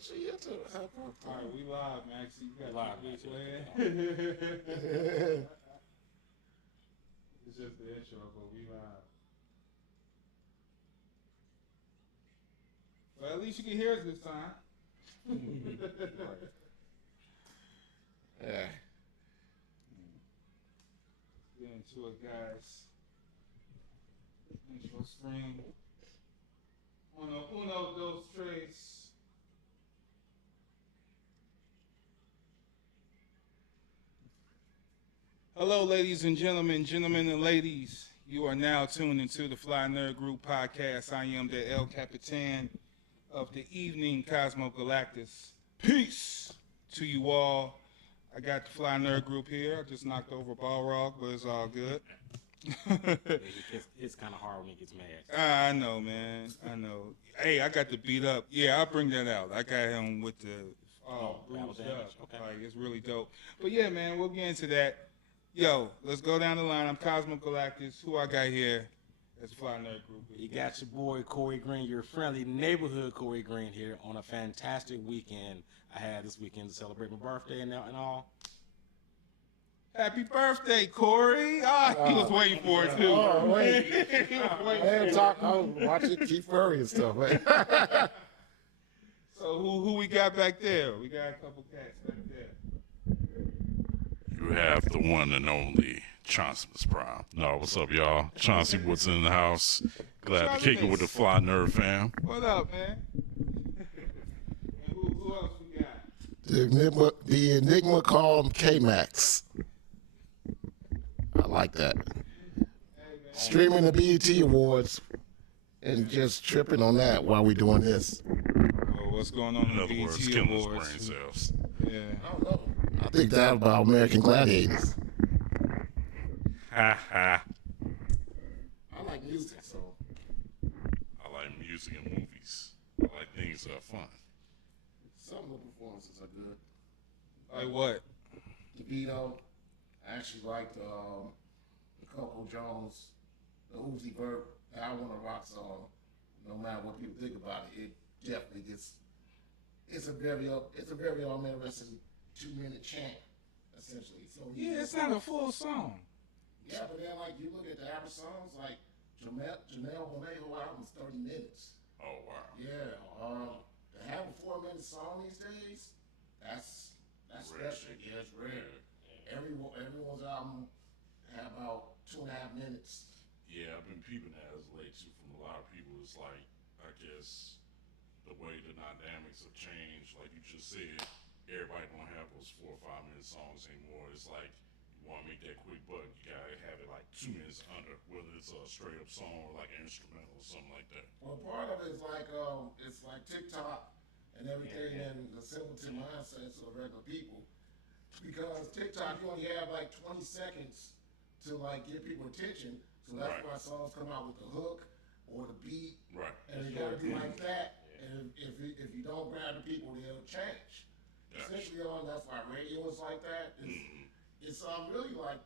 She into her All right, we live, Maxie. You got Live, this way. It's just the intro, but we live. Well, at least you can hear us this time. Yeah. Get into it, guys. Intro screen. Uno, dos, tres. Hello, ladies and gentlemen and ladies. You are now tuned into the Fly Nerd Group podcast. I am the El Capitan of the evening, Cosmo Galactus. Peace to you all. I got the Fly Nerd Group here. I just knocked over Balrog, but it's all good. It's kind of hard when he gets mad. I know, man. I know. Hey, I got the beat up. Yeah, I'll bring that out. I got him with the bruised up. Okay. Like, it's really dope. But yeah, man, we'll get into that. Yo, let's go down the line. I'm Cosmo Galactus. Who I got here? That's Fly Nerd Group. You got your boy Corey Green, your friendly neighborhood Corey Green here on a fantastic weekend I had this weekend to celebrate my birthday and all. Happy birthday, Corey! He was waiting for it too. Oh, wait. I was watching Keith Furry and stuff, man. So who we got back there? We got a couple cats back there. You have the one and only Chauncey Prime. No, what's up, y'all? Chauncey Woods in the house. Glad to kick it with the Fly Nerd fam. What up, man? And who else we got? The Enigma called K-Max. I like that. Hey, Streaming the BET Awards and just tripping on that while we're doing this. Oh, what's going on In other the words, BET killing his Awards? brain cells. Yeah. I don't know. I think that about American Gladiators. Ha ha. I like music, so. I like music and movies. I like things that are fun. Some of the performances are good. Like what? DeVito. I actually liked the Coco Jones, the Uzi Vert, I Want to Rock song. No matter what people think about it, it definitely gets. It's a very interesting 2-minute chant, essentially. So Yeah, it's not a full song. Yeah, but then like you look at the average songs, like Janelle Monáe album's 30 minutes. Oh, wow. Yeah, to have a 4-minute song these days, that's Rare. special. Yeah, it's rare. Everyone's album have about 2.5 minutes. Yeah, I've been peeping that as late too from a lot of people. It's like, I guess, the way the dynamics have changed. Like you just said, everybody don't have those 4 or 5 minute songs anymore. It's like, you want to make that quick buck, you gotta have it like 2 minutes under, whether it's a straight up song or like an instrumental or something like that. Well, part of it is it's like TikTok and everything, and the simpleton mindsets of regular people. Because TikTok, you only have like 20 seconds to like get people attention, so that's Right. why songs come out with the hook or the beat, Right. and you gotta be like that. And if you don't grab the people, they'll change. Yeah. Essentially, that's why radio is like that. It's really like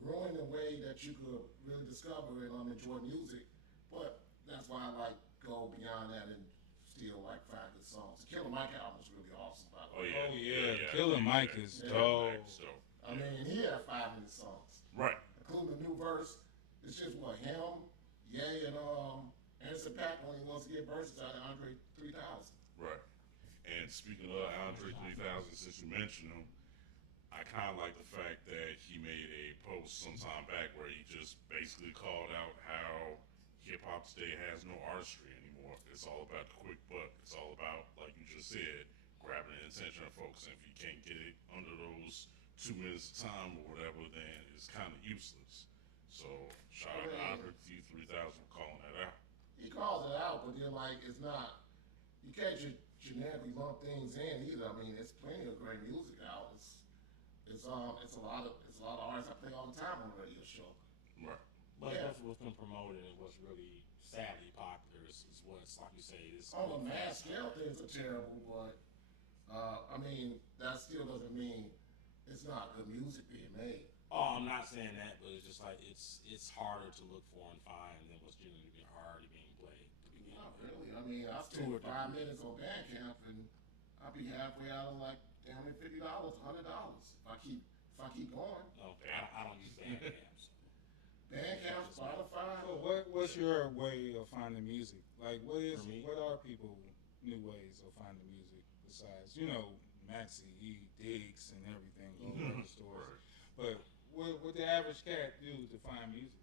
ruining the way that you could really discover and enjoy music. But that's why I like go beyond that and still like find good songs. The Killer Mike album was really awesome, by the Oh, way. yeah. Oh yeah, Killer Mike is Yeah. dope. So, I mean, he had 5-minute songs, right. including the new verse. It's just what him, Ye, and Anderson .Paak only wants to get verses out of Andre 3000. Right. And speaking of Andre 3000, since you mentioned him, I kind of like the fact that he made a post sometime back where he just basically called out how hip-hop today has no artistry anymore. It's all about the quick buck. It's all about, like you just said, grabbing the attention of folks. And if you can't get it under those 2 minutes of time or whatever, then it's kind of useless. So shout out to Andre 3000 for calling that out. He calls it out, but then like it's not. You can't just generically lump things in either. I mean, it's plenty of great music out. It's a lot of artists I play all the time on the radio show. Right. But Yeah. what's been promoted and what's really sadly popular is what's, like you say, is On a mass scale, things are terrible, but I mean that still doesn't mean it's not good music being made. Oh, I'm not saying that, but it's just like it's harder to look for and find than what's generally already being played to begin Not with. really. I mean, I spent 5 minutes on Bandcamp and I'll be halfway out of like damn near $50, $100 if I keep going. Okay, I don't use Bandcamp. Bandcamp, Spotify. So what's your way of finding music? Like what are people new ways of finding music besides, Maxi, Diggs and everything all over the stores. But what the average cat do to find music?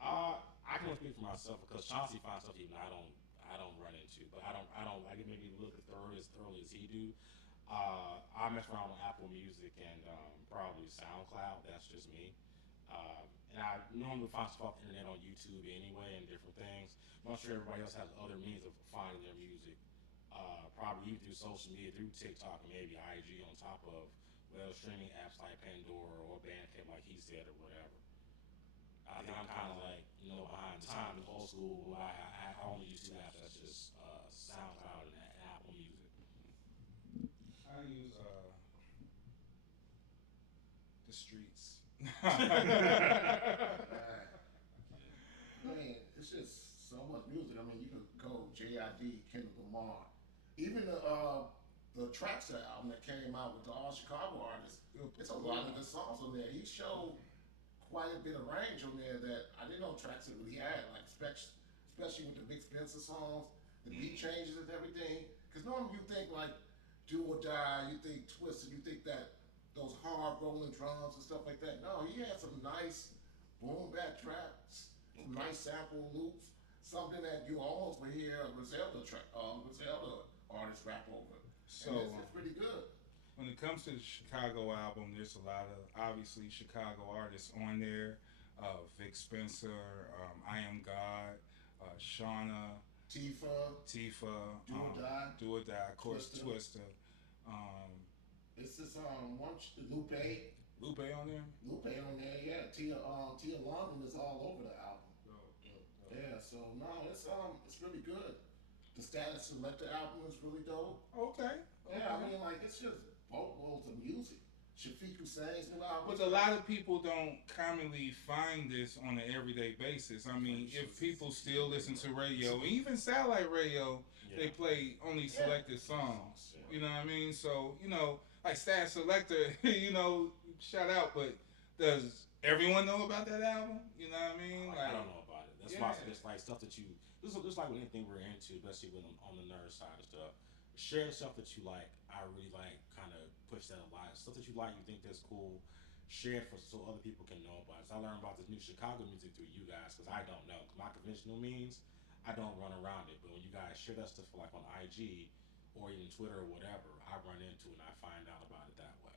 I can only speak for myself because Chauncey finds stuff even I don't run into, but I don't like it maybe look as thoroughly as he do. I mess around with Apple Music and probably SoundCloud. That's just me. And I normally find stuff off the internet on YouTube anyway and different things. I'm sure everybody else has other means of finding their music. Probably through social media, through TikTok, and maybe IG on top of streaming apps like Pandora or Bandcamp, like he said, or whatever. I think I'm kind of like, behind the time, old school. I only use two apps. That's just SoundCloud and Apple Music. I use the streets. Man, it's just so much music. I mean, you can go JID, Kendrick Lamar, even the Traxxas album that came out with the all Chicago artists. It's a lot of good songs on there. He showed quite a bit of range on there that I didn't know Traxxas really had, like especially with the Big Spencer songs, the beat changes and everything. Because normally you think like Do or Die, you think Twisted, you think that those hard rolling drums and stuff like that. No, he had some nice boom bap tracks, some nice sample loops, something that you almost would hear a Griselda artist rap over. So it's pretty good. when it comes to the Chicago album, there's a lot of obviously Chicago artists on there. Vic Spencer, I Am God, Shauna, Tifa, Do or Die, of course, Twister. It's this Lupe On there? yeah. Tia London is all over the album. Yeah, so no, it's really good. The Status Selector album is really dope. Okay. Yeah, I mean like it's just boatloads of music. Shafiq Hussein's new album. But a lot of people don't commonly find this on an everyday basis. I mean, if people still listen to radio, even satellite radio, they play only selected songs. You know what I mean? So, like Status Selector, shout out, but does everyone know about that album? You know what I mean? I don't know about it. That's why it's like stuff that you. This is like with anything we're into, especially when on the nerd side of stuff. Share stuff that you like. I really like. Kind of push that a lot. Stuff that you like, you think that's cool. Share it so other people can know about it. So I learned about this new Chicago music through you guys because I don't know. My conventional means I don't run around it. But when you guys share that stuff like on IG or even Twitter or whatever, I run into it and I find out about it that way.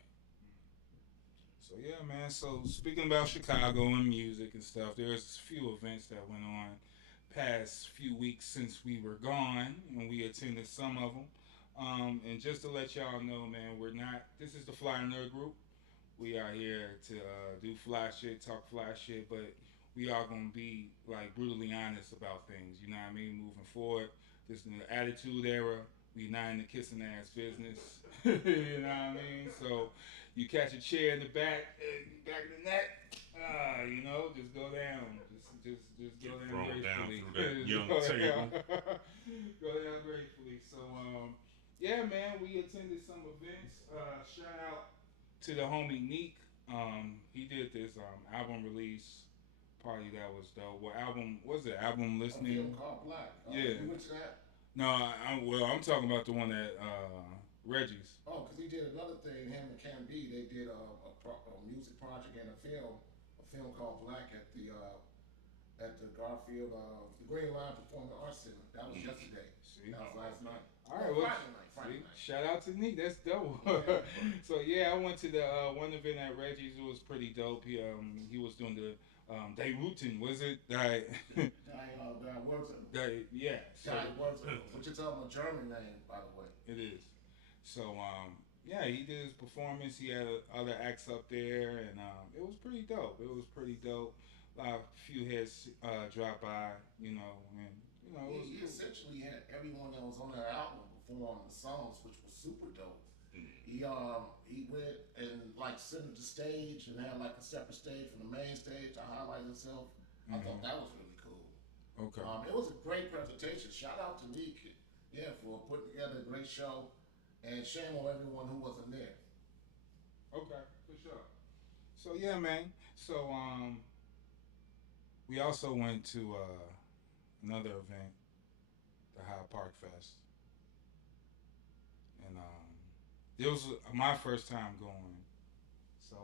So yeah, man. So speaking about Chicago and music and stuff, there's a few events that went on past few weeks since we were gone, and we attended some of them. And just to let y'all know, man, this is the Fly Nerd Group. We are here to do fly shit, talk fly shit, but we are going to be like brutally honest about things, you know what I mean, moving forward. This is the Attitude Era. We not in the kissing ass business, you know what I mean? So you catch a chair in the back of the neck, just go down. Just go down gracefully. Down through that young table. Go down gracefully. So, yeah, man, we attended some events. Shout out to the homie Neak. He did this album release party that was dope. What album was it? Album listening? A film called Black. Yeah. You went to that? No, I'm talking about the one at Reggies. Oh, because he did another thing. Him and Cam B, they did a music project and a film called Black at the Garfield, the Green Line Performing Arts Center. That was yesterday. See? That was last night. All right, Friday night. Shout out to Neak. That's dope. So yeah, I went to the one event at Reggie's. It was pretty dope. He was doing the Die Ruten. Was it Die? Die Ruten. Yeah. So, Die Ruten, which is a German name, by the way. it is. So yeah, he did his performance. He had other acts up there, and it was pretty dope. A few heads dropped by, and He essentially had everyone that was on that album perform the songs, which was super dope. He went and like centered the stage and had like a separate stage from the main stage to highlight himself. I thought that was really cool. Okay. It was a great presentation. Shout out to Neak, for putting together a great show. And shame on everyone who wasn't there. Okay, for sure. So yeah, man. So we also went to another event, the Hyde Park Fest, and it was my first time going. So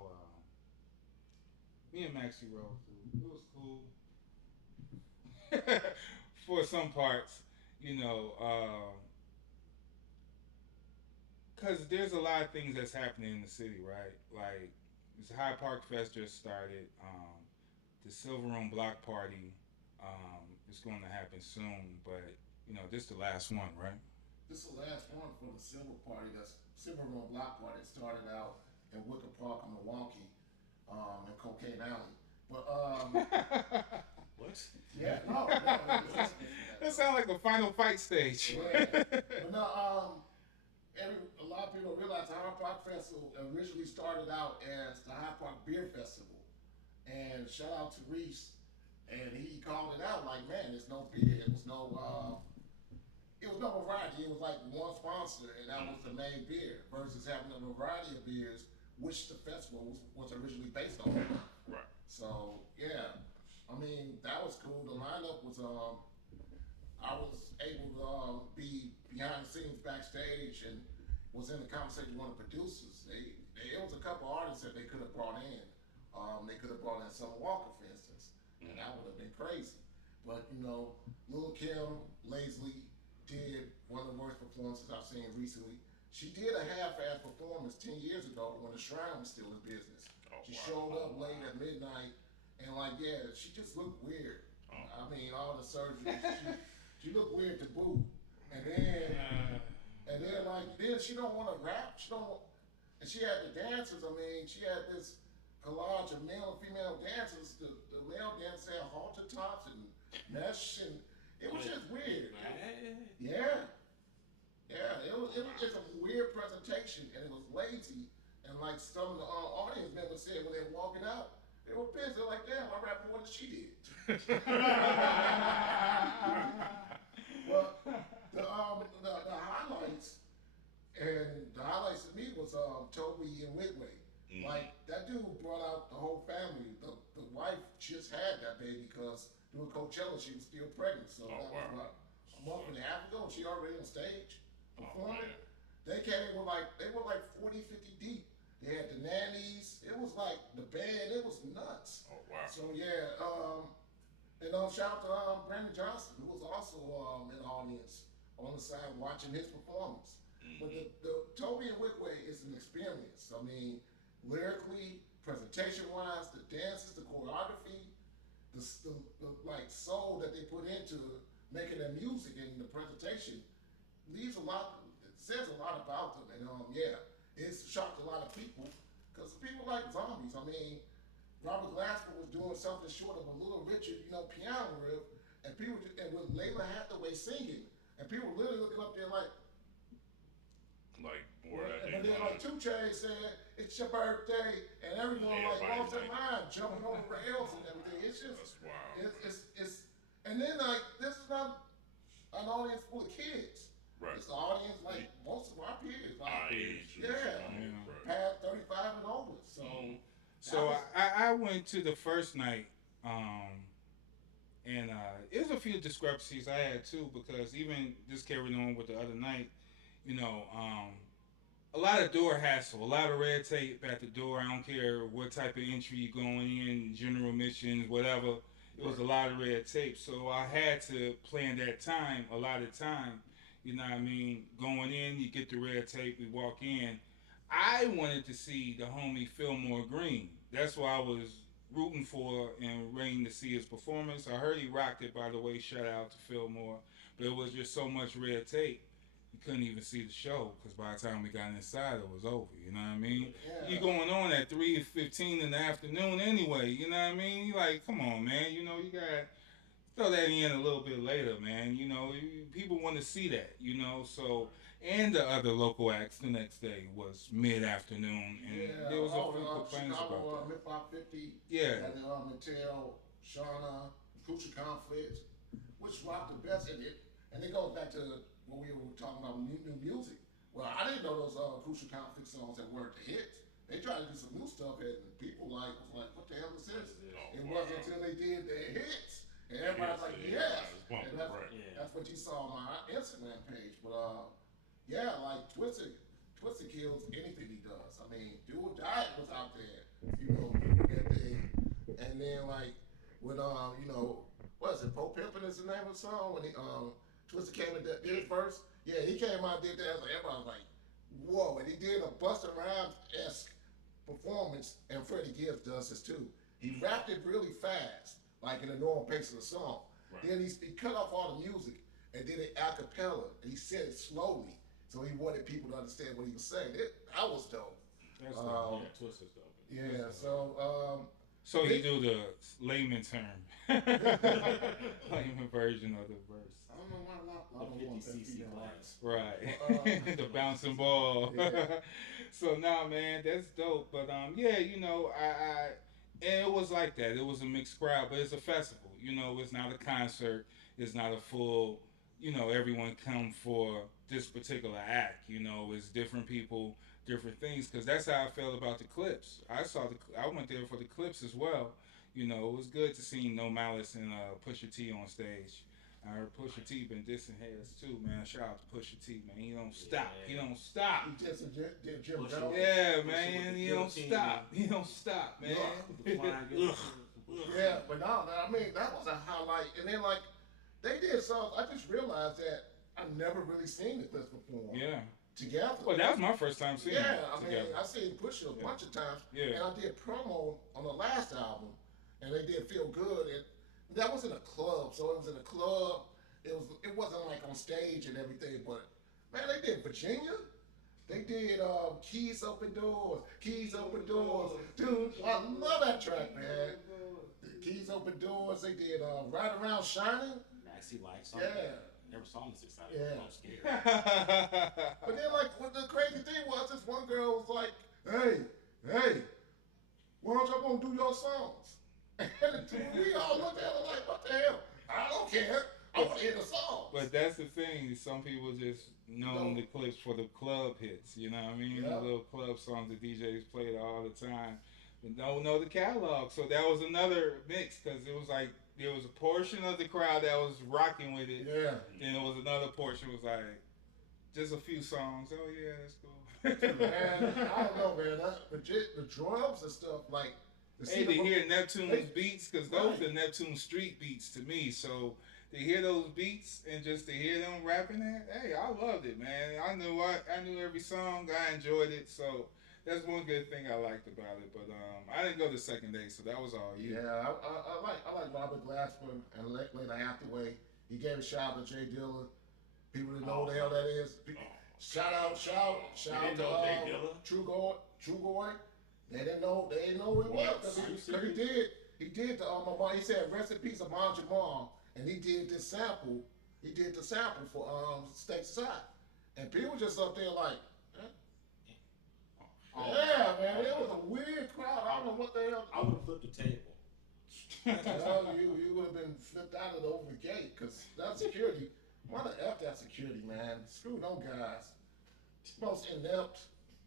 me and Maxie rode through. It was cool for some parts, you know, because there's a lot of things that's happening in the city, right? Like this Hyde Park Fest just started. The Silver Room Block Party is going to happen soon, but you know this is the last one, right? This is the last one for the Silver Party. That's Silver Room Block Party. It started out in Wicker Park, Milwaukee, in Cocaine Alley. But What? yeah, no, That sounds like the final fight stage. yeah. But no, a lot of people realize the Hyde Park Festival originally started out as the Hyde Park Beer Festival. And shout out to Reese, and he called it out like, man, there's no beer, it was no variety. It was like one sponsor, and that was the main beer. Versus having a variety of beers, which the festival was originally based on. Right. So yeah, I mean that was cool. The lineup was I was able to be behind the scenes backstage and was in the conversation with one of the producers. There was a couple artists that they could have brought in. They could have brought in Summer Walker, for instance, and that would have been crazy. But you know, Lil' Kim lazily did one of the worst performances I've seen recently. She did a half-ass performance 10 years ago when the Shrine was still in business. Oh, She wow. showed up late at midnight, and like, yeah, she just looked weird. Oh. I mean, all the surgeries, she looked weird to boot. And then like, then she don't want to rap. She don't. And she had the dancers. I mean, she had this collage of male and female dancers. The male dancers had halter tops and mesh, and it was just weird. Yeah. Yeah, it's a weird presentation, and it was lazy. And like some of the audience members said when they were walking out, they were pissed. They're like, damn, I rapped more than she did. But the highlights, and the highlights to me was Toby and Whitway. Mm-hmm. Like that dude brought out the whole family. The wife just had that baby because doing Coachella she was still pregnant. So that was what, a month and a half ago, and she already on stage performing. They came with they were like 40, 50 deep. They had the nannies. It was like the band. It was nuts. Oh wow. So yeah, and shout out to Brandon Johnson, who was also in the audience on the side watching his performance. Mm-hmm. But the Toby and Whitway is an experience. I mean, lyrically, presentation-wise, the dances, the choreography, the like soul that they put into making their music and the presentation leaves a lot. It says a lot about them, and yeah, it's shocked a lot of people because people like zombies. I mean, Robert Glasper was doing something short of a Little Richard, piano riff, and people and with Layla Hathaway singing, and people were literally looking up there like boy, and then like 2 Chainz said, "It's your birthday," and everyone lost their mind, jumping over rails and everything. It's just, that's wild. it's, and then like this is not an audience full of kids. Right. It's an audience like most of our peers, like Our age. yeah, Right. past 35 and older. So, So I went to the first night, and there's a few discrepancies I had too because even just carrying on with the other night, a lot of door hassle, a lot of red tape at the door. I don't care what type of entry you're going in, general admissions, whatever. It was a lot of red tape, so I had to plan that time, a lot of time. You know what I mean? Going in, you get the red tape, we walk in. I wanted to see the homie Fillmore Green. That's why I was rooting for and waiting to see his performance. I heard he rocked it, by the way. Shout out to Fillmore. But it was just so much red tape, you couldn't even see the show because by the time we got inside, it was over. You know what I mean? Yeah. You're going on at 3:15 in the afternoon anyway. You know what I mean? You're like, come on, man. You got to throw that in a little bit later, man. People want to see that, So, and the other local acts the next day was mid-afternoon, and there was a few complaints about that. Hip Hop 50. Yeah. And Mattel, Shauna, Crucial Conflict, which rocked the best. And it goes back to what we were talking about new music. Well, I didn't know those Crucial Conflict songs that weren't the hits. They tried to do some new stuff and people was like, what the hell is this? It wasn't until they did their hits. And everybody's like, yes. And that's what you saw on my Instagram page. But yeah, like Twisted kills anything he does. I mean, Do or Die was out there, you know, that day. And then like when what is it, Pope Pimpin' is the name of the song when he Twisted came and did his verse. Yeah, he came out and did that. Everybody was like, whoa, and he did a Busta Rhymes-esque performance, and Freddie Gibbs does this too. He rapped it really fast, like in the normal pace of the song. Right. Then he cut off all the music and did it a cappella, and he said it slowly, so he wanted people to understand what he was saying. That was dope. That's dope. Yeah, Twisted dope. Yeah, so so you do the layman term, layman version of the verse. I don't know why I don't want that female rights. Right. The bouncing ball. Yeah. So nah, man, that's dope. But yeah, you know, and it was like that. It was a mixed crowd, but it's a festival. You know, it's not a concert. It's not a full, you know, everyone come for this particular act. You know, it's different people, different things. Because that's how I felt about the clips. I went there for the clips as well. You know, it was good to see No Malice and Pusha T on stage. I heard Pusha T been dissing heads too, man. Shout out to Pusha T, man. He don't stop. Yeah. He don't stop. He just did Jim Jones. Yeah, man. He don't stop. He don't stop, man. Yeah, but no, I mean, that was a highlight. And then, like, they did songs. I just realized that I never really seen the Clips perform. Yeah. Together. Well, that was my first time seeing it. Yeah, I mean, I seen Pusha a bunch of times. Yeah. And I did promo on the last album, and they did Feel Good. And that was in a club, so it was in a club. It wasn't like on stage and everything, but man, they did Virginia. They did Keys Open Doors. Keys Open Doors. Dude, I love that track, man. Keys Open Doors. They did Right Around Shining. Maxie likes something. Yeah. Never saw this excited. Yeah. I'm scared. But then, like, what the crazy thing was, this one girl was like, hey, why don't y'all gonna do your songs? And we all looked at her like, what the hell? I don't care. I want to hear the songs. But that's the thing. Some people just know the clips for the club hits. You know what I mean? Yeah. The little club songs the DJs played all the time. But don't know the catalog. So that was another mix because it was like there was a portion of the crowd that was rocking with it. Yeah. And there was another portion was like just a few songs. Oh yeah, that's cool. Man, I don't know, man. The drums and stuff like. Hey, to hear Neptune's beats, because those are Neptune street beats to me. So to hear those beats and just to hear them rapping it, hey, I loved it, man. I knew every song. I enjoyed it. So that's one good thing I liked about it. But I didn't go the second day, so that was all you. Yeah, I like Robert Glasper and Later Hathaway. He gave a shout out to JayIlla. People that know who the hell that is. Shout out to True Goy. They didn't know who he was. He did he said rest in peace Amon Jamal, and he did this sample. He did the sample for Stakes Aside. And people just up there like, yeah, man, it was a weird crowd. I don't know what the hell. I would have flipped the table. Well, you would have been flipped out of over the gate because that security. Why the F that security, man? Screw them guys. Most inept,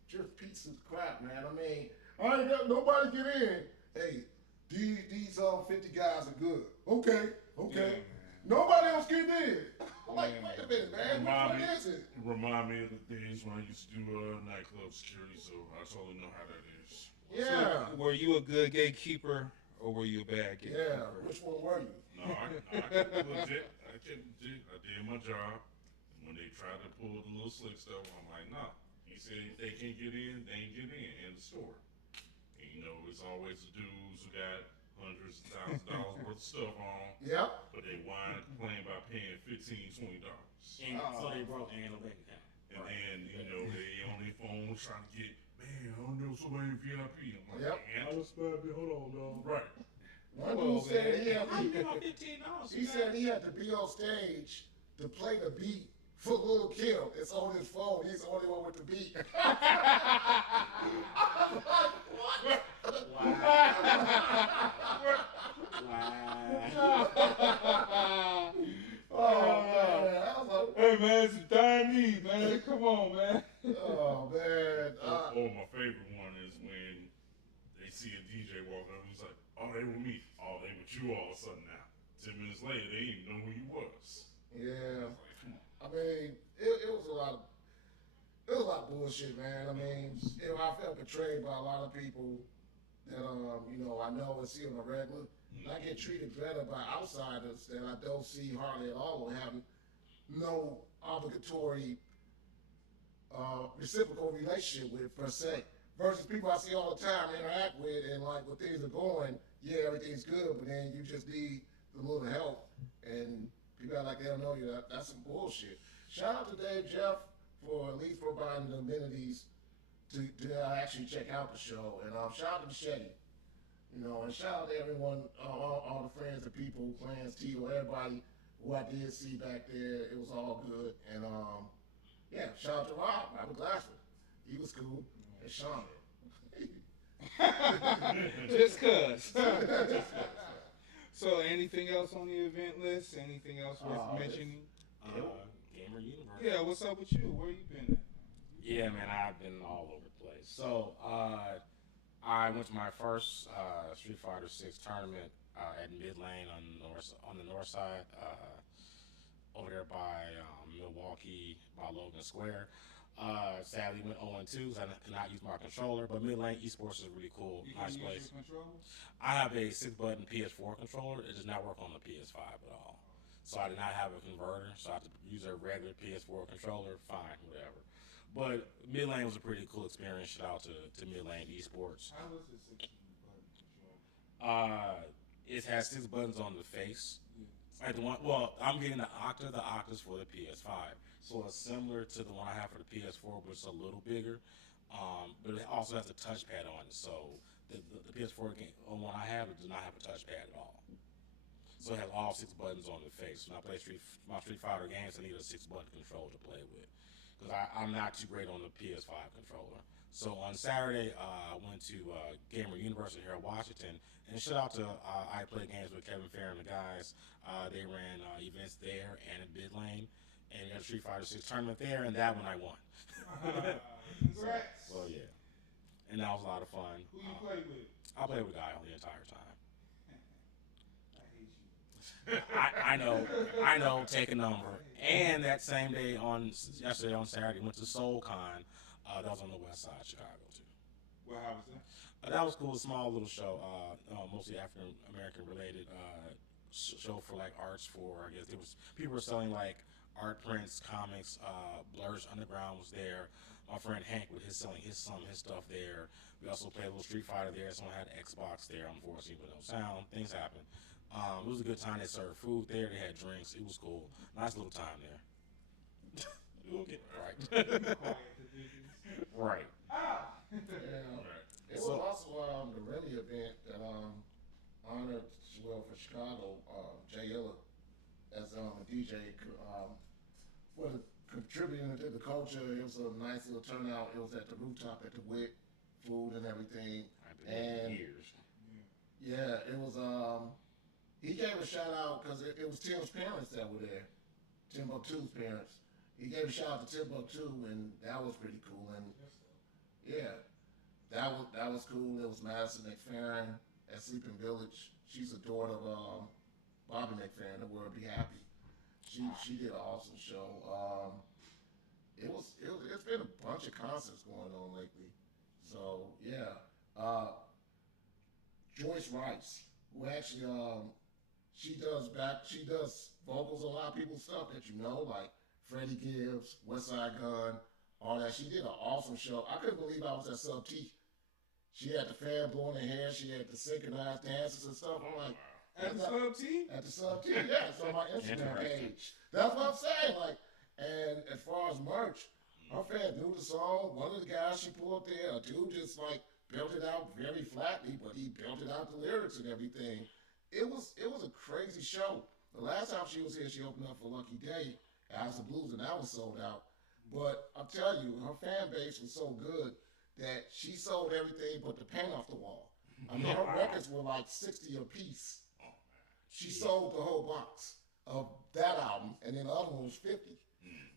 just pieces of crap, man. I mean, I ain't got nobody get in. Hey, these 50 guys are good. Okay. Yeah, nobody else get in. I'm like, wait a minute, man. What is it? Remind me of the days when I used to do nightclub security, so I totally know how that is. Yeah. So, were you a good gatekeeper or were you a bad gatekeeper? Yeah. Which one were you? No, I kept legit. I did my job. When they tried to pull the little slick stuff, I'm like, nah. He said if they can't get in, they ain't get in the store. And, you know, it's always the dudes who got hundreds of thousands of dollars worth of stuff on. Yep. But they wind up complaining about paying $15, $20. So they broke and no bank account. And then, you know, they on their phone trying to get, man, I don't know somebody VIP. I'm like, yep. Man, hold on, dog. Right. One dude said he said he had to be on stage to play the beat for Lil' Kim. It's on his phone. He's the only one with the beat. What? Oh, man. Hey, man, it's Diamond, man. Come on, man. you all of a sudden now? 10 minutes later, they didn't even know who you was. Yeah. Like, come on. I mean, it was a lot of bullshit, man. I mean, I felt betrayed by a lot of people that I know and see on a regular. And I get treated better by outsiders that I don't see hardly at all or have no obligatory reciprocal relationship with per se. Versus people I see all the time interact with and like when things are going, yeah, everything's good, but then you just need a little help and people act like they don't know you. That's some bullshit. Shout out to Dave Jeff for at least providing the amenities to actually check out the show. And shout out to Machete. And shout out to everyone, all the friends and people, Clans, Tito, everybody who I did see back there. It was all good. And yeah, shout out to Robert Glassman. He was cool. And Sean. Just cuz. So anything else on the event list? Anything else worth mentioning? Gamer Universe. Yeah, what's up with you? Where you been at? Yeah, man, I've been all over the place. So, I went to my first Street Fighter 6 tournament at Mid Lane on the north side, over there by Milwaukee, by Logan Square. Sadly, went 0-2, so I could not use my controller. But Mid Lane Esports is really cool, nice place. I have a 6-button PS4 controller. It does not work on the PS5 at all. So I did not have a converter, so I had to use a regular PS4 controller. Fine, whatever. But Mid Lane was a pretty cool experience. Shout out to Mid Lane Esports. How was the 6-button controller? It has 6 buttons on the face. Like the one, well, I'm getting the Octas for the PS5. So it's similar to the one I have for the PS4, but it's a little bigger. But it also has a touchpad on it. So the PS4 one I have, it does not have a touchpad at all. So it has all 6 buttons on the face. When I play my Street Fighter games, I need a 6-button controller to play with. Because I'm not too great on the PS5 controller. So on Saturday, I went to Gamer University here in Washington, and shout out to I Play Games with Kevin Fair and the guys. They ran events there and in Mid Lane, and we had a Street Fighter 6 tournament there, and that one I won. Congrats. So yeah, and that was a lot of fun. Who you play with? I played with Guy the entire time. I hate you. I know, take a number. And that same day yesterday on Saturday, went to Soulcon. That was on the west side of Chicago too. Well, how was that? That was cool, a small little show, mostly African American related show for like arts for, I guess there was, people were selling like art prints, comics, Blur's Underground was there. My friend Hank was selling his stuff there. We also played a little Street Fighter there. Someone had an Xbox there, unfortunately, with no sound. Things happen. It was a good time. They served food there. They had drinks. It was cool. Nice little time there. We'll get right. Right. Yeah. It was also the Remy event that honored for Chicago, JayIlla as a DJ contributing to the culture. It was a nice little turnout. It was at the rooftop at the WIC, food and everything. I've been there years. Yeah, it was he gave a shout out because it was Tim's parents that were there, Timbuktu's parents. He gave a shout out to Timbuktu, and that was pretty cool. And yeah, that was cool. It was Madison McFerrin at Sleeping Village. She's a daughter of Bobby McFerrin. The World Be Happy. She did an awesome show. It's been a bunch of concerts going on lately. So yeah, Joyce Rice, who actually she does vocals on a lot of people's stuff that you know, like Freddie Gibbs, West Side Gun, all that. She did an awesome show. I couldn't believe I was at Sub T. She had the fan blowing her hair. She had the synchronized dances and stuff. I'm like, at the Sub T? At the Sub T, yeah. It's on my Instagram page. That's what I'm saying. Like, and as far as merch, her fan knew the song. One of the guys she pulled up there, a dude just like built it out very flatly, but he built it out the lyrics and everything. It was a crazy show. The last time she was here, she opened up for Lucky Day, House of Blues, and that was sold out. But I'm telling you, her fan base was so good that she sold everything but the paint off the wall. I mean, her records were like 60 a piece. She sold the whole box of that album, and then the other one was 50.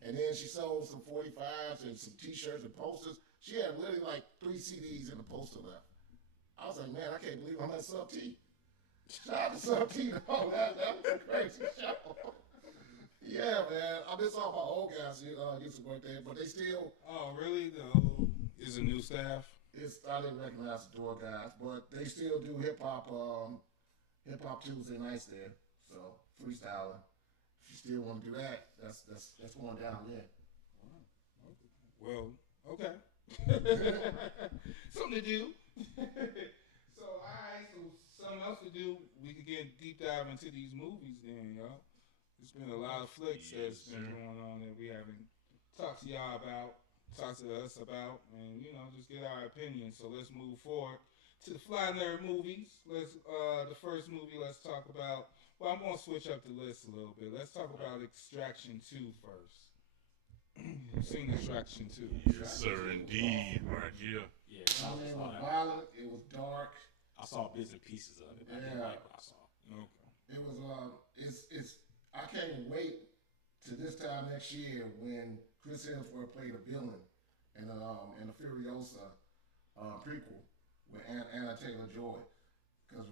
And then she sold some 45s and some T-shirts and posters. She had literally like 3 CDs and a poster left. I was like, man, I can't believe I'm at Sub T. Shout out to Santino. That was a crazy show. Yeah, man. I miss all my old guys get some work there, but they still. Oh, really? Is a new staff? I didn't recognize the door guys, but they still do hip hop Tuesday nights there. So freestyling. If you still want to do that, that's going down there. Well, okay. Something to do. So, all right. So, something else to do. We could get deep dive into these movies then, y'all. There's been a lot of flicks that's been going on that we haven't talked to y'all about, talked to us about, and just get our opinions. So let's move forward to the Fly Nerd movies. The first movie. Let's talk about. Well, I'm gonna switch up the list a little bit. Let's talk about Extraction 2 first. You've seen Extraction 2. Yes, sir, indeed, right here. Yeah, I mean, it was violent. It was dark. I saw bits and pieces of it. I didn't like what I saw. Okay. It was it's. I can't wait to this time next year when Chris Hemsworth played a villain in the Furiosa prequel with Anna Taylor-Joy, because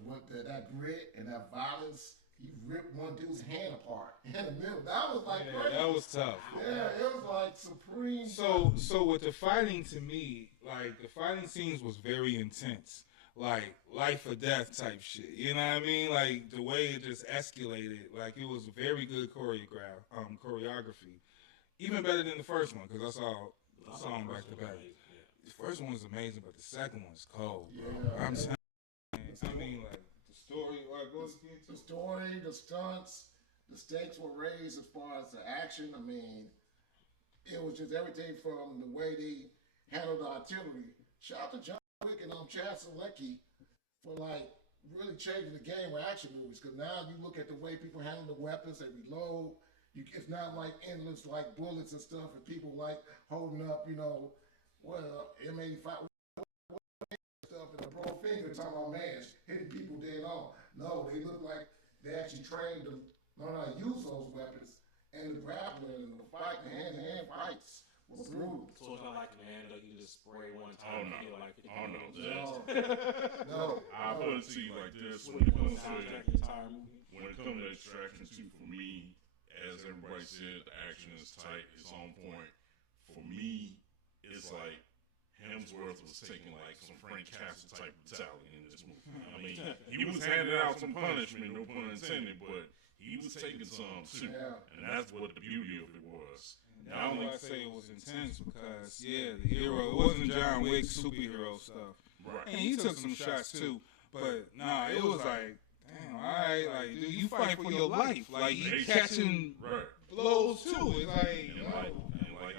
that grit and that violence, he ripped one dude's hand apart in the middle. That was like crazy. That was tough. Yeah, it was like supreme. So with the fighting, to me, like the fighting scenes was very intense. Like life or death type shit, you know what I mean? Like the way it just escalated, like it was very good choreography, even better than the first one because I saw them back to back. The first one was amazing, but the second one's cold, bro. Yeah. I'm telling you, I mean, like the story, the story, the stunts, the stakes were raised as far as the action. I mean, it was just everything from the way they handled the artillery. Shout out to John Wick and Chad Selecki for like really changing the game with action movies. Because now you look at the way people handle the weapons, they reload. It's not like endless like bullets and stuff, and people like holding up, M85 stuff and a broad finger talking about man hitting people dead on. No, they look like they actually trained to learn how to use those weapons, and the grappling and the fight, the hand-to-hand fights. Was brutal. So it's not like man, you just spray one time. No. I put it to you like this: when it comes to Extraction 2, for me, as everybody said, the action is tight, it's on point. For me, it's like Hemsworth was taking like some Frank Castle type brutality in this movie. I mean, he was handing out some punishment, no pun intended, but he was taking some too, and that's what the beauty of it was. Now, I say it was intense because, the hero, it wasn't John Wick superhero stuff. Right. And he took some shots too. But, it was like, damn, all right, like, dude, you fight for your life. Like, he catching blows too. It's like, and like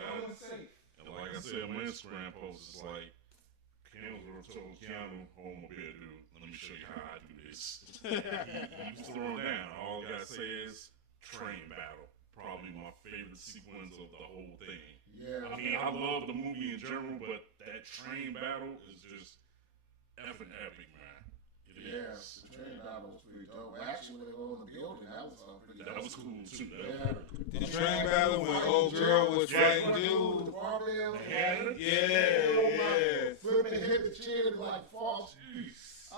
I said on my Instagram post, it's like, Hemsworth told Keanu, hold my beer, dude, let me show you how I do this. he was throwing down. All I gotta say is, train battle. Probably my favorite sequence of the whole thing. Yeah. I mean, I love the movie in general, but that train battle is just effing epic, man. It is. The train battle was pretty dope. Actually, when they were in the building, that was pretty dope. That was cool too. The train battle when old girl was fighting dude. Yeah. Flipping, hit the chin and like fall. I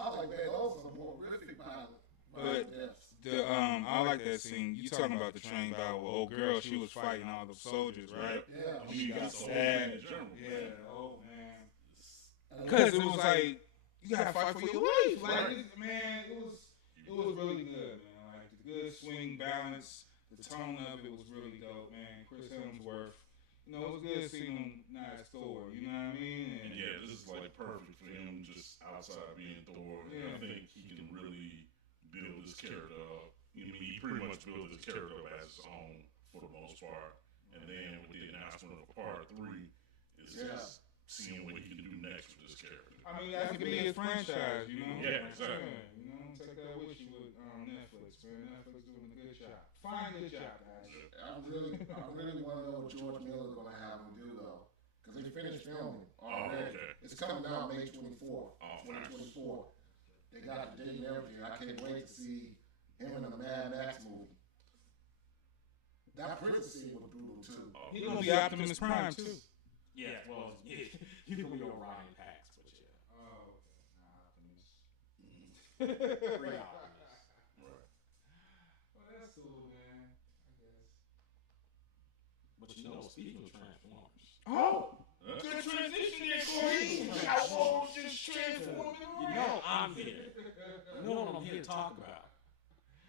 was like, man, those are some horrific battles. But I like that scene. You talking about the train battle with old girl? She was fighting all the soldiers, right? Yeah. She got stabbed. Yeah. Oh man. Because it was like you gotta fight for your life. Like man, it was really good, man. Like the good swing balance, the tone of it was really dope, man. Chris Hemsworth. It was good seeing him not Thor. You know what I mean? And this is like perfect for him, just outside being Thor. Yeah. I think he can really build his character up. He pretty much built his character up as his own for the most part. And then with the announcement of part 3, it's just seeing what he can do next with his character. I mean, that could be his franchise, Yeah, exactly. Yeah, take that with you with Netflix, man. Netflix doing a good job. Fine, good job, guys. I really want to know what George Miller's going to have him do, though. Because they finished filming already. Okay. It's coming out May 24th, Oh, 2024. They got the date and everything. I can't wait to see him in the Mad Max movie. That prison scene was brutal, too. He's going to be Optimus Prime, too. Yeah, well, you can be Orion Pax, but yeah. Oh, okay. Nah, Optimus. Free Optimus. But speaking of Transformers. Oh, good transition there, Corey. Outlaws just transforming. I'm here. You know what I'm here to talk about.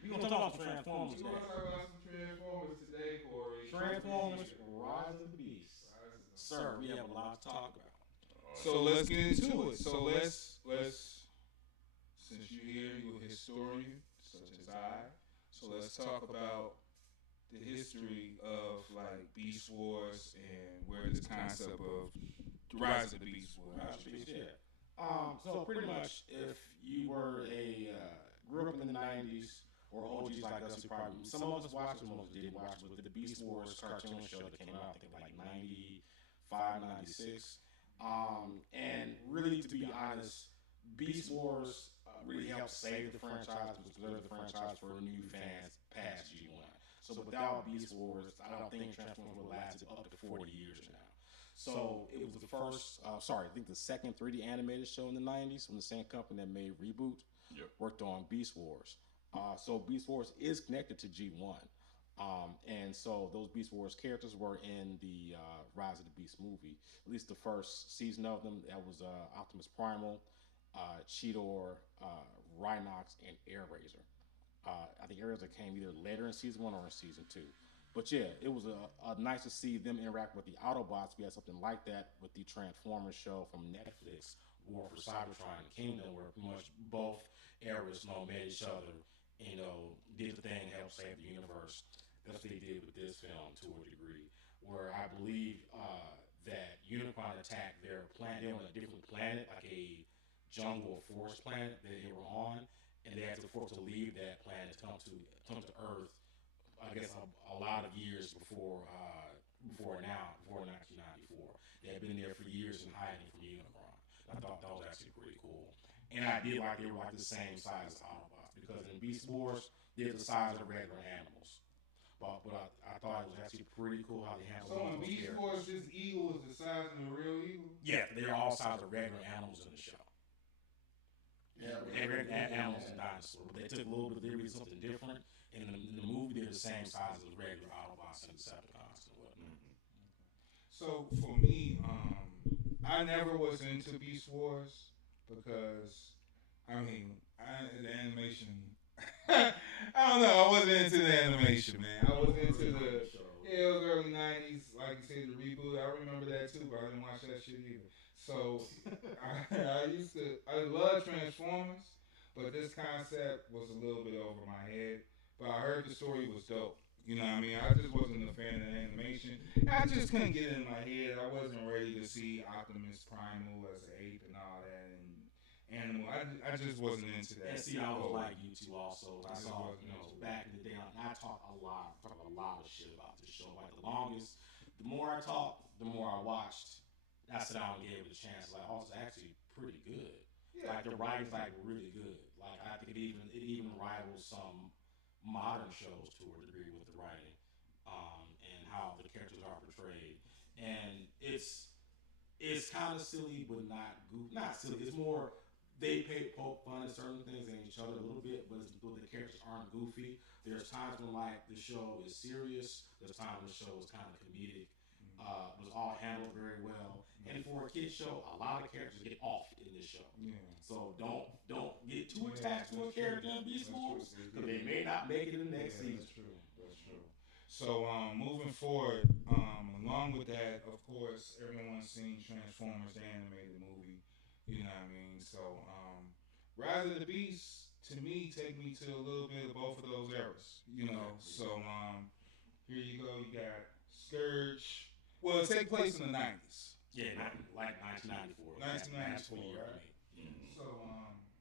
We're going to talk about some Transformers today. We're going to talk about some Transformers today, Corey. Transformers Rise of the Beast. Sir, we have a lot to talk about. So let's get into it. So let's since you're here, you're a historian, such as I. So let's talk about the history of like Beast Wars and where this concept of the Rise of the Beast was. So pretty much, if you were grew up in the '90s or OGs like us, you probably some of us watched, some of us didn't watch, but the Beast Wars cartoon show that came out, I think like '95, '96. And really, to be honest, Beast Wars really helped save the franchise, preserve the franchise for new fans past G1. So without Beast Wars, I don't think Transformers would have lasted up to 40 years now. So it was the first, I think the second 3D animated show in the 90s from the same company that made Reboot, worked on Beast Wars. So Beast Wars is connected to G1. And so those Beast Wars characters were in the Rise of the Beast movie. At least the first season of them, that was Optimus Primal, Cheetor, Rhinox, and Airraiser. I think Airraiser came either later in season 1 or in season 2. But yeah, it was nice to see them interact with the Autobots. We had something like that with the Transformers show from Netflix, War for Cybertron and Kingdom, where pretty much both eras met each other, did the thing to help save the universe. That's what they did with this film to a degree, where I believe that Unicron attacked their planet. They were on a different planet, like a jungle or forest planet that they were on, and they had to force to leave that planet to come to Earth. I guess a lot of years before 1994. They had been there for years and hiding from Unicron. I thought that was actually pretty cool. And I did like they were like the same size as Autobots, because in Beast Wars, they're the size of regular animals. But I thought it was actually pretty cool how they handled So in Beast Wars, this eagle is the size of the real eagle? Yeah, they're all size of regular animals in the show. Yeah, Regular animals and dinosaurs. But they took a little bit, they did something different. In the movie, they're the same size as regular Autobots and Decepticons and whatnot. So for me, I never was into Beast Wars because, the animation. I don't know. I wasn't into the animation, man. I was into it was early '90s, like you said, the reboot. I remember that too, but I didn't watch that shit either. So I love Transformers, but this concept was a little bit over my head. But I heard the story was dope. You know what I mean? I just wasn't a fan of the animation. I just couldn't get it in my head. I wasn't ready to see Optimus Primal as an ape and all that, and animal. I just wasn't into that. And see, I was like you two also. I saw, back in the day, and I talk a lot of shit about this show. Like the more I talked, the more I watched. I sat down and gave it a chance. Like, it's actually pretty good. Yeah. Like the writing's like really good. Like I think it even rivals some modern shows to a degree with the writing, and how the characters are portrayed. And it's kind of silly, but not silly. It's more they poke fun at certain things and each other a little bit, but the characters aren't goofy. There's times when like the show is serious. There's times when the show is kind of comedic. It was all handled very well. And for a kid's show, a lot of characters get off in this show. Yeah. So don't get too attached to a character in Beast Wars, because they may not make it in the next season. That's true. So moving forward, along with that, of course, everyone's seen Transformers, the animated movie. You know what I mean? So Rise of the Beast, to me, take me to a little bit of both of those eras. So here you go. You got Scourge. Well, it takes place in the 90s. Yeah, like 1994. 1994, right? Mm-hmm. So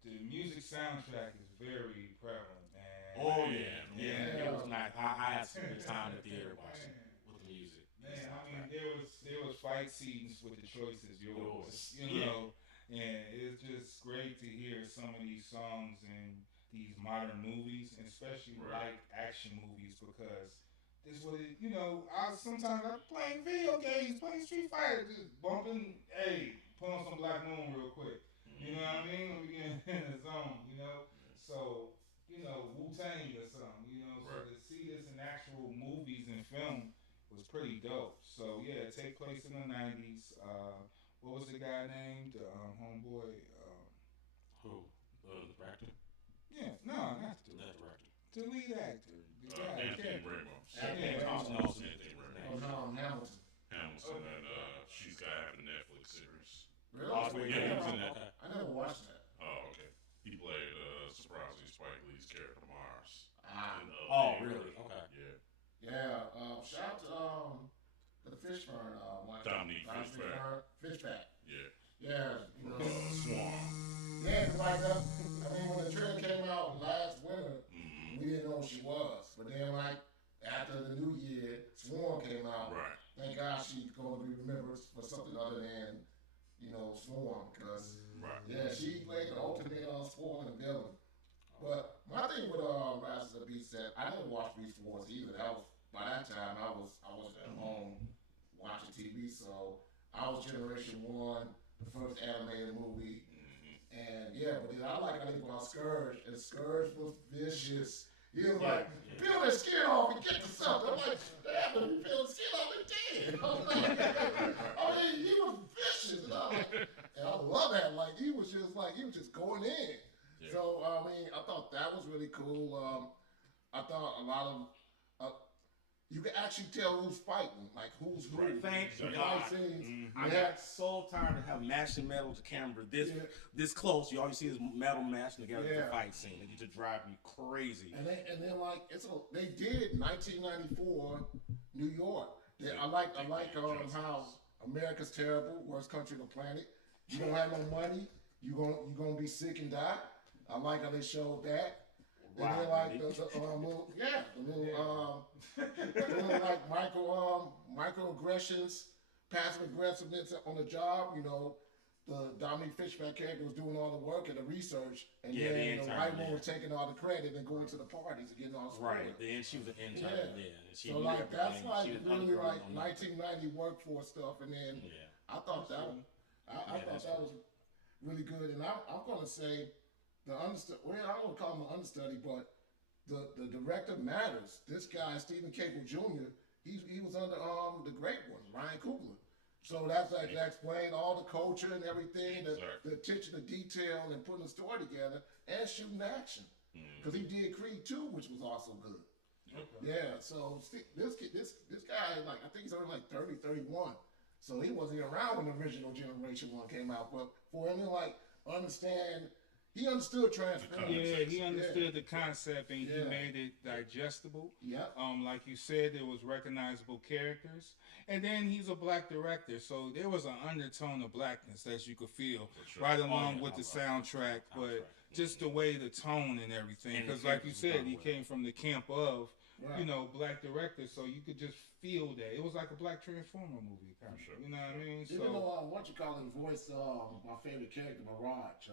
the music soundtrack is very prevalent, man. Oh yeah. It was nice. I had some good time in the theater watching with the music. Man, there was fight scenes with the choices yours. And it's just great to hear some of these songs in these modern movies, and especially like action movies, because this what it, sometimes I'm playing video games, playing Street Fighter, just bumping, put on some Black Moon real quick. You know what I mean? We get in the zone, So, Wu-Tang or something, so to see this in actual movies and film was pretty dope. So yeah, take place in the 90s. What was the guy named? Homeboy. Who? The actor? Yeah, no, not The director. the lead actor. The guy. Anthony the Ramos. Yeah. Austin Austin. Anthony Oh, Ramos. Hamilton. Hamilton, and she's got to have a Netflix series. Really? Austin, yeah, he was in that. I never watched that. Oh, okay. He played surprisingly Spike Lee's character Mars. Ah. in, Oh, Big really? Bird. Okay. Yeah. Yeah. Shout out to the Fishburne. Dominique Fishback. Fishback. Yeah. Yeah. You know, Swan. yeah, like I mean, when the trailer came out last winter, Mm-hmm. we didn't know who she was. But then, like, after the new year, Swarm came out. Right. Thank God she's going to be remembered for something other than, Swarm. Because, Right. yeah, she played the ultimate Swarm in the villain. But my thing with Rise of the Beast that I didn't watch Beast Wars either. That was by that time I was at home watching TV, so I was Generation One, the first animated movie, and yeah. But then I like about Scourge, and Scourge was vicious. He was like, peel their skin off and get to something. I'm like, damn, if you peel the skin off, they're dead. I'm like, I mean, he was vicious, and I love that. Like he was just going in. Yeah. So I mean, I thought that was really cool. I thought a lot of you can actually tell who's fighting, like who's who. Thank The God. fight scenes. I got so tired of having matching metal to camera this close. You all you see is metal matching together with the fight scene. It used to drive me crazy. And then like they did 1994 New York. I like how America's terrible, worst country on the planet. You don't have no money. You gonna be sick and die. I like how they showed that. And then like the little like microaggressions, passive aggressiveness on the job. The Dominique Fishback character was doing all the work and the research, and then the white one was taking all the credit and going to the parties and getting all the right. Then she was an intern. Yeah. And she So knew like everything. that's She like was really underground like on 1990 workforce stuff, and then I thought that was really good, and I'm gonna say the understudy. Well, I don't call him an understudy, but the director matters. This guy Stephen Cagle Jr. He was under the great one, Ryan Coogler. So that's like that explained all the culture and everything, the attention to detail and putting the story together and shooting action. Because he did Creed 2, which was also good. Okay. Yeah, so this guy, like I think he's only like 30, 31. So he wasn't even around when the original Generation 1 came out. But for him to like understand, he understood transparency. Yeah, he understood the concept and he made it digestible. Yeah. Like you said, there was recognizable characters. And then he's a black director, so there was an undertone of blackness that you could feel right along with the soundtrack, but just the way the tone and everything. Because like you said, he came from the camp of black directors, so you could just feel that. It was like a black Transformer movie, kind of. You know what I mean? Even though voice my favorite character, Mirage.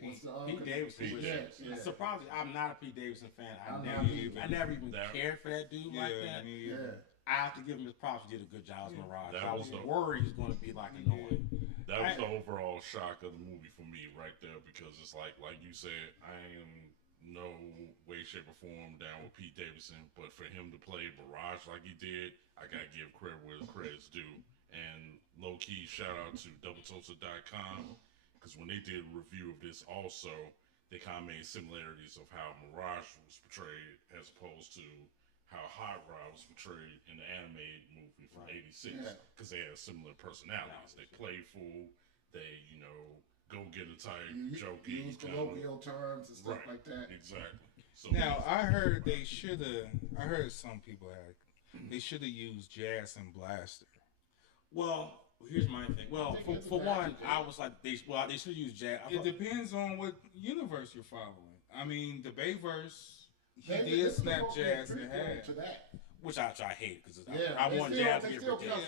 Pete Davidson. Yeah. Surprisingly, I'm not a Pete Davidson fan. I I'm never even cared for that dude like that. Yeah. I have to give him his props. He did a good job as Mirage. That I was was worried he was going to be like annoying. That was the overall shock of the movie for me right there, because it's like you said, I am no way, shape, or form down with Pete Davidson, but for him to play Mirage like he did, I gotta give credit where the credit's due. And low key shout out to doubletoasted.com, because when they did a review of this also, they kind of made similarities of how Mirage was portrayed as opposed to how Hot Rod was portrayed in the animated movie from '86, because they had similar personalities. They playful, they go-getter type, jokey, use colloquial terms and stuff like that. Exactly. So now I heard I heard some people they should have used Jazz and Blaster. Well, here's my thing. Well, for one, I was like, they should use Jazz. It depends on what universe you're following. I mean, the Bayverse, he did snap Jazz in half. Which I hate, because I want Jazz to get ridiculous.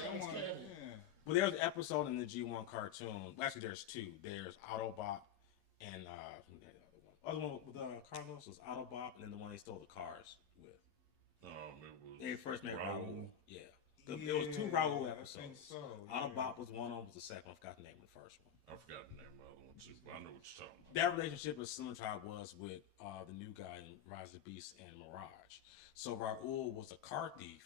Well, there's an episode in the G1 cartoon. Actually, there's two. There's Autobot and the other one with Carlos was Autobot, and then the one they stole the cars with. They first met Raul. Yeah. There was two Raul episodes. So, Autobot was one of them, was the second one. I forgot the name of the first one. I forgot the name of the other one too, but I know what you're talking about. That relationship is similar to how it was with the new guy in Rise of the Beast and Mirage. So Raul was a car thief.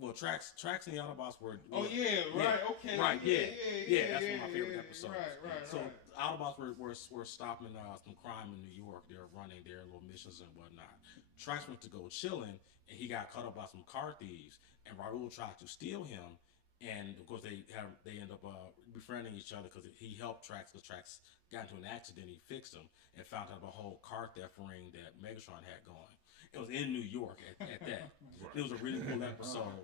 Well, Trax and the Autobots were. Oh yeah, right, okay, right, yeah. That's one of my favorite yeah, episodes. Right. So the Autobots were stopping some crime in New York. They were running their little missions and whatnot. Trax went to go chilling, and he got caught up by some car thieves. And Raul tried to steal him, and of course they end up befriending each other because he helped Trax because Trax got into an accident. He fixed him and found out about a whole car theft ring that Megatron had going. It was in New York at that. Right. It was a really cool episode.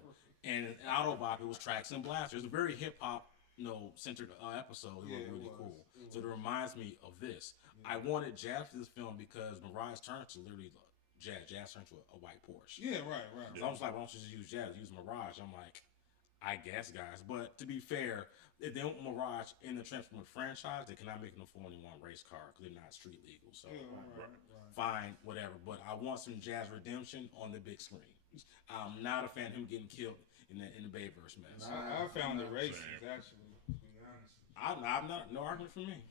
And in Autobot, it was Trax and Blaster. It was a very hip hop, centered episode. It was really cool. So it reminds me of this. I wanted Jazz for this film because Mirage turned to literally Jazz turned to a white Porsche. Yeah, right. So I was like, why don't you just use Jazz? Use Mirage. I'm like, I guess, guys. But to be fair, if they want Mirage in the Transformer franchise, they cannot make it a 4-in-1 race car because they're not street legal. So fine, whatever. But I want some Jazz redemption on the big screen. I'm not a fan of him getting killed in the Bayverse mess. I found the racist, actually, to be honest. I'm not, no argument for me.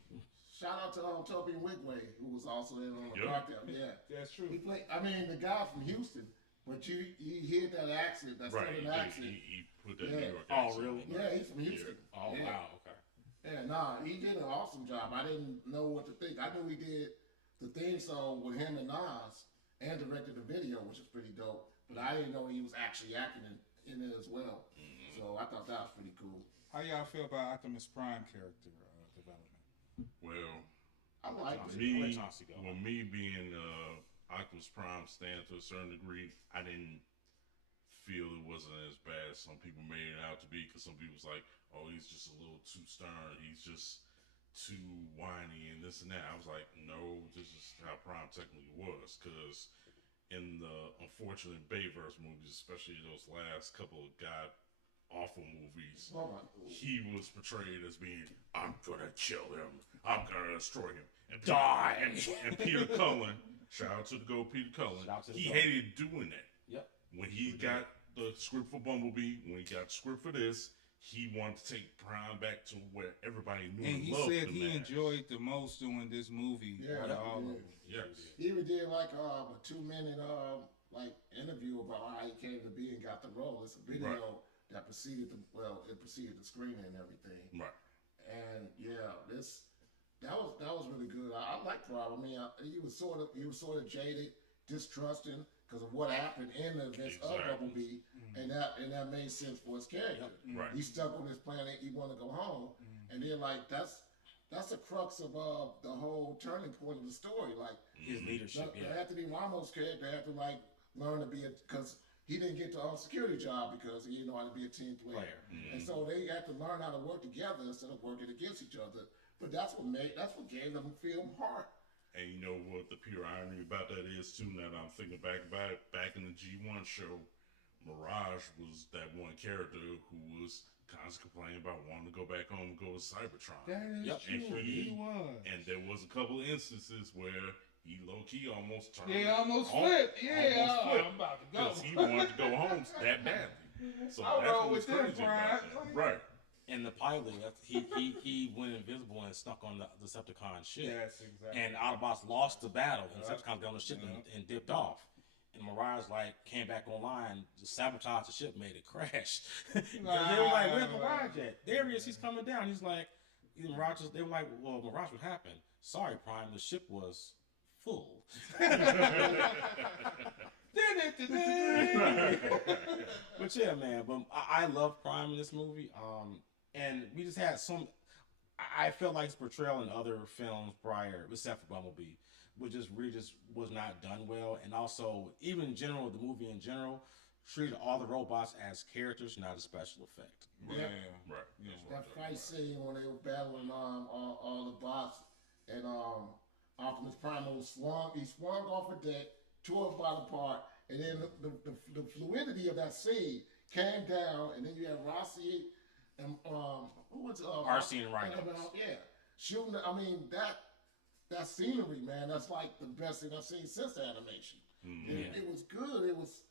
Shout out to Toby Wigway, who was also in on the cocktail. Yeah, that's true. He played. I mean, the guy from Houston, but he hit that accident. That's Right. an accident. He put that New York Oh, accent really? on there. Yeah, he's from Houston. Oh, yeah. wow, okay. Yeah, nah, he did an awesome job. I didn't know what to think. I knew he did the theme song with him and Nas and directed the video, which is pretty dope. But I didn't know he was actually acting in it as well. Mm-hmm. So I thought that was pretty cool. How y'all feel about Optimus Prime character development? Well, I liked it. me being Optimus Prime stand to a certain degree, I didn't feel it wasn't as bad as some people made it out to be, because some people was like, oh, he's just a little too stern, he's just too whiny and this and that. I was like, no, this is how Prime technically was, because in the unfortunate Bayverse movies, especially those last couple of god awful movies, he was portrayed as being, I'm gonna kill him, I'm gonna destroy him, and die. And Peter Cullen, shout out to the GOAT Peter Cullen, he hated doing that. Yep. When he got the script for Bumblebee, when he got the script for this, he wanted to take Prime back to where everybody knew and he loved said the he man. enjoyed the most doing this movie. Yeah, out of all of them. Yes. He even did like a 2-minute interview about how he came to be and got the role. It's a video that preceded the screening and everything. Right. And yeah, that was really good. I like Prime. I mean, he was sort of jaded, distrusting because of what happened in the events of Bumblebee, and that made sense for his character. Yep. Right. He's stuck on this planet. He want to go home, and then like that's the crux of the whole turning point of the story. Like His leadership. the Anthony Ramos character had to like learn to be because he didn't get the security job because he didn't know how to be a team player. And so they had to learn how to work together instead of working against each other. But that's what gave them film heart. And you know what the pure irony about that is too, now that I'm thinking back about it, back in the G1 show, Mirage was that one character who was constantly complaining about wanting to go back home and go to Cybertron. That is true. He was. And there was a couple of instances where he low-key almost turned. Yeah, almost flipped. Yeah, I'm about to go. Because he wanted to go home that badly. So I'll that's roll what was with them, crazy about Brian. that. Right. In the pilot, he went invisible and snuck on the Decepticon ship. Yes, exactly. And Autobots lost the battle, and Decepticons got on the ship and dipped off. And Mirage came back online, sabotaged the ship, made it crash. They were like, "Where's Mirage at?" There he is. He's coming down. He's like, They were like, "Well, Mirage, what happened?" "Sorry, Prime. The ship was full." But yeah, man. But I love Prime in this movie. And we just had some. I felt like his portrayal in other films prior, except for Bumblebee, which just really was not done well. And also, even in general, the movie in general treated all the robots as characters, not a special effect. Yeah. Right. Yeah. That fight scene when they were battling all the bots and Optimus Prime swung off a deck, tore his bottom part, and then the fluidity of that scene came down, and then you have Rossi and who was RC and Rhino. Yeah, shooting. I mean that scenery, man. That's like the best thing I've seen since the animation. It was good. It was.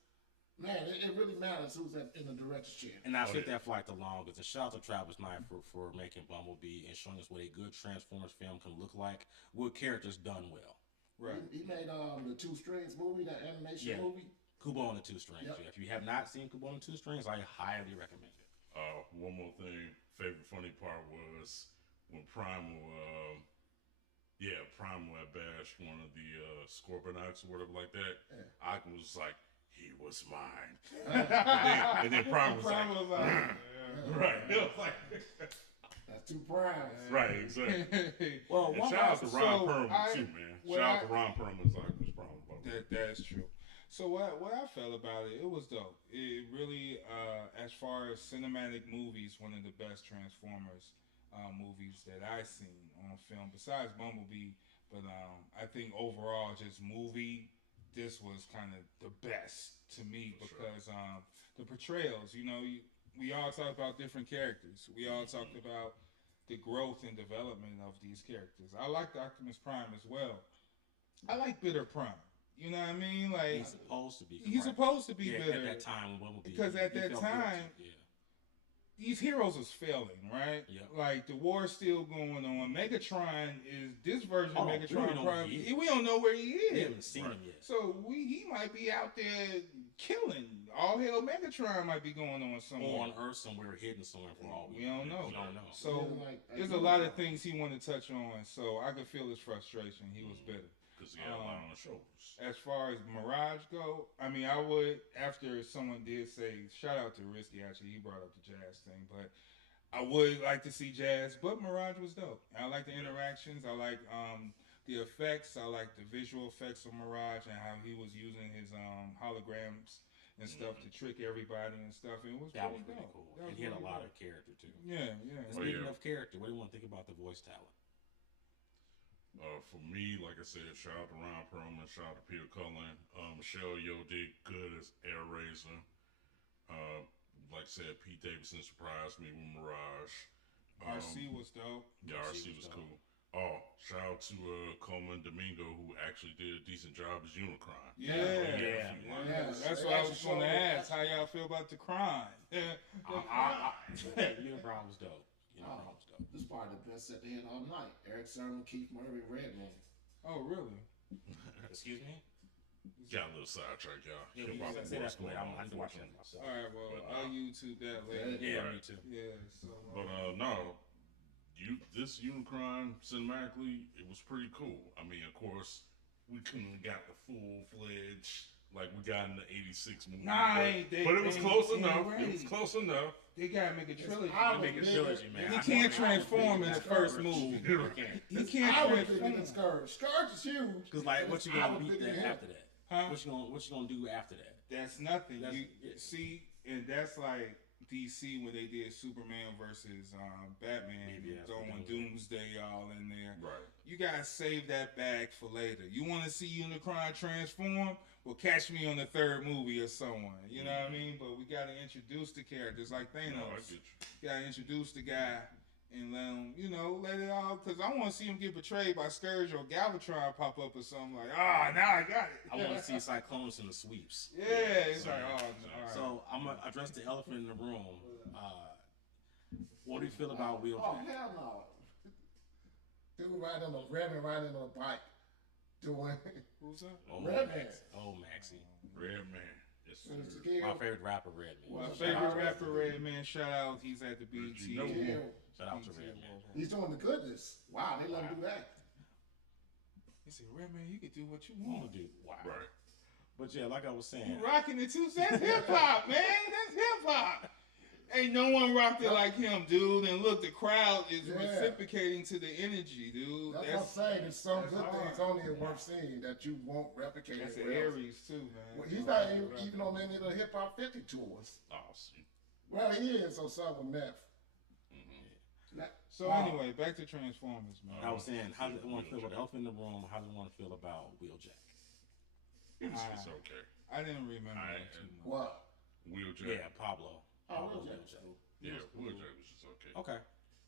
Man, it really matters who's in the director's chair. And I think that flight the longest. And shout out to Travis Knight for making Bumblebee and showing us what a good Transformers film can look like with characters done well. Right. He made the Two Strings movie, that animation movie. Kubo and the Two Strings. Yep. Yeah, if you have not seen Kubo and the Two Strings, I highly recommend it. One more thing. Favorite funny part was when Primal had bashed one of the Scorponauts or whatever like that. Yeah. Aqua was like, he was mine. and then Primal was like, right. It was like, That's two primes. right, exactly. Well, And shout out to Ron Perlman too, man. well, Shout out to Ron Perlman's Aqua's problem. That's true. So what I felt about it, it was dope. It really, as far as cinematic movies, one of the best Transformers movies that I've seen on film, besides Bumblebee. But I think overall, just movie, this was kind of the best to me because the portrayals. You know, we all talk about different characters. We all talked about the growth and development of these characters. I like Optimus Prime as well. I like Bitter Prime. You know what I mean? Like He's supposed to be. He's supposed to be bitter. At that time, Bumblebee. Because at that time, these heroes is failing, right? Yep. Like the war's still going on. Megatron is this version of Megatron. We don't know where he is. We haven't seen him yet. So he might be out there killing. All hell, Megatron might be going on somewhere. Or on Earth somewhere, hidden somewhere for all we don't know. We don't know. So there's a lot of things he wanted to touch on. So I could feel his frustration. He was bitter. Because he had a lot on his shoulders. As far as Mirage go, I mean, I would, after someone did say, shout out to Risky, actually, he brought up the Jazz thing, but I would like to see Jazz, but Mirage was dope. I like the interactions, I like the effects, I like the visual effects of Mirage and how he was using his holograms and stuff to trick everybody and stuff. And it was That was pretty really dope. cool. And he had a lot of character, too. Yeah. And speaking of character, what do you want to think about the voice talent? For me, like I said, shout out to Ron Perlman, shout out to Peter Cullen. Michelle Yeoh did good as Air Razor. Like I said, Pete Davidson surprised me with Mirage. RC was dope. Yeah, RC was cool. Oh, shout out to Coleman Domingo, who actually did a decent job as Unicron. Yeah. That's what I was going to ask. How y'all feel about the crime? Unicron was dope. This is probably the best set they had all night. Eric Sermon, Keith Murray, Redman. Oh, really? Excuse me? Got a little sidetrack, y'all. Yeah, say that for me. I have to watch it myself. All right, well, I'll YouTube that later. Yeah, me too. Yeah, so. But no, this Unicron cinematically, it was pretty cool. I mean, of course, we couldn't have got the full-fledged like we got in the '86 movie. But it was close enough. It was close enough. They gotta make a trilogy. Make a trilogy, man. He can't transform in the first movie. He can't transform. Scourge is huge. Because like, what you gonna beat that after that? Huh? What you gonna do after that? That's nothing. See, and that's like DC when they did Superman versus Batman, throwing Doomsday all in there. Right. You gotta save that bag for later. You want to see Unicron transform? Well, catch me on the third movie or someone. You know what I mean? But we gotta introduce the characters like Thanos. No, I get you. Gotta introduce the guy and let him, let it all. Because I want to see him get betrayed by Scourge or Galvatron pop up or something like, now I got it. I want to see Cyclonus in the sweeps. Yeah, it's like, all right. So I'm gonna address the elephant in the room. What do you feel about Wheeljack? Oh hell no! Dude riding on a bike, doing. Who's that? Redman. Maxie. Redman. Yes, My favorite rapper, Redman. My favorite rapper, Redman. Shout out, he's at the BET. Shout out to Redman. He's doing the goodness. Wow, they let him do that. He said, Redman, you can do what you want. Wow. Right. But yeah, like I was saying, You rocking it too? That's hip hop, man. That's hip hop. Ain't no one rocked it like him, dude. And look, the crowd is reciprocating to the energy, dude. That's what I'm saying. There's some good things on here worth seeing that you won't replicate. That's an Aries too, man. Well, he's not even on any of the Hip Hop 50 tours. Awesome. Well, he is on some with meth. So anyway, back to Transformers, man. I was saying, how does it want to feel about the elephant in the room? How does it want to feel about Wheeljack? It's okay. I didn't remember that too much. What? Wheeljack. Yeah, Pablo. Wheeljack. Yeah, Wheeljack was just okay. Okay.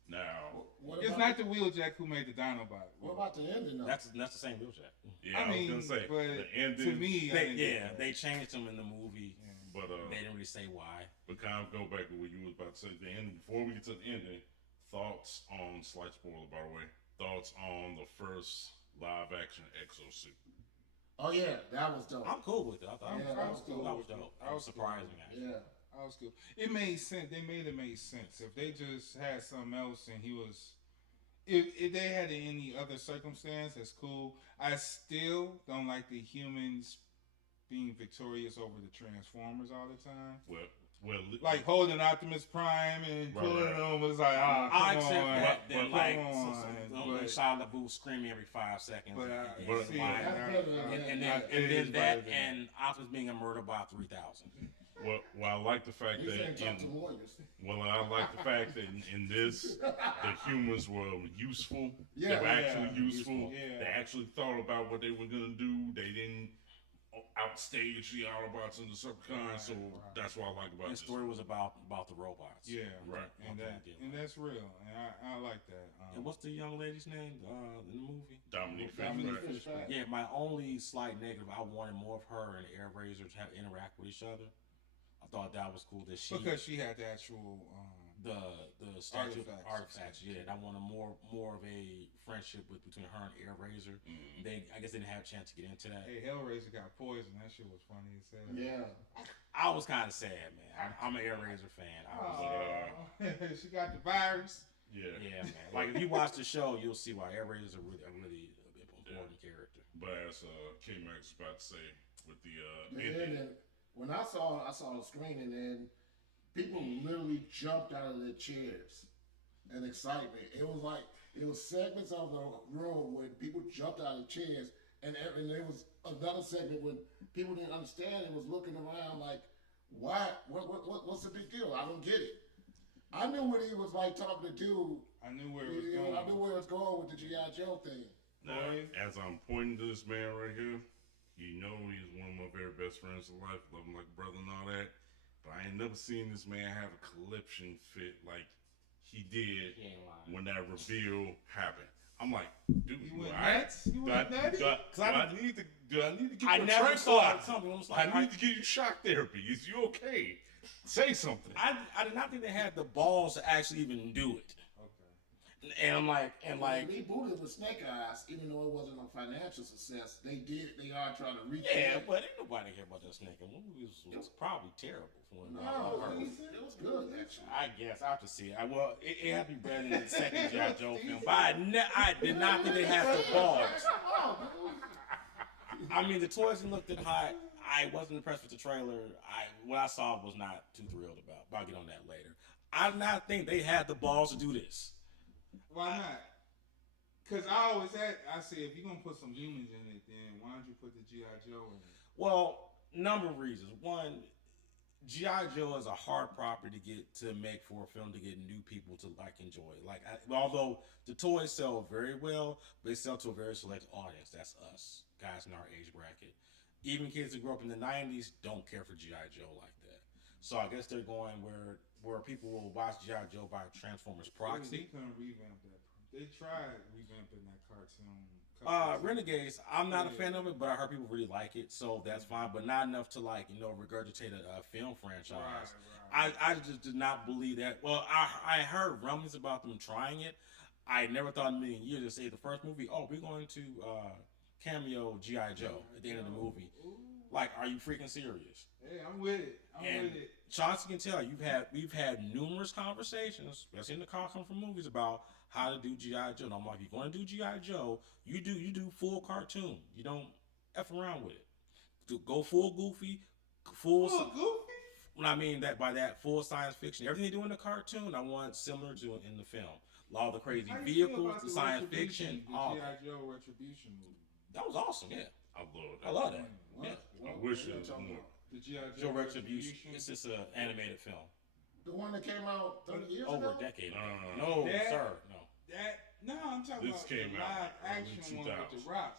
Now, It's not the Wheeljack who made the Dinobot. What about the ending though? That's the same Wheeljack. yeah, I was gonna say but the ending. to me, They changed him in the movie, but they didn't really say why. But kind of go back to what you was about to say. The ending. Before we get to the ending, thoughts on slight spoiler by the way. Thoughts on the first live action exosuit. Oh yeah, that was dope. I'm cool with it. I thought Yeah, that was cool. That was dope. I That was was surprising, cool. actually. Yeah. That was good. It made sense. They made it make sense. If they just had something else and he was, if they had it in any other circumstance, that's cool. I still don't like the humans being victorious over the Transformers all the time. Well, Like holding Optimus Prime and Right, pulling right. him was like, ah, come I accept on. that. Then Come like on. Shia LaBeouf screaming every 5 seconds. But and see, lying. That's better than that. and it then is that better than and Optimus being murdered by 3,000. well, I like the fact You that can't talk to lawyers. I like the fact that in this, the humans were useful. They Yeah, were actually useful. Yeah. They actually thought about what they were gonna do. They didn't outstage the Autobots and the Decepticons. So that's what I like about The this. story was about the robots. Yeah, Right. and that's real, and I like that. And what's the young lady's name in the movie? Dominique Dominique Fishback. Fishback. Yeah, my only slight negative, I wanted more of her and Air Razor to have interact with each other. I thought that was cool that Because she had the actual. the statue Artifacts. artifacts. Yeah, I wanted more of a friendship between her and Air Razor. They I guess they didn't have a chance to get into that. Hey, Hellraiser got poisoned. That shit was funny as hell. Yeah. I was kind of sad, man. I'm an Air Razor fan. I was, She got the virus. Yeah. yeah, man. Like if you watch the show, you'll see why Air Razor is a really important character. But as K-Max was about to say, with the And ending, then when I saw the screen, and then people literally jumped out of their chairs in excitement. It was segments of the room when people jumped out of chairs, and there was another segment when people didn't understand and was looking around like, why? What's the big deal? I don't get it. I knew what he was like talking to dude. I knew where it was You know, going. I knew where it was going with the G.I. Joe thing. now, as I'm pointing to this man right here, you know he's one of my very best friends in life. Love him like a brother and all that. But I ain't never seen this man have a conniption fit like he did He ain't lying. when that reveal happened. I'm like, dude, You went I- nuts? You do I- went nutty? do I need to get I you a never saw tranquilizer? something. It was like, I need to give you shock therapy. Is you okay? Say something. I did not think they had the balls to actually even do it. Okay. And I'm like, They rebooted with Snake Eyes, even though it wasn't a financial success. They are trying to recreate. yeah, but ain't nobody care about that snake. The movie was probably terrible for when I No, heard. it was good actually. I guess I have to see it. It had to be better than the second G.I. Joe film. But I did not think they had the balls. I mean, the toys looked at hot. I wasn't impressed with the trailer. What I saw was not too thrilled about. But I'll get on that later. I did not think they had the balls to do this. Why not? Because I say, if you're going to put some humans in it, then why don't you put the G.I. Joe in it? Well, number of reasons. One, G.I. Joe is a hard property to make for a film to get new people to enjoy. Although the toys sell very well, they sell to a very select audience. That's us, guys in our age bracket. Even kids that grew up in the 90s don't care for G.I. Joe like that. So I guess they're going where people will watch G.I. Joe by Transformers They proxy. couldn't revamp that. They tried revamping that cartoon. Renegades, I'm not a fan of it, but I heard people really like it, so that's fine. But not enough to regurgitate a film franchise. Right. I just did not believe that. Well, I heard rumblings about them trying it. I never thought in a million years to say the first movie. Oh, we're going to cameo G.I. Joe at the end of the movie. Like, are you freaking serious? Hey, I'm with it. I'm with it. Chauncey can tell we've had numerous conversations, especially in the car come from movies, about how to do G.I. Joe. And I'm like, if you're going to do G.I. Joe, you do full cartoon. You don't F around with it. Go full goofy, full Goofy? When I mean that by that full science fiction. Everything they do in the cartoon, I want similar to in the film. All the crazy How do you feel vehicles, about the science fiction, The all G.I. that. Joe Retribution movie. That was awesome, yeah. I love that. I love that. Yeah. I wish it was more. The G.I. Joe Retribution. It's just an animated film. The one that came out 30 years Over ago? a decade ago. No. No, That- sir. No. I'm talking This about came the out live early action one with 2000s. the Rock.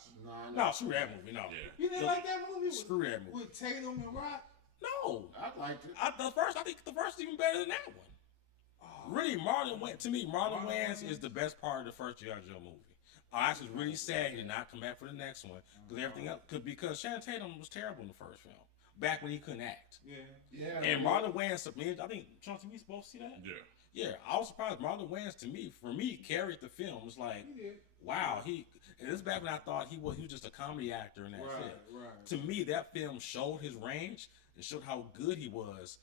No, screw that movie. No. Yeah. You didn't like that movie? Screw that movie. With Tatum and Rock? No. I liked it. I think the first is even better than that one. Really, Marlon Wayans is the best part of the first G.I. Joe movie. I was really sad he did not come back for the next one because everything else because Channing Tatum was terrible in the first film. back when he couldn't act. Yeah. And Marlon Wayans, to me, I think, Chauncey, we supposed to see that? Yeah. Yeah, I was surprised. Marlon Wayans, for me, carried the film. It was like, wow, and this is back when I thought he was just a comedy actor and that's it. Right. To me, that film showed his range and showed how good he was.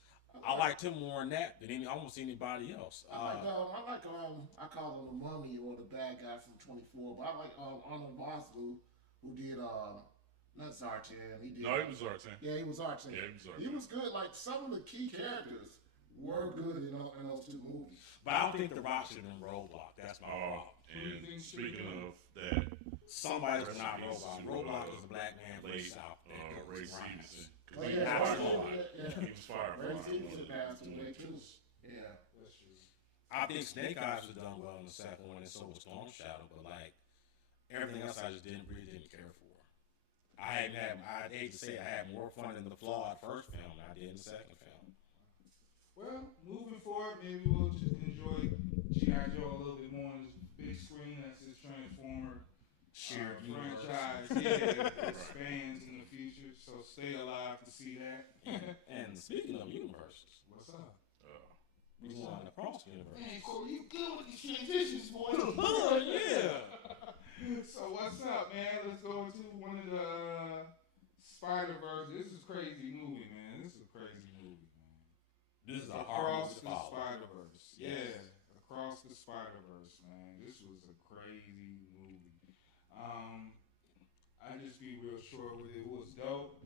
I liked him more in that than almost anybody else. I call him the mummy or the bad guy from 24, but I like Arnold Vosloo, who did not Zartan. He was Zartan. Yeah, he was Zartan. Yeah, he was Zartan. He was good. Like some of the key characters were good in those two movies. But I don't think The Rock should have been Roadblock. That's my problem. And speaking of that, somebody's not Roadblock. Roadblock is a black man from the late South. Ray Stevenson. He was fired. Ray Stevenson passed away too. Yeah, That's true. I think Snake Eyes was done well in the second one, and so was Storm Shadow. But like everything else, I just really didn't care for. I hate to say it, I had more fun in the flawed first film than I did in the second film. Well, moving forward, maybe we'll just enjoy G.I. Joe a little bit more on this big screen as his Transformer Shared franchise expands in the future. So stay alive to see that. And speaking of universes, What's up? we going across the universe. Man, Corey, you good with these transitions, boy. Yeah. So what's up, man? Let's go into one of the Spiderverse. This is a crazy movie, man. This is a crazy movie, man. This is a Across hard the Spiderverse. Yes. Yeah, Across the Spiderverse, man. This was a crazy movie. I just be real short with it. It was dope.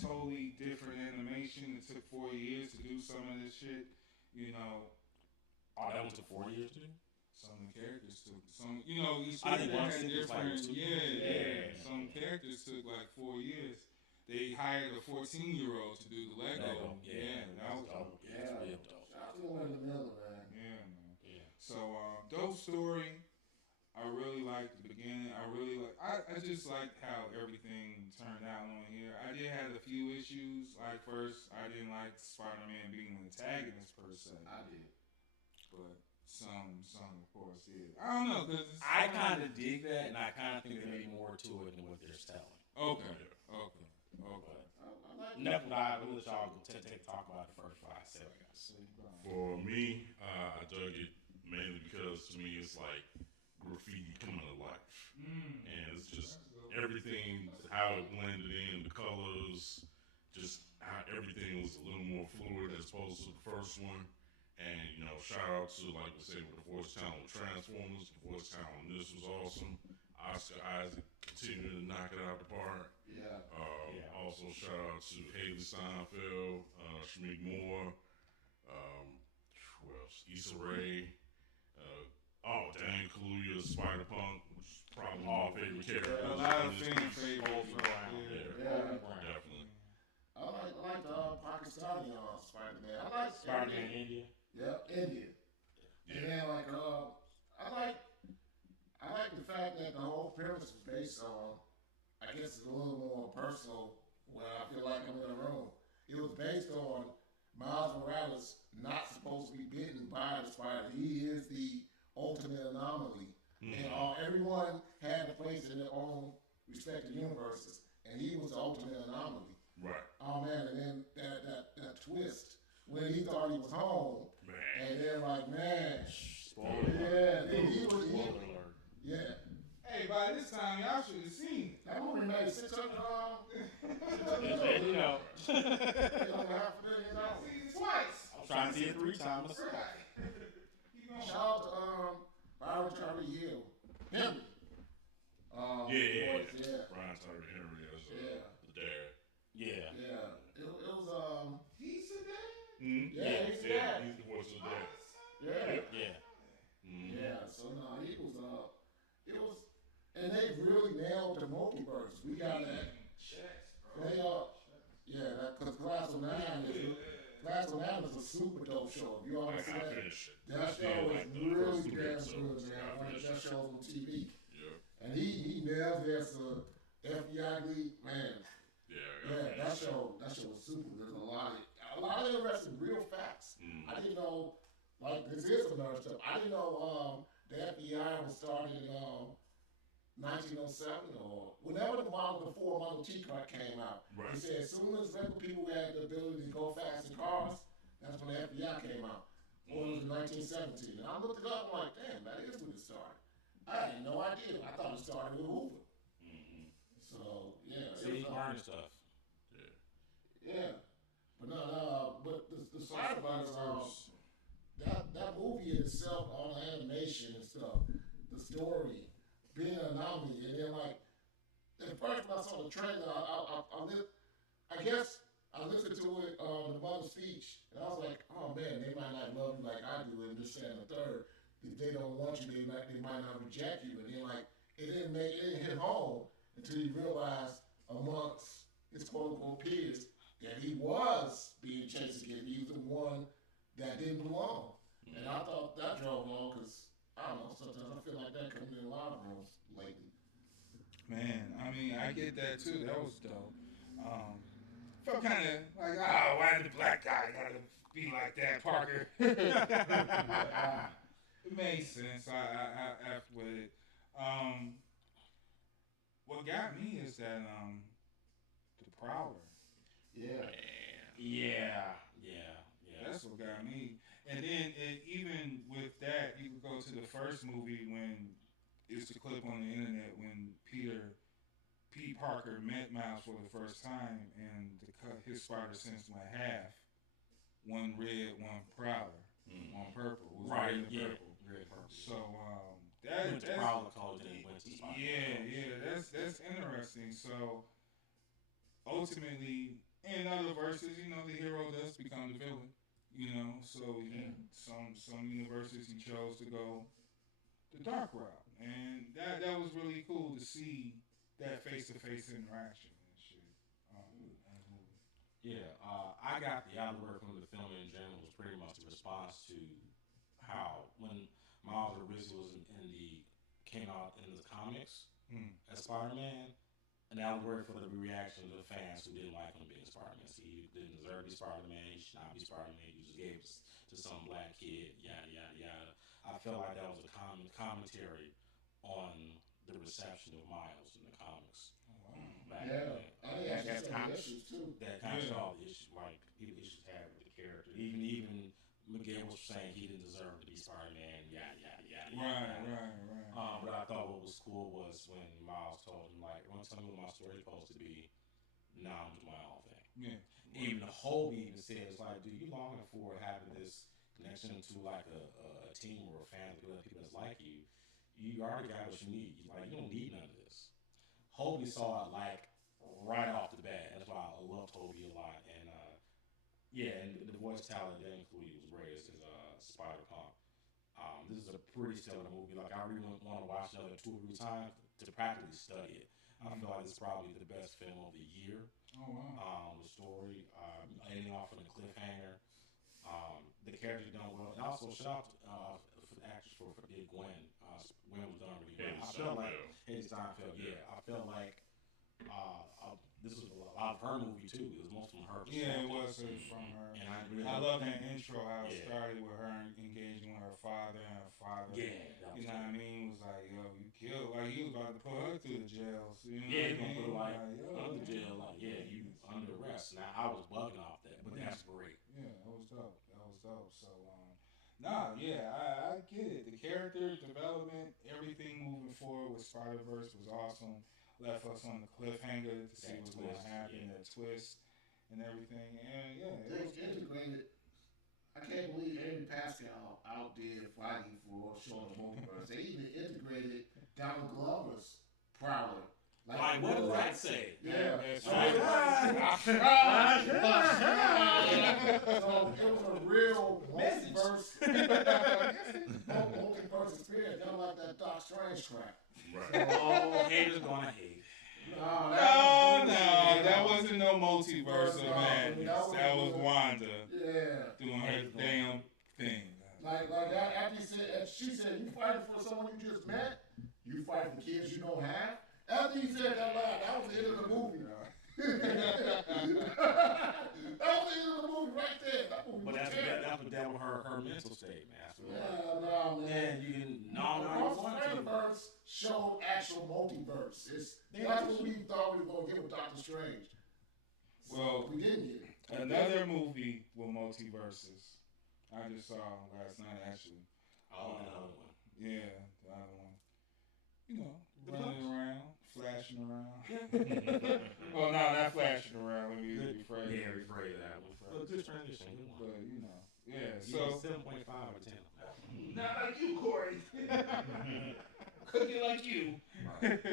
Totally different animation. It took 4 years to do some of this shit. You know, that one took 4 years to do? some of the characters took some. You know, each I think character one had scene was like different. 2 years. Yeah. Yeah. Some characters took like 4 years. They hired a 14-year-old to do the Lego. Yeah, that was dope. Yeah, it's real dope. shout out to Linda Miller, man. Yeah, man. Yeah. So, dope story. I really liked the beginning. I just liked how everything turned out on here. I did have a few issues. Like first, I didn't like Spider-Man being an antagonist per se, I did. but some of course, yeah. I don't know because I kind of dig that, and I kind of think there may be more to it than what they're telling. Okay. Enough of that. We'll let y'all talk about the first 5 seconds. For me, I dug it mainly because to me it's like graffiti coming to life, and it's just everything, how it blended in, the colors, just how everything was a little more fluid as opposed to the first one. And you know, shout out to, like we said, with the voice talent with Transformers, the voice talent on this was awesome. Oscar Isaac continued to knock it out the park. Yeah. Also, shout out to Haley Steinfeld, Shamik Moore, who else? Issa Rae. Dan Kaluuya, Spider-Punk, which is probably my favorite character. A lot of in this fan piece. favorites. Definitely. I like the Pakistani Spider-Man. I like Spider-Man in India. Yeah, India. And then I like the fact that the whole premise was based on, I guess it's a little more personal where I feel like I'm in the room. It was based on Miles Morales not supposed to be bitten by the spider. He is the ultimate anomaly. And everyone had a place in their own respective universes, and he was the ultimate anomaly. Right. Oh man, and then that twist when he thought he was home, and then like, man, he was, yeah. Hey, by this time y'all should have seen it. That movie made 600, You know. $600 million. Seen it twice. I'm trying to see it 3 times. Shout out to Byron Charlie Hill, Henry. Brian Tyree Henry as the dad. Yeah. It was He's a dad? he's dad. He's the voice of the dad. So no, it was, and they really nailed the multiverse. We got that. Because Class of 9 is a super dope show. If you always see that, that show is really damn good, man. One of the best shows on TV. Yeah. And he nails it as a FBI lead, man. Yeah. That show was super. There's a lot of interesting real facts. I didn't know, like, this is some nerd stuff. I didn't know the FBI was started 1907 or whenever before Model T car came out. Right. They said as soon as regular people had the ability to go fast in cars, that's when the FBI came out. Or it was in 1917. And I looked it up, I'm like, damn, that is when it started. I had no idea. I thought it started with Hoover. Mm-hmm. So, yeah. See, he's learning stuff. Yeah. But no, but the Spiderverse, that movie in itself, all the animation and stuff, the story, being an anomaly, and then like, at first when I saw the trailer, I guess I listened to it, the mother's speech, and I was like, oh man, they might not love you like I do, and this, that, and the third. If they don't want you, they might not reject you. And then like, it didn't hit home until you realize amongst his quote unquote peers that he was being chased again. He was the one that didn't belong. And I thought that drove on because, I don't know, sometimes I feel like that coming in a lot of rooms lately. Man, I mean, I get that too. That was dope. Felt kind of like, oh, why did the black guy gotta be like that, Parker? It made sense. I F with it. What got me is that the Prowler. Yeah. That's what got me. And then even with that, you could go to the first movie when it's the clip on the internet when Pete Parker met Miles for the first time, and his spider sense went half. One red, one Prowler, one purple. It was red and purple. Red, purple. So that's Prowler called it. That's interesting. So ultimately, in other verses, the hero does become the villain. So some universes he chose to go the dark route, and that was really cool to see that face-to-face interaction and shit. I got the outward from the film in general was pretty much the response to how when Miles originally was came out in the comics as Spider-Man, and allegory for the reaction of the fans who didn't like him being Spider-Man. So he didn't deserve to be Spider-Man. He should not be Spider-Man. You just gave it to some black kid. Yada yada yada. I felt like that was a commentary on the reception of Miles in the comics. That's kind of issues too. That kind of all the issues, like people issues had with the character. Even Miguel was saying he didn't deserve to be Spider-Man. Yada yada yada. Right. But I thought what was cool was when Miles told him, like, "Don't tell me what my story's supposed to be. Now I'm doing my own thing." Yeah. Even Hobie even said, "It's like, dude, you longing for having this connection to like a team or a fan, people that's like you. You already got what you need. You don't need none of this." Hobie saw it like right off the bat. That's why I loved Hobie a lot. And and the voice talent that included was great. Is Spider-Punk. This is a pretty stellar movie. Like, I really want to watch another 2 or 3 times to practically study it. I feel like it's probably the best film of the year. Oh wow. The story, ending off on a cliffhanger. The character done well, and also shout out for the actress for Gwen. Gwen was done really well. I felt like Haley Steinfeld. I felt like this was a lot of her movie too. It was most of her. Yeah, it was from her. And I love that intro. How it started with her engaging with her father, and her father. Yeah, you know what I mean? Was like, yo, you killed. Like, he was about to put her through the jail. So, you know he what I gonna mean? put her under jail. You under arrest. Now I was bugging off that, but that's great. Yeah, that was dope. So, I get it. The character development, everything moving forward with Spider-Verse was awesome. Left us on the cliffhanger to see what's going to happen, that twist and everything. And They integrated. I can't believe Amy Pascal outdid Feige for showing the multiverse. They even integrated Donald Glover's Prowler. Like, what does that say? Yeah. That's So it was a real multiverse experience. Kind of like that Doc Strange crap. Right. Haters gonna hate. No, that wasn't no multiverse of madness. That was Wanda doing her damn thing. Like that, after she said, you fighting for someone you just met? You fight for kids you don't have? After he said that line, that was the end of the movie. That's that was the end of the movie right there. That movie But was terrible. that was down with her mental state, man. Yeah, no, man. And you can Spiderverse showed actual multiverse. That's what we thought we were gonna get with Doctor Strange. So Well, we didn't get it. another movie with multiverses. I just saw last night, actually. another one. Yeah, the other one. You know, running around, flashing around. Well, no, not flashing around. Let me rephrase. Yeah, rephrase that one. Well, good transition. Good one. But you know, yeah. So So 7.5 or 10. not like you, Corey. Cooking like you. Patrick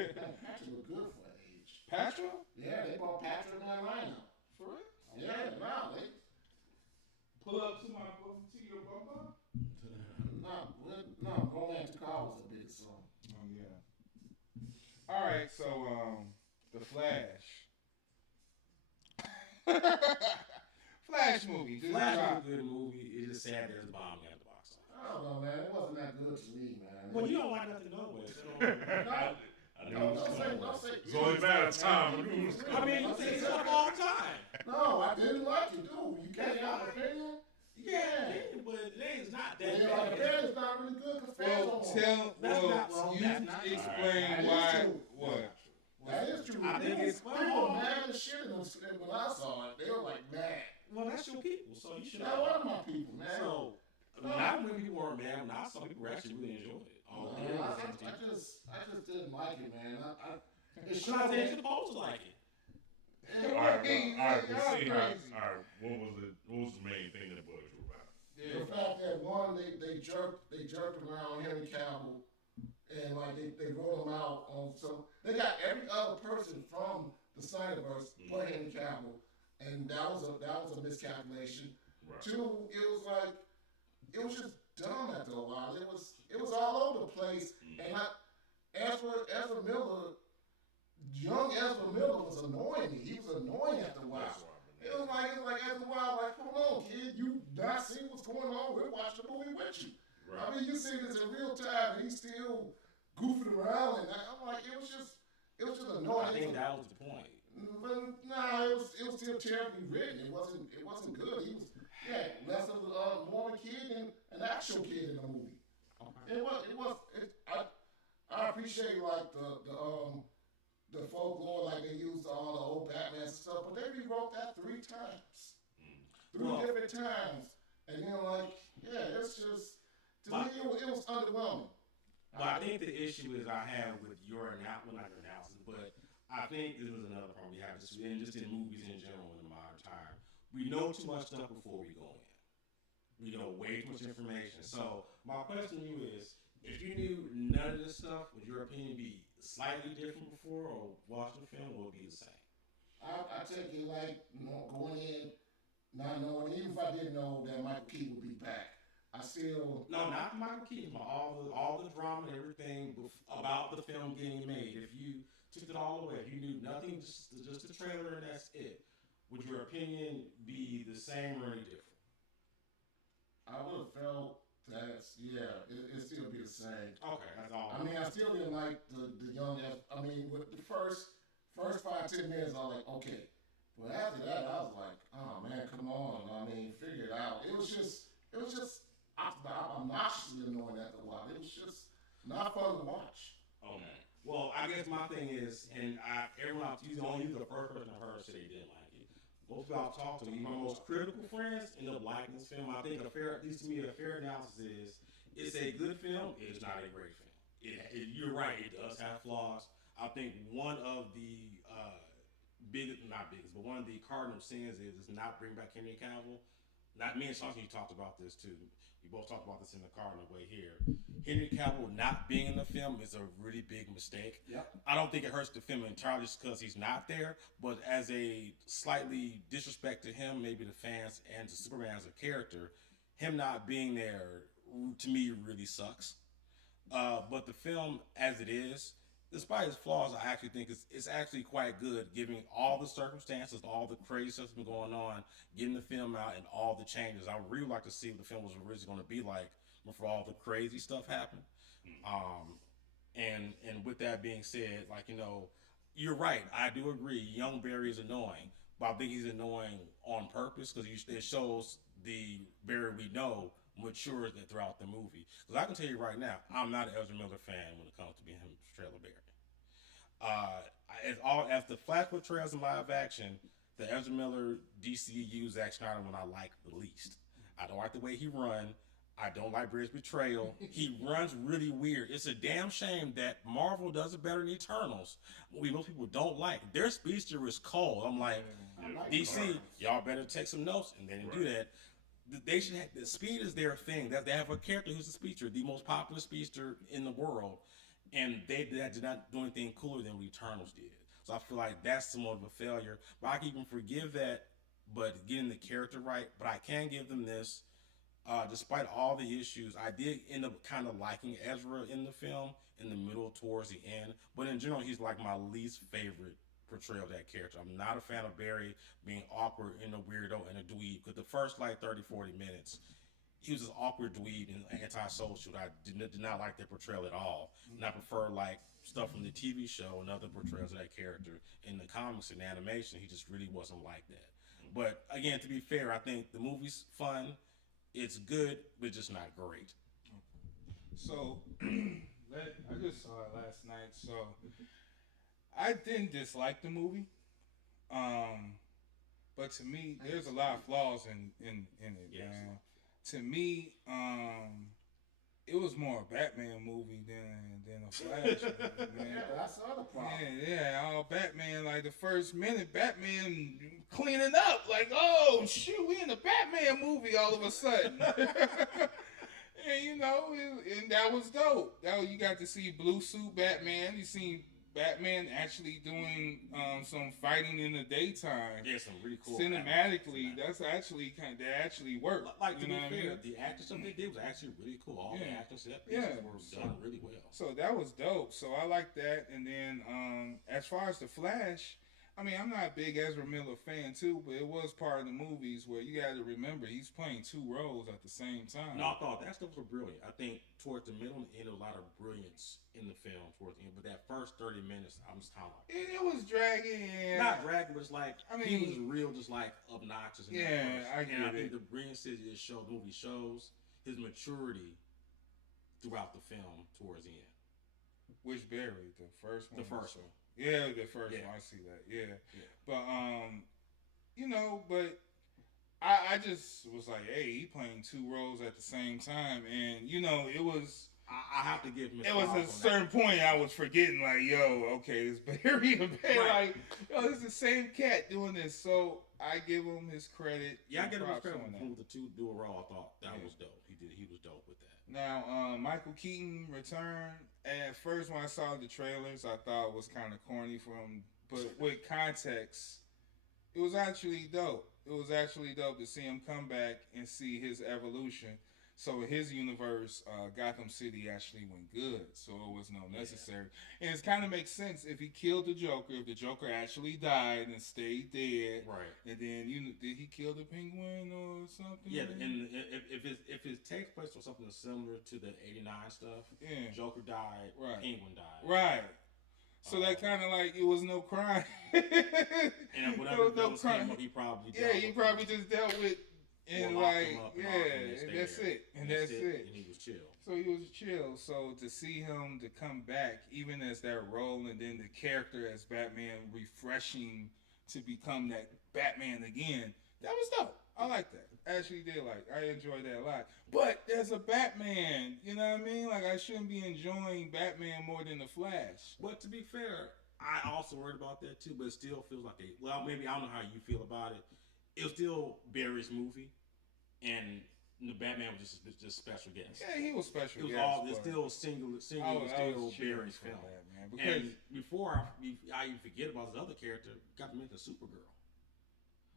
looked good for that age. Patrick? Yeah, they brought Patrick in that lineup. For real? Yeah, wow. They Pull up to your bumper. no, going after Carl was the biggest song. Oh yeah. All right, so the Flash. Flash movie. Just Flash drop. was a good movie. It's just sad there's a bomb at the box office. I don't know, man. It wasn't that good to me, man. Well, you don't like nothing to know with. Don't say. It's only a matter of time. I mean, you say stuff all the time. No, I didn't like it, dude. You can't have an opinion. Yeah, but it ain't not that Yeah, bad. opinion's not really good because fans Well, don't. you explain That is why. true. What? That is true. I think it's people were mad as shit when I saw it. They were like mad. Well, that's your people, so you should. Now, one of my people, man. So, not when people weren't mad. When I saw people actually really enjoyed it. I just didn't like it, man. It It's not that you're supposed to like it. All right, we'll see. All right, what was the main thing that bugged you about it? The fact that one, they jerked around Henry Cavill, and like they wrote him out on some. They got every other person from the Spiderverse but Henry Cavill, and that was a miscalculation. Right. Two, it was just dumb after a while. It was all over the place, and Ezra Miller. Young Ezra Miller was annoying me. He was annoying after a while. It was like after a while, like, hold on, kid, you not see what's going on? We're watching the movie with you. Right. I mean, you see this in real time, and he's still goofing around, and I'm like, it was just annoying. I think that was the point. But no, it was still terribly written. It wasn't good. He was less of a Mormon kid than an actual kid in the movie. Okay. I appreciate like the folklore, like they used all the old Batman and stuff, but they rewrote that 3 times. Three different times. And it's just, to me, it was underwhelming. But I think the issue is I have with your analysis, not your analysis, but I think this was another problem we have, just in movies in general in the modern time. We know too much stuff before we go in. We know way too much information. So my question to you is, if you knew none of this stuff, would your opinion be slightly different before or watching the film, or would it be the same? I take it like going in, not knowing, even if I didn't know that Michael Keaton would be back, I still... No, not Michael Keaton, but all the drama and everything about the film getting made. If you took it all away, if you knew nothing, just the trailer and that's it, would your opinion be the same or any different? I would have felt that, it'd still be the same. Okay, that's all. I mean, I still didn't like the young. I mean, with the first 5-10 minutes, I was like, okay. But after that, I was like, oh man, come on. I mean, figure it out. It was just obnoxiously annoying after a while. It was just not fun to watch. Okay. Well, I guess my thing is, and everyone else, you're the first person I've heard say they didn't like it. Most people I've talked to, my most critical friends, end up liking this film. I think at least to me, a fair analysis is, it's a good film, it's not a great film. You're right, it does have flaws. I think one of the one of the cardinal sins is not bring back Henry Cavill. Not me and Chauncey, you talked about this too. We both talked about this in the cardinal way here. Henry Cavill not being in the film is a really big mistake. Yep. I don't think it hurts the film entirely just because he's not there, but as a slightly disrespect to him, maybe the fans and to Superman as a character, him not being there to me really sucks. But the film as it is, despite its flaws, I actually think it's actually quite good, given all the circumstances, all the crazy stuff that's been going on, getting the film out, and all the changes. I would really like to see what the film was originally going to be like before all the crazy stuff happened. And with that being said, you're right. I do agree. Young Barry is annoying, but I think he's annoying on purpose because it shows the Barry we know matures throughout the movie. Because I can tell you right now, I'm not an Ezra Miller fan when it comes to being him Trailer Barry. As the Flash portrayals in live action, the Ezra Miller DCU Zack Snyder one I like the least. I don't like the way he run. I don't like Barry's betrayal. He runs really weird. It's a damn shame that Marvel does it better than Eternals. Most people don't like. Their speedster is cold. I'm like, DC, y'all better take some notes, and they didn't do that. They should have, the speed is their thing. That they have a character who's a speedster, the most popular speedster in the world, and they did not do anything cooler than what Eternals did. So I feel like that's somewhat of a failure. But I can even forgive that, but getting the character right. But I can give them this. Despite all the issues, I did end up kind of liking Ezra in the film in the middle towards the end. But in general, he's like my least favorite portrayal of that character. I'm not a fan of Barry being awkward and a weirdo and a dweeb. Because the first like 30, 40 minutes, he was this awkward dweeb and antisocial. I did not like that portrayal at all. And I prefer like stuff from the TV show and other portrayals of that character in the comics and animation. He just really wasn't like that. But again, to be fair, I think the movie's fun. It's good, but just not great. So, I just saw it last night. So, I didn't dislike the movie. But to me, there's a lot of flaws in it, man. To me, it was more a Batman movie than a Flash movie, man. Yeah, that's the other problem. Yeah, all Batman, like the first minute, Batman cleaning up, like, oh, shoot, we in a Batman movie all of a sudden. And, you know, and that was dope. You got to see Blue Suit Batman. You seen Batman actually doing some fighting in the daytime. Yeah, some really cool. Cinematically, that actually worked. Like, to be fair, the acting stuff they did was actually really cool. All the acting set pieces were done really well. So that was dope. So I like that. And then as far as the Flash, I mean, I'm not a big Ezra Miller fan too, but it was part of the movies where you got to remember he's playing two roles at the same time. No, I thought that stuff was brilliant. I think towards the middle and end, a lot of brilliance in the film towards the end. But that first 30 minutes, I'm just kind of like, it was dragging. Not dragging, but it's like, I mean, he was real, just like obnoxious. In I get it. I think the brilliance is the movie shows his maturity throughout the film towards the end. Which Barry? The first one? The first one. Yeah, the first one. I see that. Yeah. But you know, but I just was like, hey, he playing two roles at the same time, and you know, it was. I have to give him. It was a certain point I was forgetting, like, yo, okay, it's Barry and Barry. Right. Like, yo, this is the same cat doing this, so I give him his credit. Yeah, I give him his credit on for that. the two do a role. I thought that was dope. He was dope with that. Now, Michael Keaton returned. At first, when I saw the trailers, I thought it was kind of corny for him. But with context, it was actually dope. It was actually dope to see him come back and see his evolution. So in his universe, Gotham City actually went good. So it was no necessary. And it kind of makes sense if he killed the Joker, if the Joker actually died and stayed dead. Right. And then, did he kill the Penguin or something? Yeah, and if it takes place on something similar to the 89 stuff, Joker died, Penguin died. Right. So that kind of like, it was no crime. And whatever no crime. He probably he probably just dealt with. And like, and that's it. And that's it. And he was chill. So he was chill. So to see him to come back, even as that role, and then the character as Batman refreshing to become that Batman again, that was dope. I like that. Actually did I enjoyed that a lot. But there's a Batman, you know what I mean? Like, I shouldn't be enjoying Batman more than the Flash. But to be fair, I also worried about that too, but it still feels like maybe I don't know how you feel about it. It was still Barry's movie. And the Batman was just special guest. Yeah, he was special guest. It's still single still Barry's film. That, because and before I even forget about his other character, got to mention Supergirl,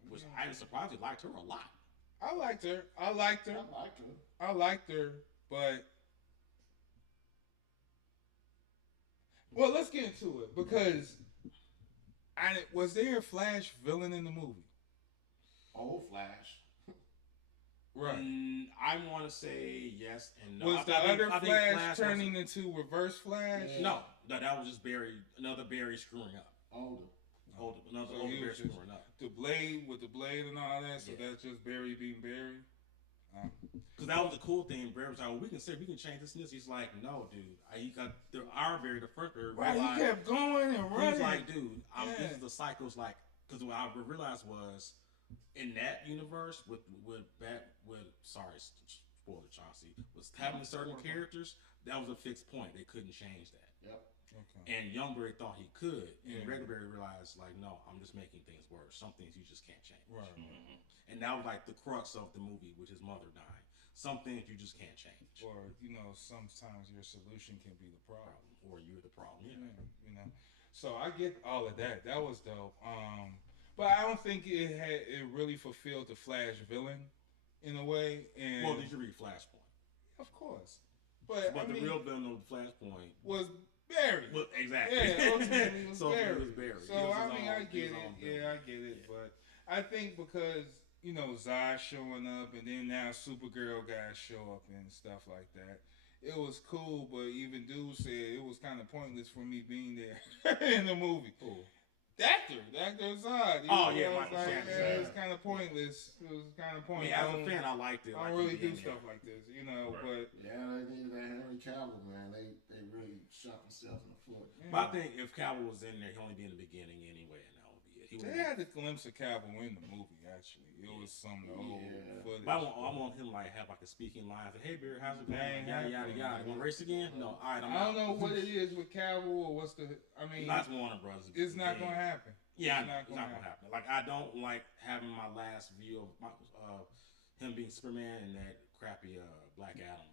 which I surprisingly liked her a lot. I liked her, but well, let's get into it because was there a Flash villain in the movie? Old Flash. Right. I want to say yes and no. Was the other Flash turning into Reverse Flash? No, that was just another Barry screwing up. Older. Another So older he Barry was just screwing up. the blade with the blade and all that. So Yeah. that's just Barry being Barry. Because that was the cool thing. Barry was like, well, we can change this and this. He's like, no, dude. He got our Barry, the first Barry. Right, he kept going and He running. was like, dude, this Yeah. is the cycles. Like, because what I realized was in that universe sorry, spoiler Chauncey, was having certain characters. That was a fixed point. They couldn't change that. Yep. Okay. And Youngberry thought he could, and Yeah. Redberry realized, like, no, I'm just making things worse. Some things you just can't change. Right. And that was like the crux of the movie with his mother dying. Some things you just can't change. Or sometimes your solution can be the problem. Or you're the problem. Yeah. Yeah. So I get all of that. That was dope. But I don't think it really fulfilled the Flash villain in a way. And Well, did you read Flashpoint? Of course. But the real villain of Flashpoint was Barry. Well, exactly. Yeah, ultimately it was so Barry. It was Barry. So I get it. Yeah, I get it. Yeah. But I think because Zod showing up and then now Supergirl guys show up and stuff like that. It was cool, but even dude said it was kind of pointless for me being there in the movie. Cool. The actor Zod. It was kind of pointless. It was kind of pointless. I mean, as a fan, I liked it. I don't really do stuff like this, right. But yeah, they needed that Henry Cavill, man. They really shot themselves in the foot. Yeah. But I think if Cavill was in there, he'd only be in the beginning anyway, and that would be it. They had a glimpse of Cavill in the movie. Actually, it was some old footage. But I want him have a speaking line. Like, hey, Barry, how's it going? Yada yada yada. You want to race again? No. All right. I don't know what it is with Cavill or what's the. I mean, that's Warner Brothers. It's not gonna happen. Yeah, it's not gonna happen. Like I don't like having my last view of him being Superman and that crappy Black Adam,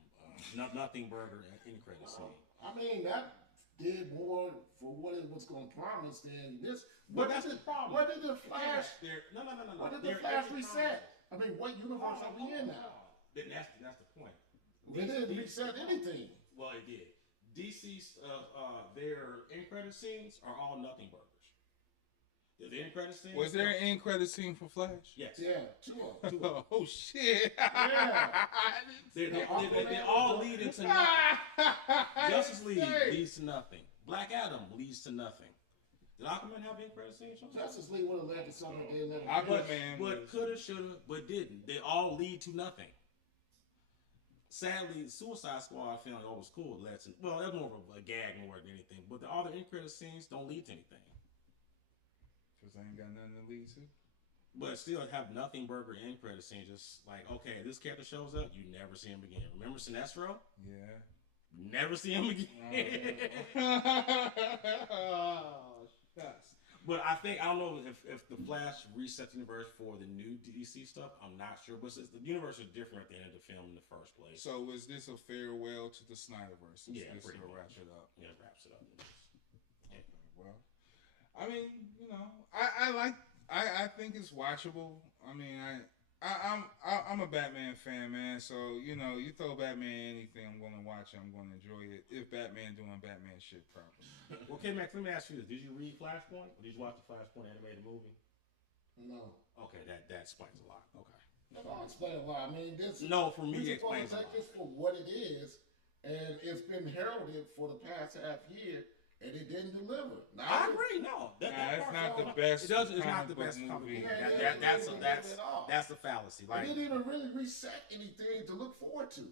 nothing burger in credit scene. I mean that did more for what it was going to promise than this. But that's the problem. What did the Flash? No. What did the Flash reset? I mean, what universe are we in now? That's the point. It didn't reset anything. Well, it did. DC's their end credit scenes are all nothing burgers. The end credit scene. Was there an end credit scene for Flash? Yes. Yeah, two of them. Oh shit! Yeah. They all lead into nothing. Justice League leads to nothing. Black Adam leads to nothing. Did Aquaman have end credit scenes? Justice League would have led to something they never. Aquaman, but coulda, shoulda, but didn't. They all lead to nothing. Sadly, Suicide Squad I feel like was cool. That's more of a gag more than anything. But the other end credit scenes don't lead to anything. Because I ain't got nothing to lead to. But still have nothing burger end credit scene. Just like, okay, this character shows up, you never see him again. Remember Sinestro? Yeah. Never see him again. Oh, shucks. But I don't know if the Flash resets the universe for the new DC stuff. I'm not sure. But the universe is different at the end of the film in the first place. So is this a farewell to the Snyderverse? Yeah, this pretty will much. wrap it up. Yeah, it wraps it up. Okay, well, I mean, I think it's watchable. I mean, I'm a Batman fan, man. So you throw Batman anything, I'm gonna watch it. I'm gonna enjoy it if Batman doing Batman shit properly. Okay, Max. Let me ask you this: did you read Flashpoint, or did you watch the Flashpoint animated movie? No. Okay, that explains a lot. Okay. That don't explain a lot. I mean, this. No, for me, it we're explains supposed to take this for what it is, and it's been heralded for the past half year. And it didn't deliver. Now, I agree. No, it's not the best. It's not the best movie. That's the fallacy. Like, it didn't even really reset anything to look forward to.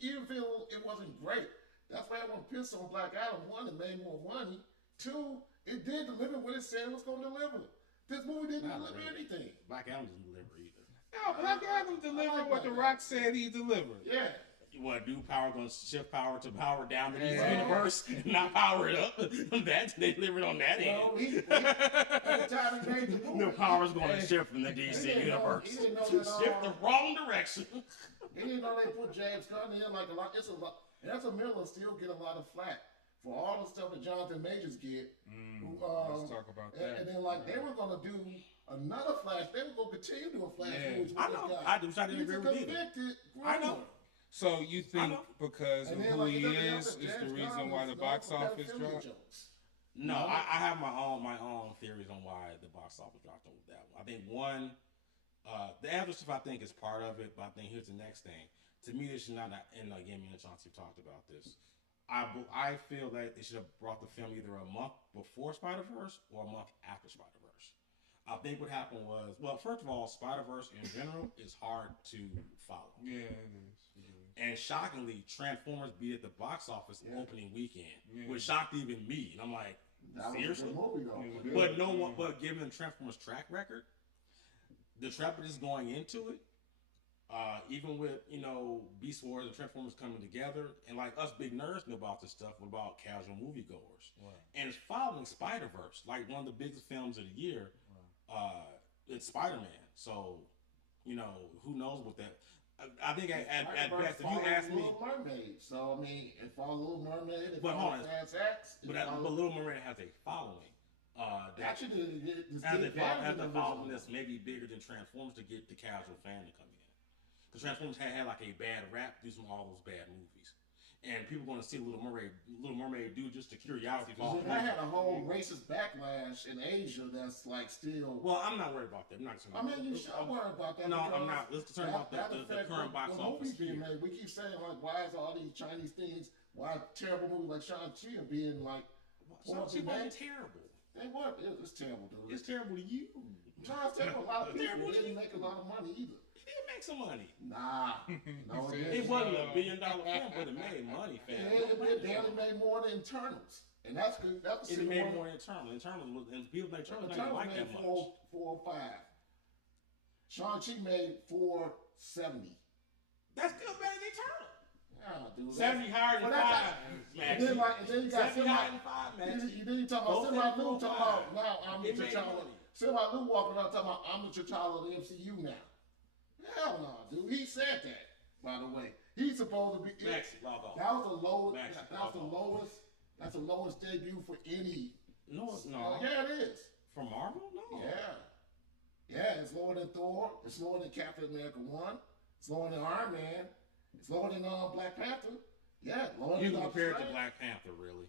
Even if it wasn't great. That's why everyone pissed on Black Adam. One, it made more money. Two, it did deliver what it said it was going to deliver. This movie didn't deliver anything. Black Adam didn't deliver either. No, Black Adam delivered what The Rock said he delivered. Yeah. What, new power going to shift power to power down the DC universe, not power it up? They delivered on that end. At the time he made the movie, the power's going to shift in the DC universe. He didn't know shift the wrong direction. He didn't know they put James Gunn in like a lot. It's a lot. And Ezra Miller still get a lot of flack for all the stuff that Jonathan Majors get. Let's talk about that. And then they were going to do another Flash. They were going to continue doing Flash movies with I know. this guy. I didn't agree with either. I know. So you think because of who he is the reason why the box office dropped? No, I have my own theories on why the box office dropped on that one. I think one, the average stuff I think is part of it, but I think here's the next thing. To me, this should not. And again, me and Chauncey talked about this. I feel that they should have brought the film either a month before Spider-Verse or a month after Spider-Verse. I think what happened was, well, first of all, Spider-Verse in general is hard to follow. Yeah, it is. And shockingly, Transformers beat at the box office opening weekend, which shocked even me. And I'm like, seriously? Movie, though. But no one, but given Transformers track record, the Trepidous going into it, even with Beast Wars and Transformers coming together, and like us big nerds know about this stuff, what about casual moviegoers? Right. And it's following Spider-Verse, like one of the biggest films of the year. It's Spider-Man, so who knows what that. I think at best, if you ask me, Little Mermaid. So I mean, if our Little Mermaid, but hold on, but Little Mermaid has a following. Actually, has a following that's maybe bigger than Transformers to get the casual fan to come in. Because Transformers had like a bad rap due to all those bad movies. And people going to see Little Mermaid do just the curiosity. I had a whole racist backlash in Asia that's like still. Well, I'm not worried about that. I'm not concerned. I mean, you should worry about that. No, I'm not. Let's concerned about the current box office. Being made. We keep saying like, why is all these Chinese things? Why terrible movies like Shang-Chi are being like? Shang-Chi wasn't terrible. They were. It's terrible, dude. It's terrible to you. No, it's terrible. A lot of people didn't make a lot of money either. It didn't make some money. Nah. No, it wasn't $1 billion film, but it made money, fam. It barely made more than Eternals. And that's good. That was it made more than Eternals. Eternals was, and people like Eternals didn't like that much. 405. Shang-Chi made 470. That's still better than Eternals. Yeah, dude. 70 higher than 5. And then you got 70 higher than 5, man. Then you talking about Semi Lou talking about now I'm the T'Challa. Semi Lou walking around talking about I'm the T'Challa of the MCU now. Hell no, dude. He said that, by the way. He's supposed to be. That was the lowest. That's the lowest debut for any. No, it's not. Yeah, it is. For Marvel? No. Yeah, it's lower than Thor. It's lower than Captain America 1. It's lower than Iron Man. It's lower than Black Panther. Yeah, lower than. You can compare it to Black Panther, really?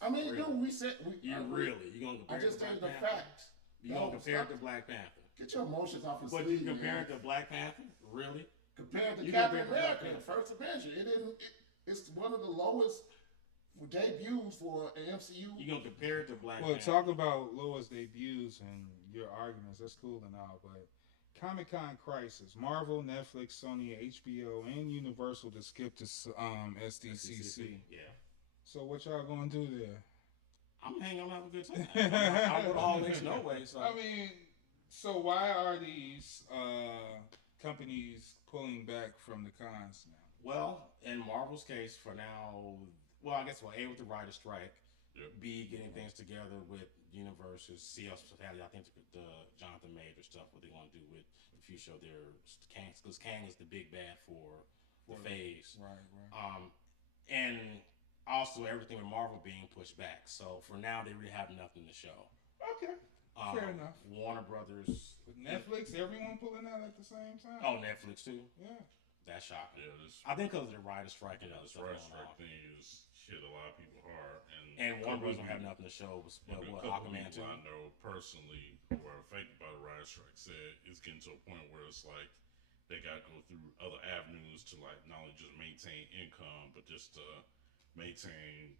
I mean, really? Dude, we said you gonna compare? I just said the facts. You gonna compare it to Black Panther? Get your emotions off your sleeve. But you compare it to Black Panther, really? Compared to Captain America, the first Avenger, it's one of the lowest debuts for an MCU. You gonna compare it to Black Panther? Panther? Talk about lowest debuts and your arguments. That's cool and all, but Comic-Con Crisis, Marvel, Netflix, Sony, HBO, and Universal to skip to SDCC. Yeah. So what y'all gonna do there? I'm hanging out having a good time. I'll go to all next no way. So. I mean, so why are these companies pulling back from the cons now? Well, in Marvel's case, for now, well, I guess A, with the writer's strike, B, getting things together with Universe's C Hospitality. I think the Jonathan Major stuff, what they want to do with the future of their Kang, because Kang is the big bad for the phase. Right. And also everything with Marvel being pushed back. So for now, they really have nothing to show. Okay. Fair enough. Warner Brothers. With Netflix, everyone pulling out at the same time. Oh, Netflix too? Yeah. That's shocking. Yeah, I think because of the writer's strike and other stuff. The writer's strike thing is hit a lot of people hard. And Warner Brothers don't have nothing to show. But what, Aquaman 2? I know personally who are affected by the writer's strike said it's getting to a point where it's like they got to go through other avenues to like not only just maintain income, but just to maintain,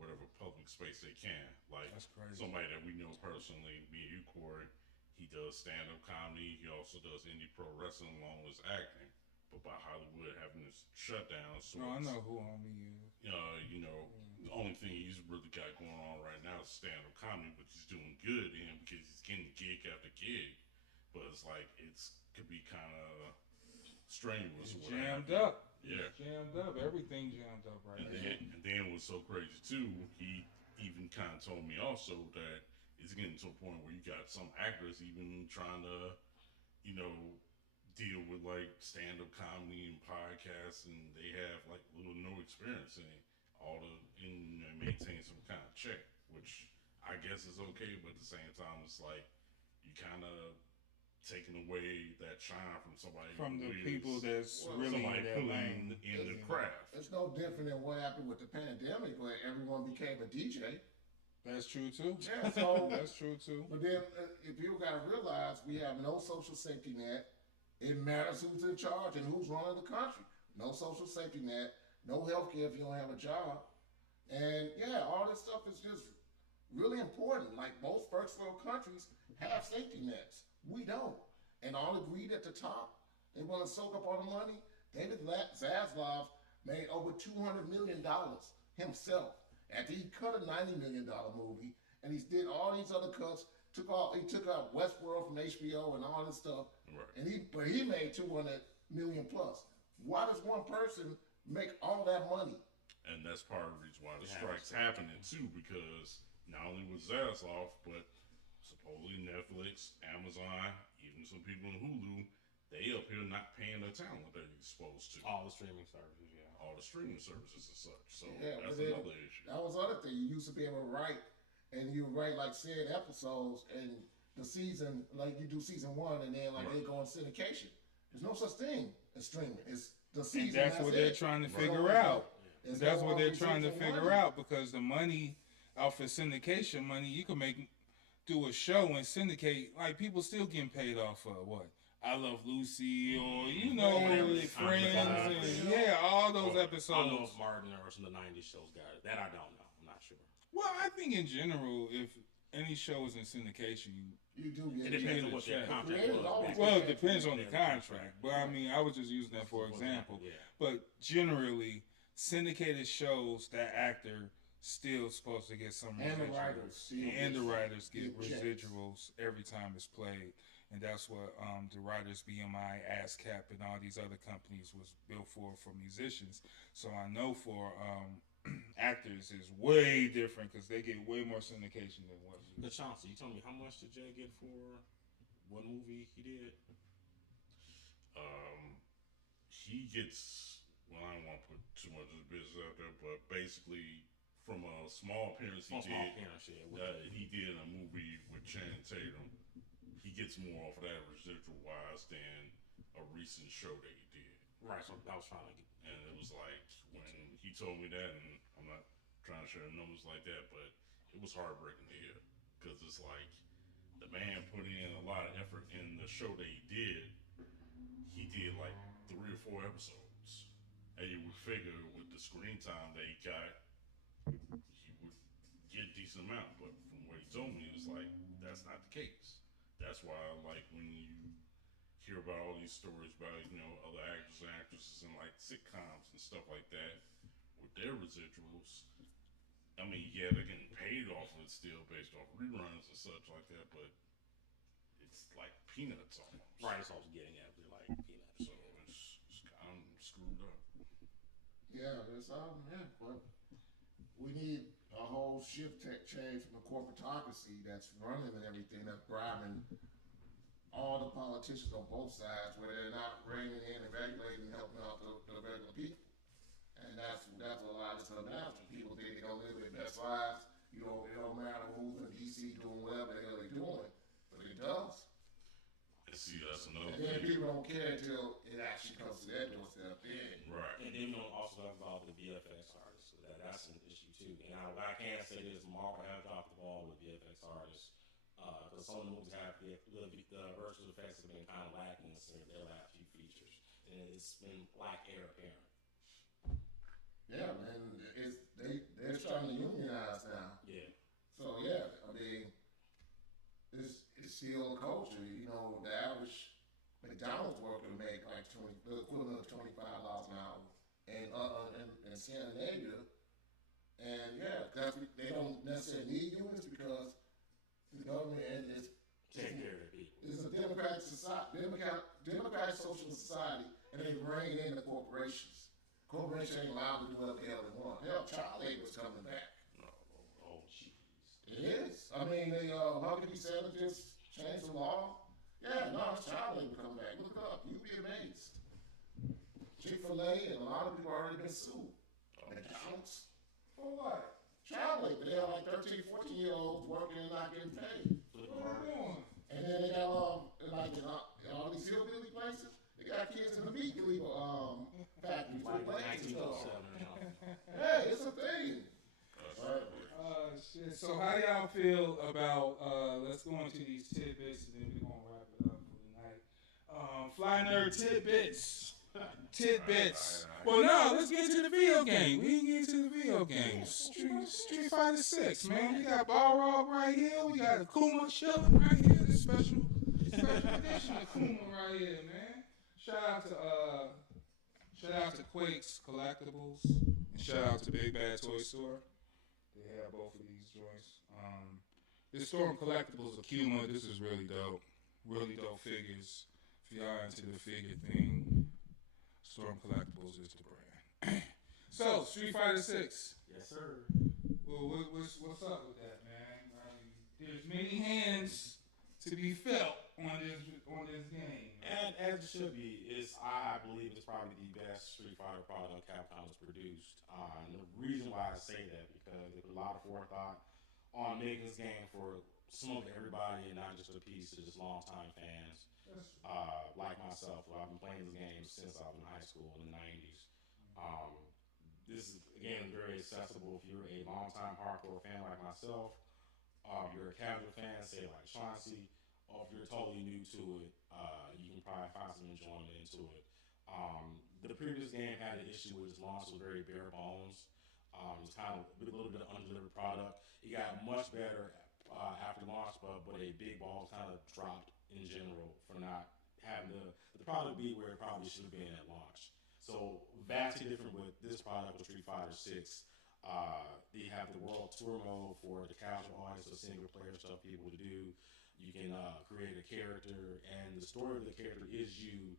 whatever public space they can. Like somebody that we know personally, me and you, Corey, he does stand-up comedy. He also does indie pro wrestling along with his acting. But by Hollywood having this shutdown, so I know who homie is. The only thing he's really got going on right now is stand-up comedy, which he's doing good in because he's getting gig after gig. But it's like could be kind of strenuous. Jammed up. Yeah, jammed up. Everything jammed up right now. And then what's so crazy too, he even kind of told me also that it's getting to a point where you got some actors even trying to, deal with like stand-up comedy and podcasts, and they have like little no experience in it, and maintain some kind of check, which I guess is okay, but at the same time, it's like you kind of taking away that shine from somebody from the people that's really in that lane in the craft. It's no different than what happened with the pandemic, where everyone became a DJ. That's true too. Yeah, so that's true too. But then, if you got to realize, we have no social safety net. It matters who's in charge and who's running the country. No social safety net, no health care if you don't have a job. And yeah, all this stuff is just really important. Like most first world countries have safety nets. We don't. And all the greed at the top, they want to soak up all the money. David Zaslav made over $200 million himself after he cut a $90 million movie, and he did all these other cuts. He took out Westworld from HBO and all this stuff, right. But he made 200 million plus. Why does one person make all that money? And that's part of the reason why the strike's happening too, because not only with Zaslav, but supposedly Netflix, Amazon, even some people in Hulu, they up here not paying the talent they're exposed to. All the streaming services, yeah. All the streaming services and such. So yeah, that's another issue. That was the other thing. You used to be able to write, and you write like said episodes, and the season, like you do season 1, and then like they go in syndication. There's no such thing as streaming. It's the season. And that's what they're trying to figure out. That's what they're trying to figure out, because the money out for syndication money, you can do a show and syndicate. Like people still getting paid off for what? I Love Lucy, or Friends, and all those episodes. I don't know if Martin or some of the '90s shows got it. That I don't know. I'm not sure. Well, I think in general, if any show is in syndication, you do get it. Depends on what their contract was. Well, it depends on the contract. But I mean, I was just using that for example. Yeah. But generally, syndicated shows, that actor still supposed to get some residuals. And the writers get residuals every time it's played. And that's what the Writers BMI, ASCAP, and all these other companies was built for musicians. So I know for actors is way different because they get way more syndication than what you. But Chauncey, you told me how much did Jay get for what movie he did? He gets, well, I don't want to put too much of the business out there, but basically from a small appearance he did in a movie with Channing Tatum. He gets more off of that residual wise than a recent show that he did. Right, so I was trying to get. And it was like, when he told me that, and I'm not trying to share numbers like that, but it was heartbreaking to hear. Because it's like, the man put in a lot of effort in the show that he did. He did like 3 or 4 episodes. And you would figure with the screen time that he got, he would get a decent amount. But from what he told me, it was like, that's not the case. That's why, like, when you hear about all these stories about, other actors and actresses in, like, sitcoms and stuff like that, with their residuals, I mean, yeah, they're getting paid off of it still based off reruns and such like that, but it's like peanuts almost. Right, it's also getting at it like peanuts. So it's kind of screwed up. Yeah, but we need a whole shift change from the corporatocracy that's running and everything, that's bribing all the politicians on both sides, where they're not reining in and regulating and helping out the regular people. And that's what a lot of this stuff now. People think they're going to live their best lives. It don't matter who's in D.C. doing whatever the hell they're doing, but it does. And see, that's another thing. And then people don't care until it actually comes to their doorstep. Right. And then we don't also talk about the VFX artists. That's an issue too. And I can't say this, Marvel has dropped the ball with VFX artists. Because some of the movies have the virtual effects have been kind of lacking in their last few features. And it's been like air apparent. Yeah, man. They're trying to unionize now. Yeah. So yeah, I mean, it's still a culture. The average McDonald's worker make like the equivalent of $25 an hour, and in Scandinavia, and yeah, they don't necessarily need unions because the government is taking care of their people. It's a democratic society, democratic socialist society, and they rein in the corporations. Corporations ain't allowed to do whatever the hell they want. Hell, child labor is coming back. Oh, jeez. It is. I mean, Huckabee Sanders just changed the law. Yeah, no, it's child labor coming back. Look up. You'll be amazed. Chick-fil-A and a lot of people already been sued. McDonald's. For what? Child labor. They have like 13, 14-year-olds working and not getting paid. What are they doing? And then they got all these hillbilly places. They got kids in the meat cleaver factories with legs and stuff. Hey, it's a thing. Shit. So how y'all feel about, let's go into these tidbits and then we're going to wrap it up for the night. Fly Nerd Tidbits. tidbits. Well, no, let's get to the video game. We can get to the video games. Street Fighter 6, man. We got Balrog right here. We got Akuma chilling right here. This special edition of Akuma right here, man. Shout out to Quakes Collectibles and shout out to Big Bad Toy Store. They have both of these joints. This Storm Collectibles Akuma, this is really dope. Really dope figures. If y'all into the figure thing, Storm Collectibles is the brand. So, Street Fighter 6. Yes, sir. Well, what's up with that, man? There's many hands to be felt on this game. And as it should be, I believe it's probably the best Street Fighter product Capcom has produced. And the reason why I say that because there's a lot of forethought on making this game for some of everybody and not just a piece of just long-time fans. Like myself, I've been playing this game since I was in high school in the 90s. This is, again, very accessible if you're a long-time hardcore fan like myself, if you're a casual fan, say like Chauncey, or if you're totally new to it, you can probably find some enjoyment into it. The previous game had an issue with its launch was very bare bones. It was kind of a little bit of undelivered product. It got much better after launch, but a big ball kind of dropped in general for not having the product be where it probably should have been at launch. So vastly different with this product with Street Fighter 6. They have the World Tour mode for the casual audience, so single player stuff people to do. You can create a character, and the story of the character is you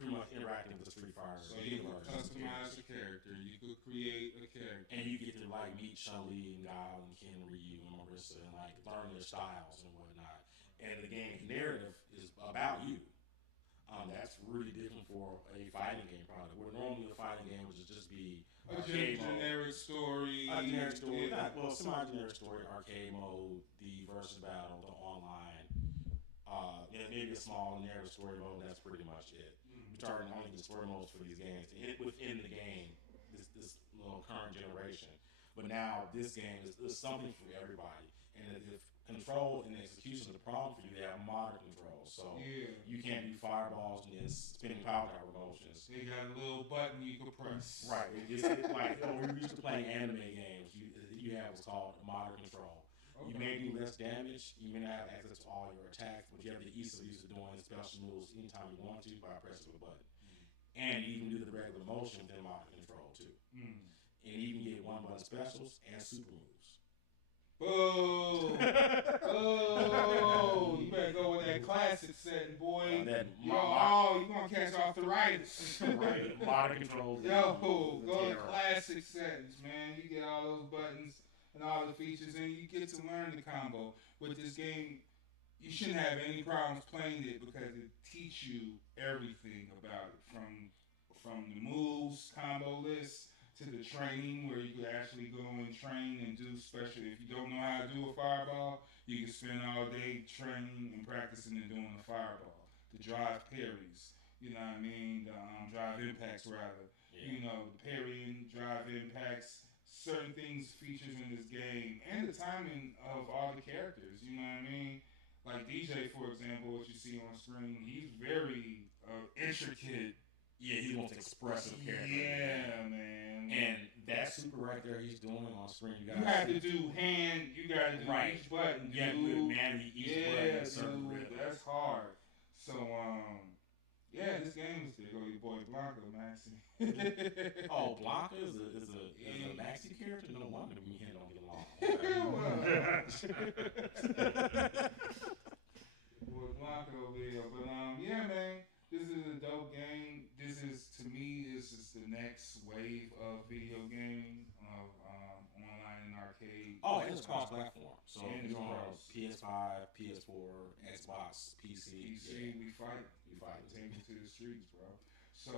pretty much interacting with the Street Fighter So you universe. could customize a character. You could create a character. And you get to like meet Chun-Li and Guile and Ken, Ryu and Marissa and like learn their styles and whatnot. And the game's narrative is about you. That's really different for a fighting game product. Where normally a fighting game would just be A arcade mode. generic story. A generic story, Yeah. semi-generic story, arcade mode, the versus battle, the online, maybe a small narrative story mode. That's pretty much it. We're starting only the story modes for these games within the game. This little current generation, but now this game is something for everybody. And if control and execution is a problem for you, they have modern controls, so you can't do fireballs and then spinning power tower motions. They got a little button you could press. Right. It's like we're used to playing anime games. You have what's called modern control. Okay. You may do less damage. You may not have access to all your attacks, but you have the ease of use of doing special moves anytime you want to by pressing a button. And you can do the regular motion within modern control too. And you can get one button specials and super moves. Oh, oh! You better go with that classic setting, boy. You're gonna catch arthritis. Right, modern controls. Yo, go to classic settings, man. You get all those buttons and all the features, and you get to learn the combo. With this game, you shouldn't have any problems playing it because it teaches you everything about it, from the moves, combo lists, to the training where you could actually go and train and do special. If you don't know how to do a fireball, you can spend all day training and practicing and doing a fireball. The drive parries, you know what I mean? The drive impacts rather. Yeah. You know, the parrying, drive impacts, certain things, features in this game, and the timing of all the characters, you know what I mean? Like DJ, for example, what you see on screen, he's very intricate. Yeah, he wants expressive character. Yeah, man. And that super right there he's doing on screen. You have to do hand. You got to do each button. You have to do manually each button. Dude, that's hard. So, yeah, this game is there. Go your boy Blanca, Maxi. Oh, Blanca is a Maxi character? No wonder me and him don't get along. Boy Blanca over there. But, yeah, man. This is a dope game. This is the next wave of video game of online and arcade. Oh, and it's cross-platform. So it's on PS5, PS4, Xbox, PC. We fight. Take it to the streets, bro. So,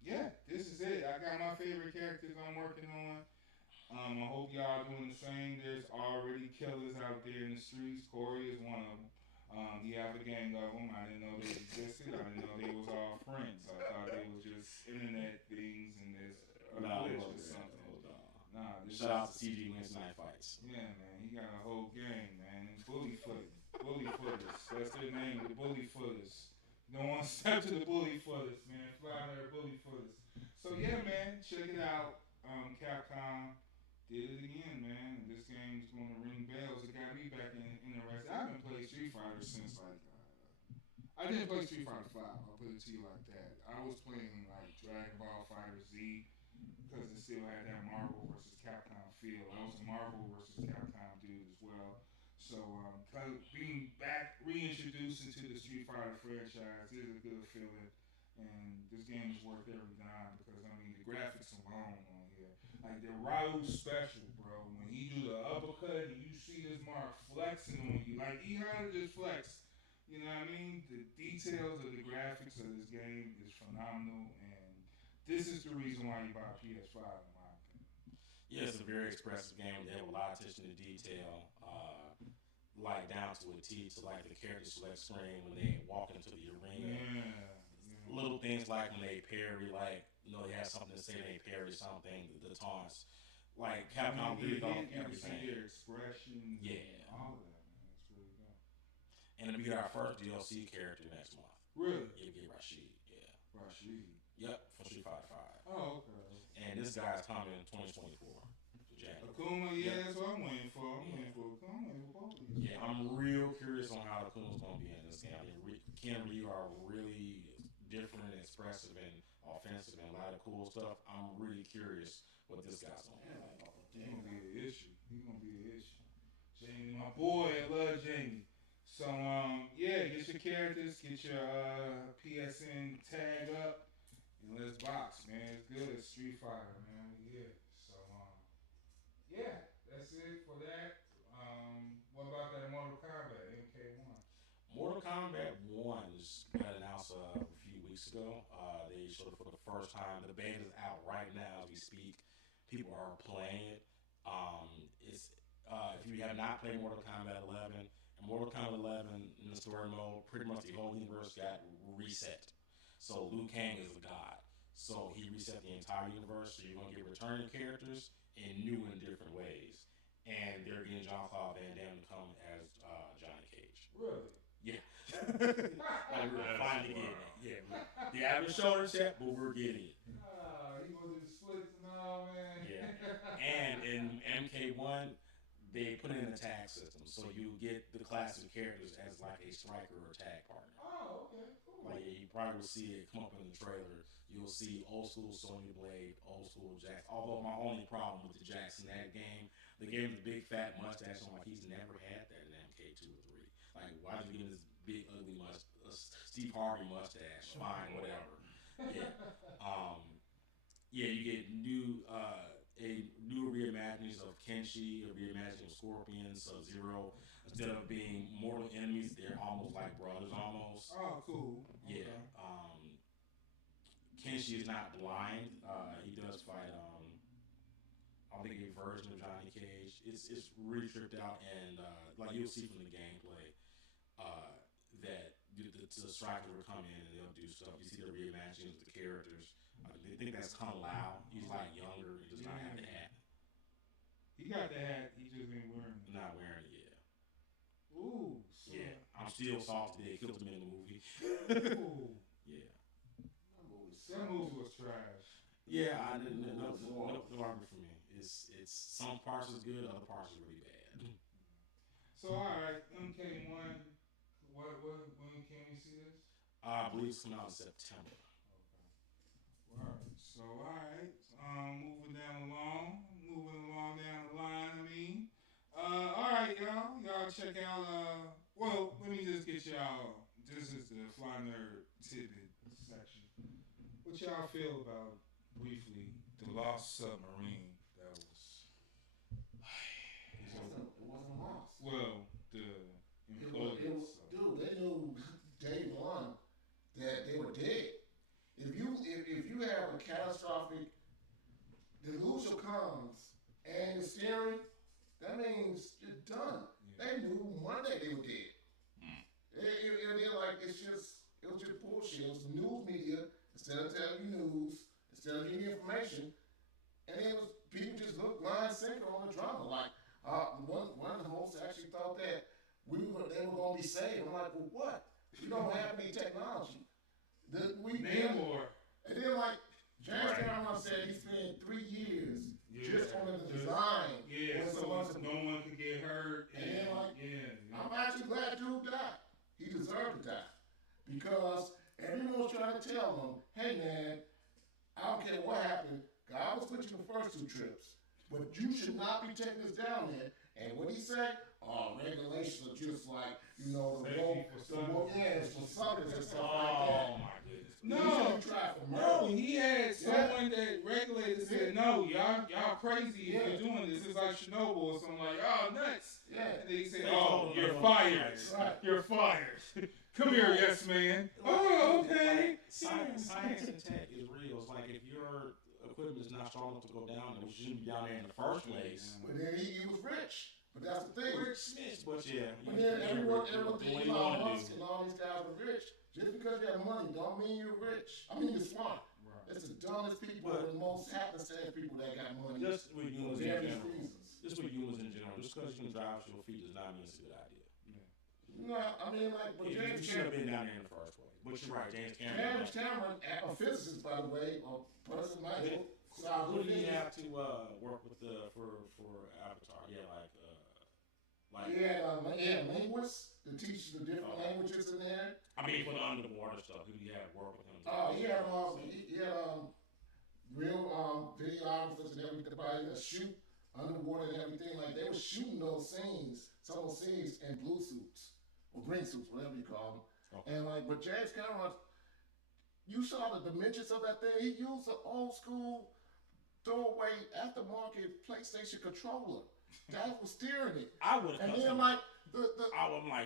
yeah, this is it. I got my favorite characters I'm working on. I hope y'all doing the same. There's already killers out there in the streets. Corey is one of them. You have a gang of them. I didn't know they existed. I didn't know they was all friends. I thought they was just internet things and there's a glitch or something. Shout out to CG Wins Night Fights. Yeah, man. He got a whole gang, man. And bully footers. That's their name, the bully footers. Don't want to step to the bully footers, man. Fly nerd bully footers. So yeah, man, check it out. Capcom did it again, man. This game's going to ring bells. It got me back interested. I haven't played Street Fighter since like I didn't play Street Fighter 5. I'll put it to you like that. I was playing like Dragon Ball Fighter Z because it still had that Marvel versus Capcom feel. I was a Marvel versus Capcom dude as well. So being back reintroduced into the Street Fighter franchise is a good feeling. And this game is worth every dime because I mean the graphics alone on here. Like the Ryu special, bro. When he do the uppercut and you see this mark flexing on you, like he had to just flex. You know what I mean? The details of the graphics of this game is phenomenal, and this is the reason why you buy a PS5, in my opinion. Yeah, it's a very expressive game. They have a lot of attention to detail, like down to a T to like the character select screen when they walk into the arena. Yeah. Little things like when they parry, like they have something to say, they parry something, the taunts. Like Capcom really thought of everything. Their expressions, yeah, all of that, man. It's really good. And we get our first DLC character next month. Really? Yeah, we get Rashid. Yeah. Rashid. Yep, for Street Fighter 5. Oh, okay. And this guy's coming in 2024. Akuma, yeah, that's what I'm waiting for. I'm waiting for both of these. Yeah, I'm real curious on how Akuma's going to be in this game. Ken and Ryu are really different and expressive and offensive and a lot of cool stuff. I'm really curious what this guy's going to be like. He's going to be an issue. Jamie, my boy, I love Jamie. So, yeah, get your characters, get your PSN tag up, and let's box, man. It's good. It's Street Fighter, man. Yeah. So, yeah, that's it for that. What about that Mortal Kombat, MK1? Mortal Kombat 1 got announced a few weeks ago. They showed it for the first time. The beta is out right now as we speak. People are playing it. If you have not played Mortal Kombat 11, and Mortal Kombat 11 in the story mode, pretty much the whole universe got reset. So Liu Kang is a god. So he reset the entire universe. So you're going to get returning characters in new and different ways. And they're getting Jean-Claude Van Damme to come as Johnny Cage. Really? Yeah. Like we're finally getting it. Yeah. They haven't shown it yet, but we're getting it. He was in the splits and all, man. Yeah. And in MK1, they put in a tag system. So you get the classic characters as like a striker or tag partner. Oh, okay. Cool. Like you probably will see it come up in the trailer. You'll see old school Sonya Blade, old school Jax. Although my only problem with the Jax in that game, they gave him the big fat mustache on like he's never had that in MK2 or 3. Like, why did you give him this big ugly Steve Harvey mustache? Fine, whatever. Yeah. Yeah, you get new reimaginings of Kenshi, a reimagining of Scorpion, Sub-Zero. Instead of being mortal enemies, they're almost like brothers almost. Oh, cool. Yeah. Kenshi is not blind. He does fight I think a version of Johnny Cage. It's really tripped out, and like you'll see from the gameplay, that the strikers will come in and they'll do stuff. You see the reimaginings of the characters. They think that's Kung Lao. He's like younger. He does not have the hat. He got the hat. He just ain't wearing it. Not wearing it yet. Ooh. So yeah. I'm still salty they killed him in the movie. Ooh. Yeah. That movie was trash. Yeah, I didn't. No argument for me. It's some parts is good, other parts is really bad. So all right, MK1. When can we see this? I believe it's coming out in September. Okay. All right. So all right. Moving along down the line. I mean, all right, y'all. Y'all check out. Well, let me just get y'all. This is the Fly Nerd tidbit section. What y'all feel about briefly the Lost Submarine? That was. It wasn't lost. Well, the employees. Dude, they knew day one that they were dead. If you have a catastrophic, the lose your comms and the steering, that means you're done. Yeah. They knew Monday they were dead. It was just bullshit. It was the news media instead of telling you news, instead of giving you information, and it was people just looked blind sinker on the drama. Like one of the hosts actually thought that they were going to be saved. I'm like, well, what? We don't have any technology. We Namor. And then like James Cameron said, he spent 3 years just on the design. Yeah, so no one could get hurt. And then like, I'm actually glad dude died. He deserved to die because everyone was trying to tell him, hey man, I don't care what happened. God was with you the first 2 trips, but you should not be taking us down there. And what he said, regulations are just like, the road for suckers and stuff like that. Oh my goodness. No, he had someone that regulated said, no, y'all crazy if you're doing this. It's like Chernobyl or something like, oh, nuts. Yeah. And they said, oh, you're fired. Right. You're fired. Come here, yes man. Oh, okay. Science and tech is real. It's like if your equipment is not strong enough to go down, it shouldn't be down there in the first place. But then he was rich. But that's the thing. Rich Smith, but yeah. But then everyone think Elon Musk and all these guys are rich. Just because you have money don't mean you're rich. I mean, you're smart. Right. It's the dumbest people and the most happenstance people that got money. Just with humans in general. Reasons. Just with humans in general. Just because you can drive with your feet does not mean it's a good idea. No, I mean, like, but James should have been down there in the first place. But you're right, James Cameron. James Cameron, a physicist, by the way, or person Michael. Who do you have to work with for Avatar? Yeah, linguists to teach the different languages in there. I mean, for the underwater stuff, who do you have work with him? He had real videographers and everybody that shoot underwater and everything. Like they were shooting those scenes, some of those scenes in blue suits or green suits, whatever you call them. Okay. And but James Cameron, you saw the dimensions of that thing. He used an old school throwaway aftermarket PlayStation controller. That was steering it. I would have. And then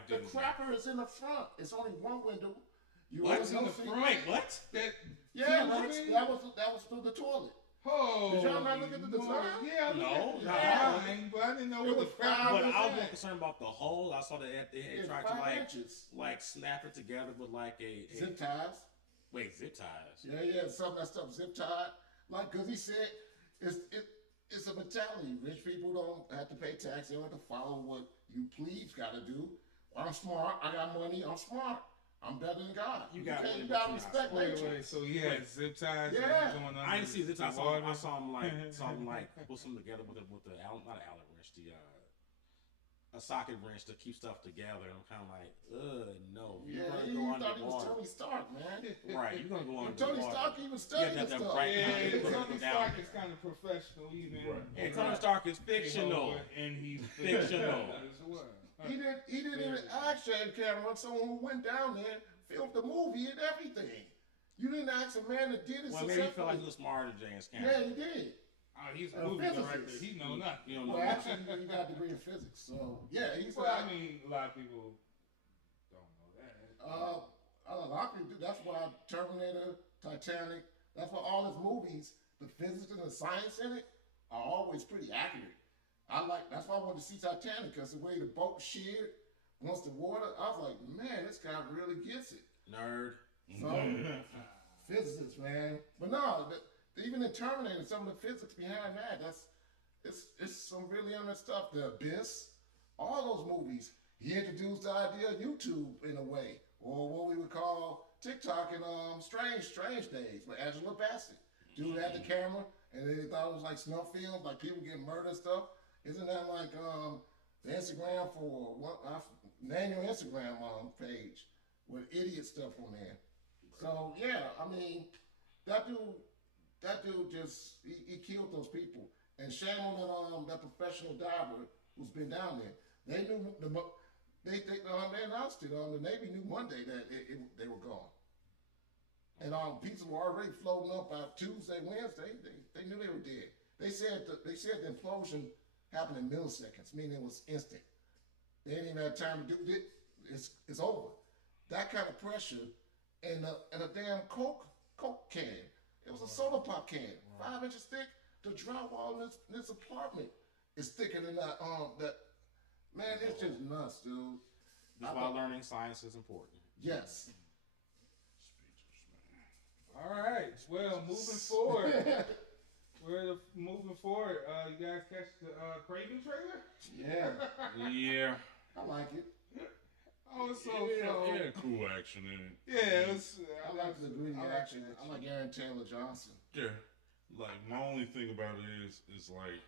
the crapper is in the front. It's only one window. What's in the front? Wait, what? That was through the toilet. Oh, did y'all not look at the design? But I didn't know what the crap was. But I was more concerned about the hole. I saw that they had tried to snap it together with a zip ties. Wait, zip ties? Yeah, some of that stuff zip tied. Cause he said it's a mentality. Rich people don't have to pay tax. They don't have to follow what you plebes got to do. I'm smart. I got money. I'm smart. I'm better than God. You got to respect nature. Wait, so he had zip ties. Yeah, going I didn't see zip ties. I saw him put some together with the not an Allen wrench, a socket wrench to keep stuff together. And I'm kind of like, no. Yeah, you thought he was Tony Stark, man. Right, you're gonna go on. Tony Stark even studied this stuff. Tony Stark is kind of professional, even. Right. And Tony Stark is fictional, and he's fictional. He didn't even ask James Cameron, someone who went down there, filmed the movie and everything. You didn't ask a man that did it. Well, maybe he felt like he was smarter than James Cameron. Yeah, he did. He's a movie director. He know nothing. Actually, he got a degree in physics. So yeah, he's. Well, I mean, a lot of people don't know that. A lot of people do. That's why Terminator, Titanic. That's why all his movies, the physics and the science in it, are always pretty accurate. That's why I wanted to see Titanic, because the way the boat sheared once the water, I was like, man, this guy really gets it. Nerd. So, physicists, man. But no, even in Terminator, some of the physics behind that, it's some really understanding stuff. The Abyss, all those movies. He introduced the idea of YouTube in a way, or what we would call TikTok in Strange Days with Angela Bassett. Dude had the camera, and they thought it was like snuff films, like people getting murdered and stuff. Isn't that like the Instagram for name your Instagram page with idiot stuff on there? So yeah, I mean, that dude just he killed those people. And shame on that professional diver who's been down there. They knew they announced it on the Navy knew Monday that they were gone. And people were already floating up by Tuesday, Wednesday. They knew they were dead. They said the implosion happened in milliseconds, meaning it was instant. They didn't even have time to do it. It's over. That kind of pressure, and a damn Coke can. It was a soda pop can, 5 inches thick. The drywall in this apartment is thicker than that. Man, it's just nuts, dude. That's why learning science is important. Yes. All right. Well, moving forward. Moving forward, you guys catch the Kraven trailer? Yeah. Yeah. I like it. Oh, it's so yeah, cool action in it. Yeah, it was. I like the gritty I like action. the I like Aaron Taylor Johnson. Yeah, like my only thing about it is like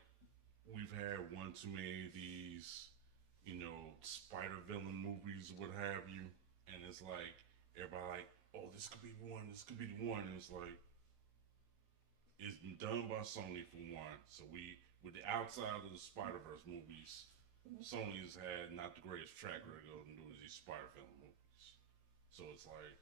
we've had one too many of these, spider villain movies, what have you, and it's like everybody like, oh, this could be one, this could be the one, and it's like it's done by Sony for one. So we, with the outside of the Spiderverse movies, Sony's had not the greatest track record of doing these spider villain movies. So it's like,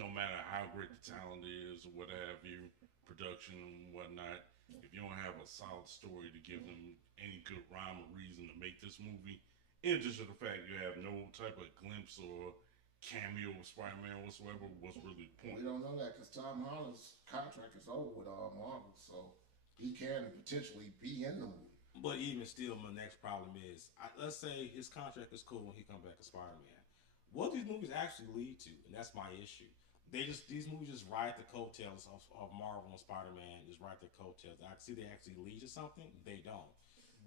no matter how great the talent is or what have you, production and whatnot, if you don't have a solid story to give them any good rhyme or reason to make this movie, in addition to the fact you have no type of glimpse or cameo of Spider-Man whatsoever, what's really the point? We don't know that because Tom Holland's contract is over with Marvel, so he can potentially be in the movie. But even still, my next problem is, let's say his contract is cool when he comes back as Spider-Man. What these movies actually lead to, and that's my issue. These movies just ride the coattails of Marvel and Spider-Man, just ride their coattails. I see they actually lead to something. They don't.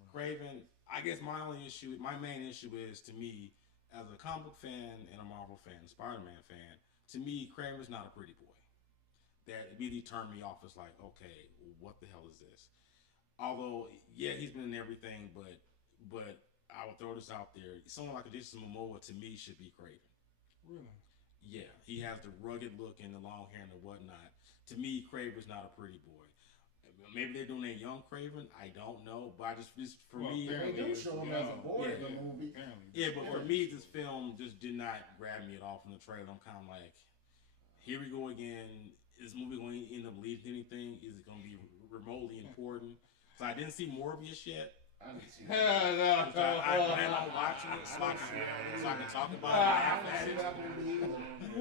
Kraven, I guess my main issue is, to me, as a comic book fan and a Marvel fan, a Spider-Man fan, to me, Kraven's not a pretty boy. That immediately turned me off. It's like, okay, what the hell is this? Although, yeah, he's been in everything, but I would throw this out there. Someone like Jason Momoa, to me, should be Kraven. Really? Yeah, he has the rugged look and the long hair and the whatnot. To me, Kraven's not a pretty boy. Maybe they're doing a young Kraven. I don't know, but for me, they do show him as a boy in the movie. Yeah, but for me, this film just did not grab me at all from the trailer. I'm kind of like, here we go again. Is this movie going to end up leading to anything? Is it going to be remotely important? So I didn't see Morbius yet. I didn't see No. I plan on watching it so I can talk about it after.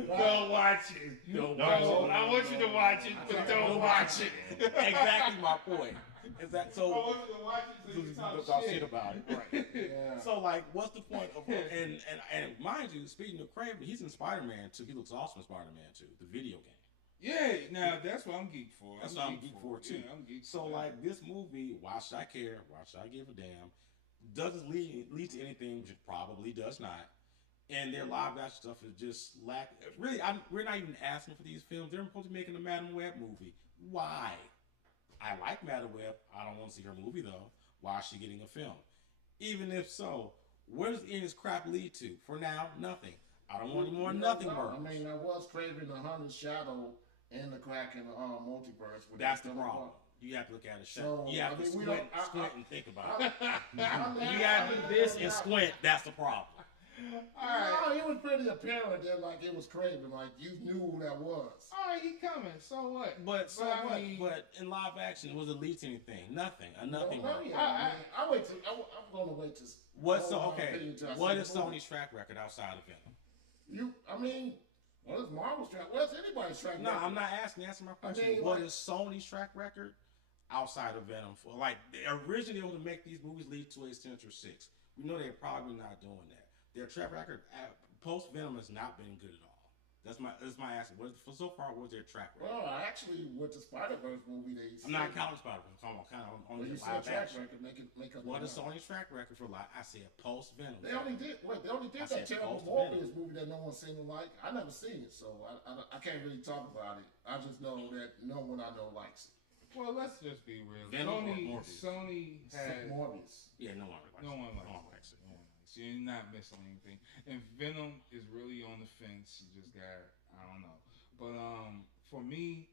Don't watch it. Don't watch it. I want you to watch it, but don't watch it. Exactly my point. Is that so? I want you to watch it so you Talk talk shit shit. about it, right? Yeah. So like, what's the point of and mind you, speaking of Kraven, he's in Spider-Man 2. He looks awesome in Spider-Man 2, the video game. Yeah, now that's what I'm geek for. That's what I'm geek for too. Yeah, I'm geek so for like this movie, why should I care? Why should I give a damn? Doesn't lead to anything, which it probably does not. And their live action stuff is just really. We're not even asking for these films. They're supposed to be making a Madam Web movie. Why? I like Madam Web. I don't want to see her movie though. Why is she getting a film? Even if so, where does any of this crap lead to? For now, nothing. I don't want any more nothing burgers. I mean, there was Kraven the Hunter's Shadow in the Kraken multiverse. That's the problem. You have to look at it. So, you have to squint and think about it. You You got to do this and squint. That's the problem. No, it was pretty apparent that like it was Kraven, like you knew who that was. All right, he coming. So what? But I mean, but in live action, was it lead to anything? Nothing. Nothing. No, I'm gonna wait to. What's okay? What is the movie. Sony's track record outside of Venom? What is Marvel's track? What's anybody's track record? No, I'm not asking. Answer my question. What is Sony's track record outside of Venom? For like originally, they were to make these movies lead to a Sinister Six. We know they're probably not doing that. Their track record post Venom has not been good at all. That's my answer. So far, what's their track record? Well, actually, with the Spider-Verse movie, I'm not counting Spider-Verse. I'm kind of on the live track action. record. Make up. What is Sony's track record for live? I said post Venom. They only did that terrible Morbius movie that no one seemed to like. I never seen it, so I can't really talk about it. I just know that no one I know likes it. Well, let's just be real. Venom Sony had Morbius. Yeah, no one likes it. No one likes it. So you're not missing anything. And Venom is really on the fence. You just got, I don't know. But for me,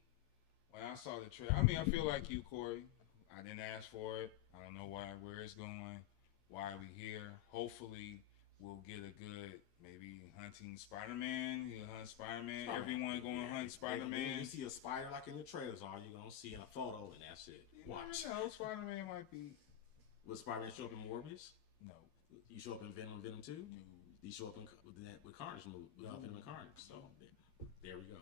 when I saw the trailer, I feel like you, Corey. I didn't ask for it. I don't know where it's going, why we here. Hopefully, we'll get a good, maybe hunting Spider-Man. He'll hunt Spider-Man. Everyone going to hunt Spider-Man. You see a spider like in the trailers, all you're going to see in a photo, and that's it. Watch. You never know, Spider-Man might be. Will Spider-Man show up in Morbius? No. You show up in Venom 2? No. You show up with Carnage movie, Venom and Carnage. So there we go.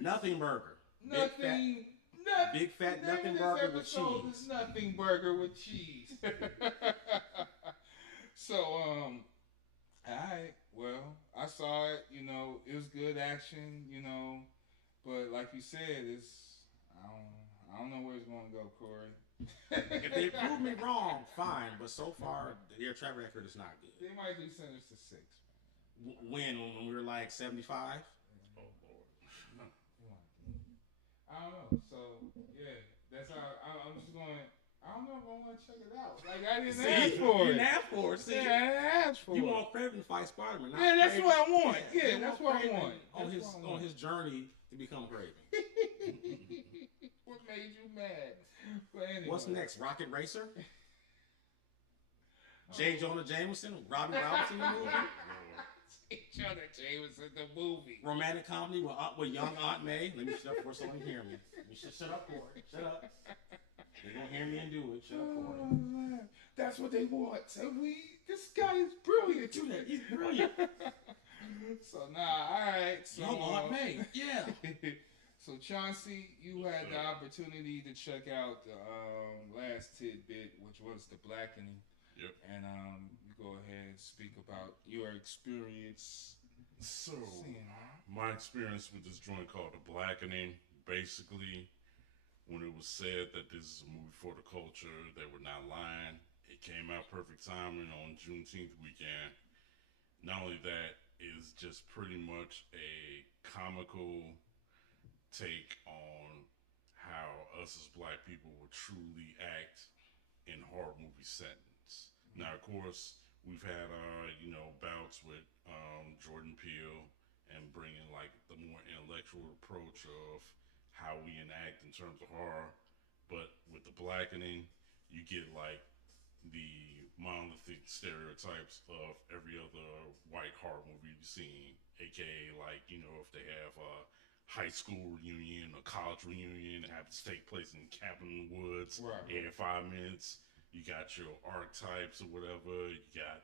Nothing burger. Big fat nothing burger with cheese. Nothing burger with cheese. So alright, well, I saw it. It was good action. But like you said, I don't know where it's gonna go, Corey? If they prove me wrong, fine. But so far, their track record is not good. They might do Sinister 6. When we were like 75. Oh Lord. I don't know. So yeah, that's how I'm just going. I don't know if I want to check it out. Like I didn't ask for You it. didn't ask for it. See, Yeah, I didn't ask for you it. want Kraven to fight Spider-Man. Not Yeah, that's Kraven. what I want. Yeah, you that's what I Kraven want. On That's his what I on want. his journey to become Kraven. What made you mad? But anyway. What's next? Rocket Racer? J. Jonah Jameson? Robbie Robinson the movie? Jonah Jameson the movie. Romantic comedy with young Aunt May? Let me shut up for someone to hear me. Let me shut up, Corey. Shut up. They're going to hear me and do it. Shut up, Corey. Oh, man. That's what they want. So this guy is brilliant. Do that. He's brilliant. So alright. So Young Aunt May. Yeah. So Chauncey, you had the opportunity to check out the last tidbit, which was the Blackening. Yep. And you go ahead and speak about your experience. So, seeing my experience with this joint called The Blackening, basically, when it was said that this is a movie for the culture, they were not lying. It came out perfect timing on Juneteenth weekend. Not only that, it's just pretty much a comical take on how us as black people would truly act in horror movie settings. Now, of course, we've had bouts with Jordan Peele and bringing like the more intellectual approach of how we enact in terms of horror. But with The Blackening, you get like the monolithic stereotypes of every other white horror movie you've seen, aka like if they have a high school reunion or college reunion that happens to take place in cabin in the woods. Right. Every 5 minutes, you got your archetypes or whatever. You got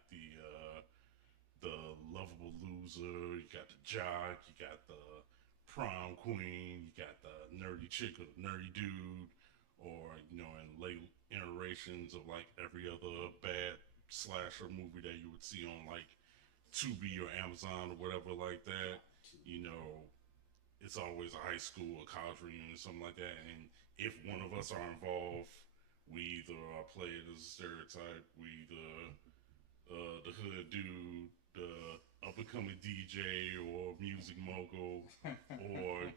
the lovable loser. You got the jock. You got the prom queen. You got the nerdy chick or the nerdy dude. Or in late iterations of like every other bad slasher movie that you would see on like Tubi or Amazon or whatever like that. It's always a high school or college reunion or something like that. And if one of us are involved, we either play it as a stereotype, we the hood dude, the up-and-coming DJ or music mogul, or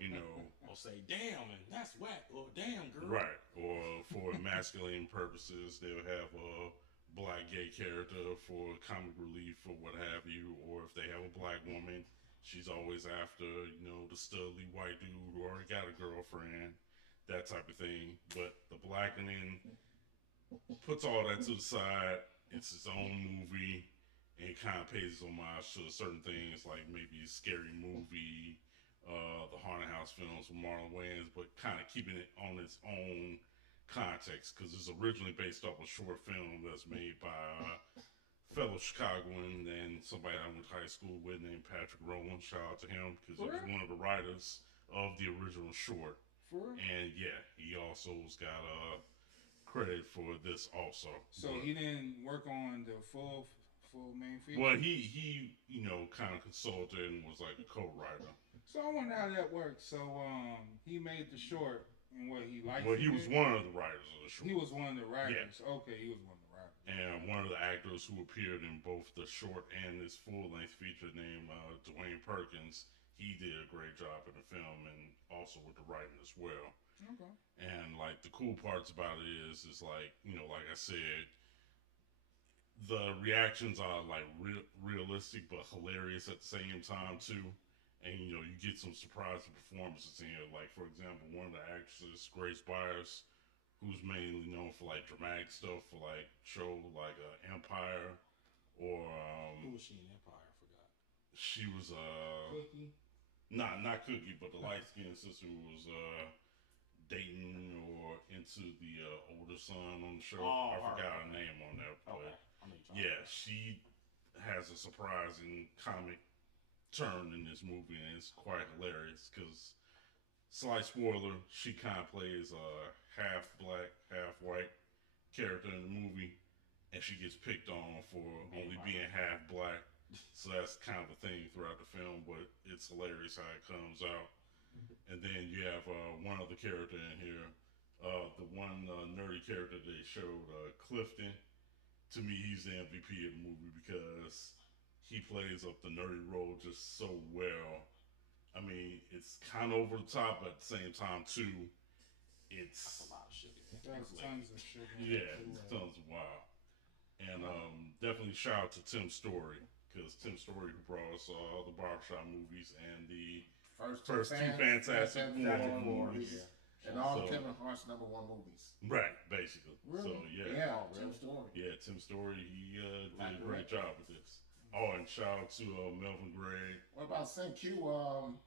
Or say, damn, and that's whack, or damn, girl. right. Or for emasculating purposes, they'll have a black gay character for comic relief or what have you. Or if they have a black woman, she's always after, the studly white dude who already got a girlfriend, that type of thing. But The Blackening puts all that to the side. It's its own movie, and it kind of pays homage to certain things, like maybe a Scary Movie, the Haunted House films with Marlon Wayans, but kind of keeping it on its own context, because it's originally based off a short film that's made by fellow Chicagoan and somebody I went to high school with named Patrick Rowland. Shout out to him, because he was one of the writers of the original short. And yeah, he also's got credit for this also. So he didn't work on the full main feature? Well, he kind of consulted and was like a co-writer. So I wonder how that works. So he made the short, and what he liked. Well, he was one of the writers of the short. He was one of the writers. Yeah. Okay, he was one of the writers. And one of the actors who appeared in both the short and this full-length feature named Dwayne Perkins, he did a great job in the film and also with the writing as well. Okay. And like the cool parts about it is like, like I said, the reactions are like realistic but hilarious at the same time too. And you get some surprising performances in here. Like for example, one of the actresses, Grace Byers, who's mainly known for like dramatic stuff for like show like Empire or Who was she in Empire? I forgot. She was Cookie. not Cookie, but the light skinned sister who was dating or into the older son on the show. I forgot her name on that, but yeah, she has a surprising comic turn in this movie, and it's quite hilarious because, slight spoiler, she kind of plays a half black, half white character in the movie, and she gets picked on for only being half black. So that's kind of a thing throughout the film, but it's hilarious how it comes out. And then you have one other character in here, the one character they showed, Clifton. To me, he's the MVP of the movie because he plays up the nerdy role just so well. I mean, it's kind of over the top, but at the same time, too, That's it's a lot of sugar. There's tons of sugar. yeah, it's tons of wow. And definitely shout out to Tim Story because Tim Story who brought us all the barbershop movies and the first two Fantastic Four movies. And all of Kevin Hart's #1 movies. Right, basically. Really? So Yeah, Tim Story. Yeah, Tim Story, he did a great job with this. Oh, and shout out to Melvin Gray. What about St. Q,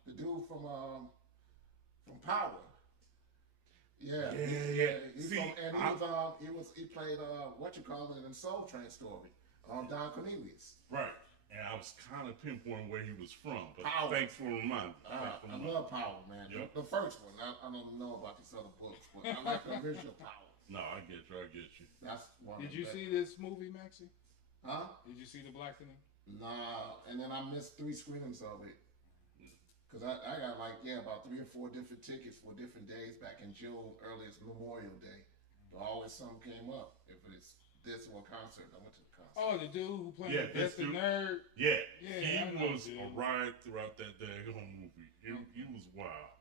the dude from Power? Yeah. He played in Soul Train Story, Don Cornelius. Right. And I was kind of pinpointing where he was from, but Power. thanks for reminding me. I love Power, man. Yep. The first one. I don't know about these other books, but I like the original Power. No, I get you. That's one. Did you see this movie, Maxie? Huh? Did you see the Blackening? Nah, and then I missed 3 screenings of it. Cause I got about 3 or 4 different tickets for different days back in June, earliest Memorial Day. But always something came up. If it's this or a concert, I went to the concert. Oh, the dude who played this the dude. Nerd. Yeah, Yeah, he I know, was dude. a riot throughout that daggone movie. He was wild.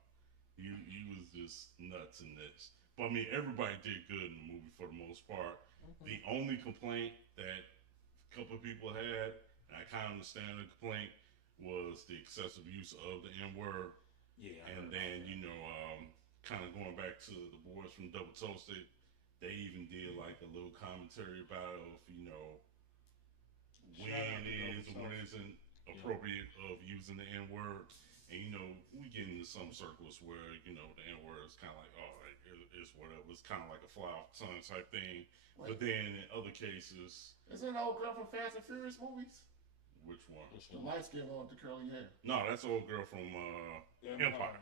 He was just nuts in this. But I mean, everybody did good in the movie for the most part. The only complaint that a couple of people had, and I kind of understand the complaint, was the excessive use of the N-word. Yeah. And then, kind of going back to the boys from Double Toasted, they even did like a little commentary about when it is and when it isn't appropriate of using the N-word. And we get into some circles where the N-word is kind of like, it's whatever. It's kind of like a fly off the tongue type thing. Wait. But then in other cases, Isn't an old girl from Fast and Furious movies? which one? The light skin one with the curly hair. No, that's the old girl from Empire.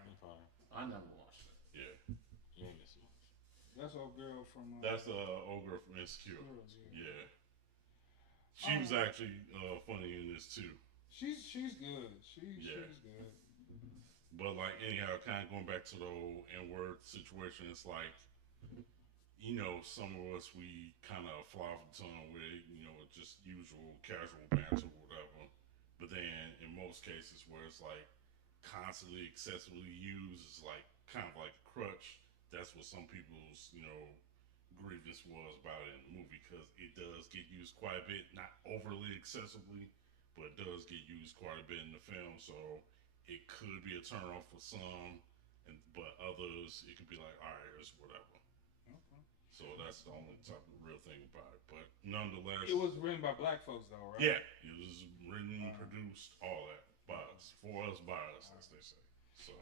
I never watched it. Yeah, You ain't missing much. That's old girl from. that's the old girl from Insecure. Girls, yeah. Yeah, she was actually funny in this too. She's good. She's good. But anyhow, kind of going back to the whole N-word situation, it's like, some of us, we kind of fly off the tongue with it, just usual casual banter or whatever. But then in most cases where it's like constantly excessively used, it's like kind of like a crutch. That's what some people's, grievance was about it in the movie, because it does get used quite a bit, not overly excessively, but it does get used quite a bit in the film. So it could be a turnoff for some, but others, it could be like, all right, it's whatever. Okay. So that's the only type of real thing about it. But nonetheless, It was written by black folks, though, right? yeah, it was written, produced, all that by us, for us, by us, as they say. So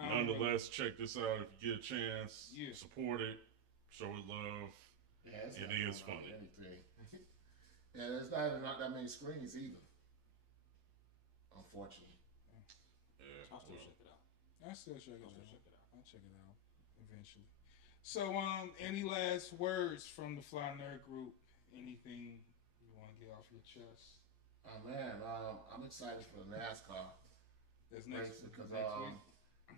nonetheless, check this out if you get a chance. Yeah. Support it, show it love. Yeah, It is funny. Anything. Yeah, there's not that many screens either. Unfortunately. Yeah, I'll still check it out. I still check it I'll out. still check it out. I'll check it out eventually. So, any last words from the Fly Nerd Group? Anything you want to get off your chest? Oh man, I'm excited for the NASCAR That's race next because next week.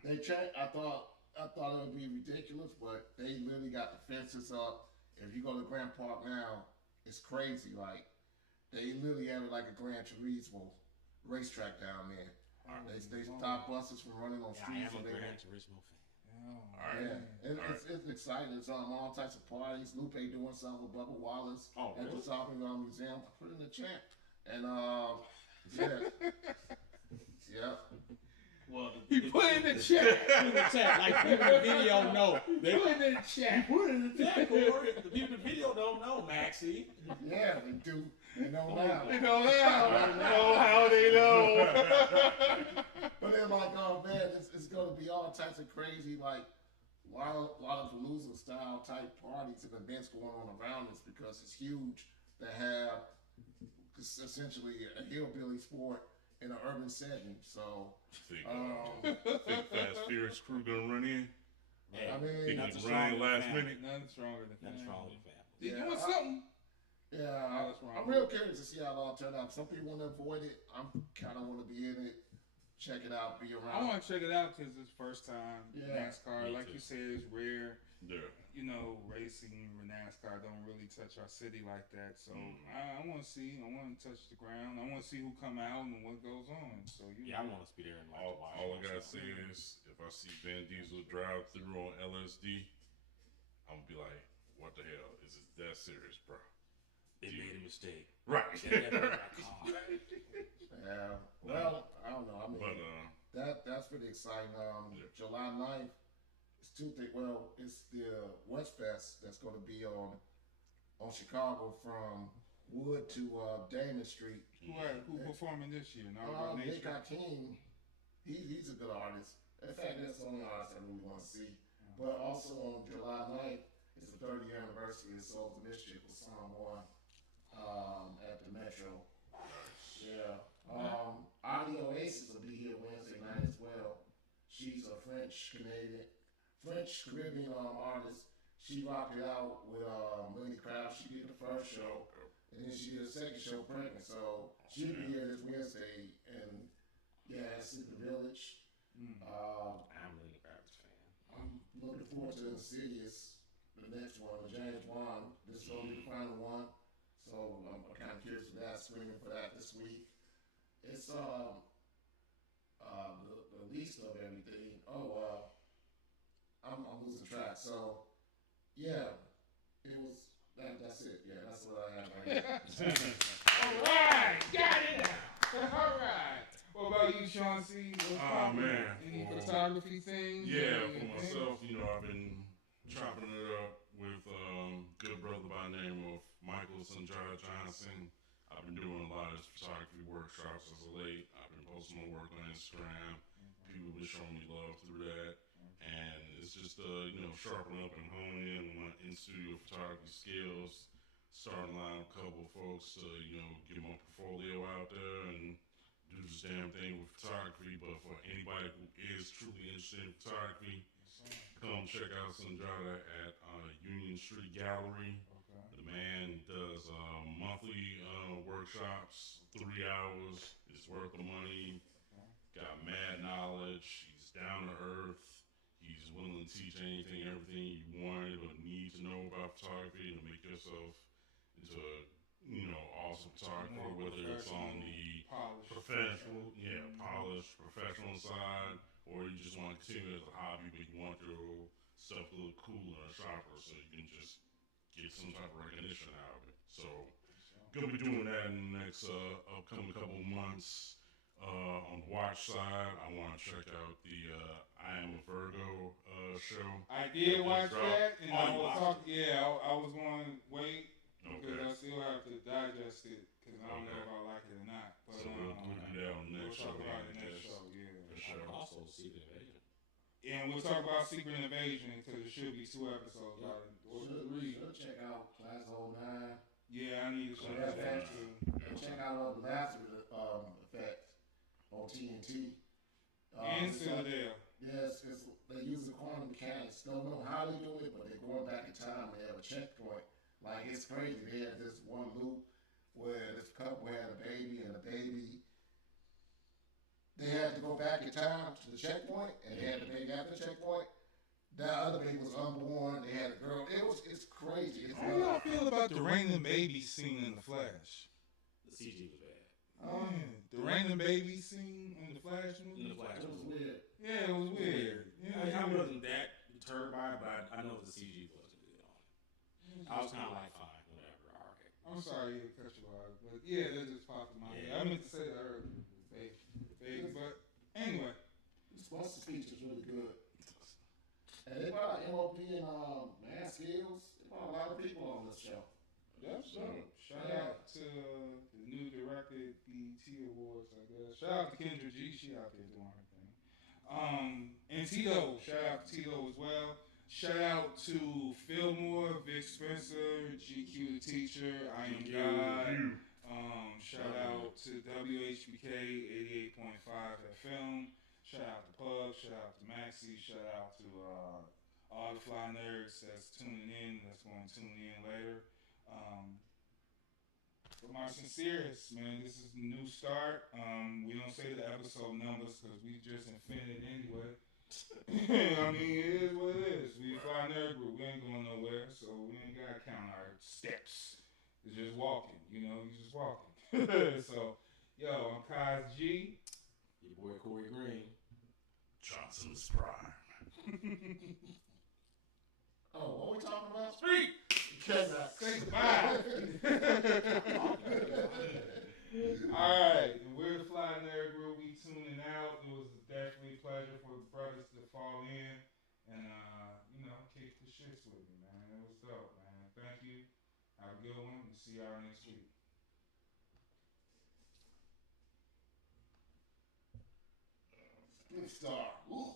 they changed. I thought it would be ridiculous, but they literally got the fences up. If you go to Grand Park now, it's crazy. Like they literally have it like a Gran Turismo racetrack down there. They stop buses from running on Yeah, I streets. am a and they Gran won't- Turismo fan. Yeah, it's exciting. It's all types of parties. Lupe doing something with Bubba Wallace Oh, at really? the South Museum. I put it in the chat. And yeah. Yeah. Well, He put in the chat. in the chat. Like people in the video know. They Put it in the chat. put it in the chat, Corey. The people in the video don't know, Maxie. Yeah, they do. They know You now. know how they know. But they're like, oh man, it's gonna be all types of crazy Lollapalooza style type parties and events going on around us because it's huge to have essentially a hillbilly sport in an urban setting. So think Fast Furious crew gonna run in. Hey, I mean, Think nothing they run in stronger last than family. minute. Nothing stronger than Nothing family. stronger than family. They Yeah, doing something. yeah, that's wrong. I'm real curious to see how it all turned out. Some people want to avoid it. I'm kind of want to be in it. check it out, be I around. want to check it out because it's first time Yeah. NASCAR. Like you said, it's rare. Yeah. You know, racing or NASCAR don't really touch our city like that. So I want to see. I want to touch the ground. I want to see who come out and what goes on. So Yeah, I want to be there and like to watch. All I gotta say is, if I see Vin Diesel drive through on LSD, I'm gonna be like, "What the hell? Is it that serious, bro?" They made a mistake. Right. Yeah. Well, I don't know. I mean, But that's pretty exciting. July 9th, it's two things. Well, it's the West Fest that's going to be on Chicago from Wood to Damon Street. Who performing this year? Nick Die, he's a good artist. In fact, that's the only artist I really want to see. But also on July 9th, it's the 30th anniversary of Souls of Mischief with Song 1 at the Metro. Yeah. Audio Oasis will be here Wednesday night as well. She's a French Caribbean artist. She rocked it out with Lenny Kravitz. She did the first show, and then she did the second show pregnant. So she'll be here this Wednesday, and yeah, it's in the Village. I'm a Lenny Kravitz fan. I'm looking forward to Insidious, the next one, the James Wan. This is only the final one, so I'm kind of curious for that. Screaming for that this week. It's the least of everything. I'm losing track. So yeah, it was that's it. Yeah, that's what I have right now. All right, got it. All right. What about you, Chauncey? man, Any photography things? yeah, for myself, I've been chopping it up with good brother by the name of Michael Sanjaya Johnson. I've been doing a lot of photography workshops as of late. I've been posting my work on Instagram. People have been showing me love through that. And it's just, sharpening up and honing in on my in-studio photography skills. Starting to line up a couple of folks to, get my portfolio out there and do this damn thing with photography. But for anybody who is truly interested in photography, come check out Sanjada at Union Street Gallery. The man does monthly workshops, 3 hours. It's worth the money. Got mad knowledge. He's down to earth. He's willing to teach anything, everything you want or need to know about photography to make yourself into a awesome photographer, whether it's on the polished professional side, or you just want to continue as a hobby, but you want your stuff to look cool and sharper, so you can just get some type of recognition out of it. So, gonna be doing that in the next upcoming couple months. On the watch side, I want to check out the I Am a Virgo show. I did watch that, and I was going to wait because I still have to digest it because I don't know if I like it or not. But, so we'll do that on the next show. We'll talk about it next show, And also Secret Invasion. And we'll talk about Secret Invasion because there should be 2 episodes out or 3. Should check out Class 09. Yeah, I need to check that out too. And check out the Master Effect on TNT. And Citadel. Yes, they use the quantum mechanics. Don't know how they do it, but they're going back in time. They have a checkpoint. Like, it's crazy. They had this one loop where this couple had a baby, and the baby, they had to go back in time to the checkpoint, and they had the baby after the checkpoint. That other baby was unborn. They had a girl. It's crazy. How do y'all feel about the raining baby scene in The Flash? The CG was bad. The random baby scene in the Flash movie? In the Flash It was weird. Yeah, it was weird. Yeah, I wasn't that deterred by it, but I know the CG wasn't good on it. I was kind of like, fine, whatever, all right. I'm sorry to cut you off, but yeah, that just popped in my head. I meant to say that earlier, baby, but anyway. Once the speech is really good. And they brought MOP and Man Skills. They brought a lot of people on this show. That's dope. Shout out to the new director BET Awards, I guess. Shout out to Kendra G. She out there doing her thing. And Tito. Shout out to Tito as well. Shout out to Fillmore, Vic Spencer, GQ the Teacher, I Am God. Shout out to WHBK 88.5 FM. Shout out to Pub. Shout out to Maxie. Shout out to all the fly nerds that's tuning in, that's going to tune in later. For my sincerest, man, this is a new start. We don't say the episode numbers because we just invented it anyway. I mean, it is what it is. We fly nerd group. We ain't going nowhere, so we ain't gotta count our steps. It's just walking, you just walking. So, yo, I'm Kaz G. Your boy Corey Green. Johnson's Prime. Oh, what we talking about? Speak! Say goodbye! Alright, we're the Fly Nerd Group. We tuning out. It was definitely a pleasure for the brothers to fall in and, kick the shits with me, man. It was dope, man. Thank you. Have a good one. We'll see y'all next week. Good star. Ooh,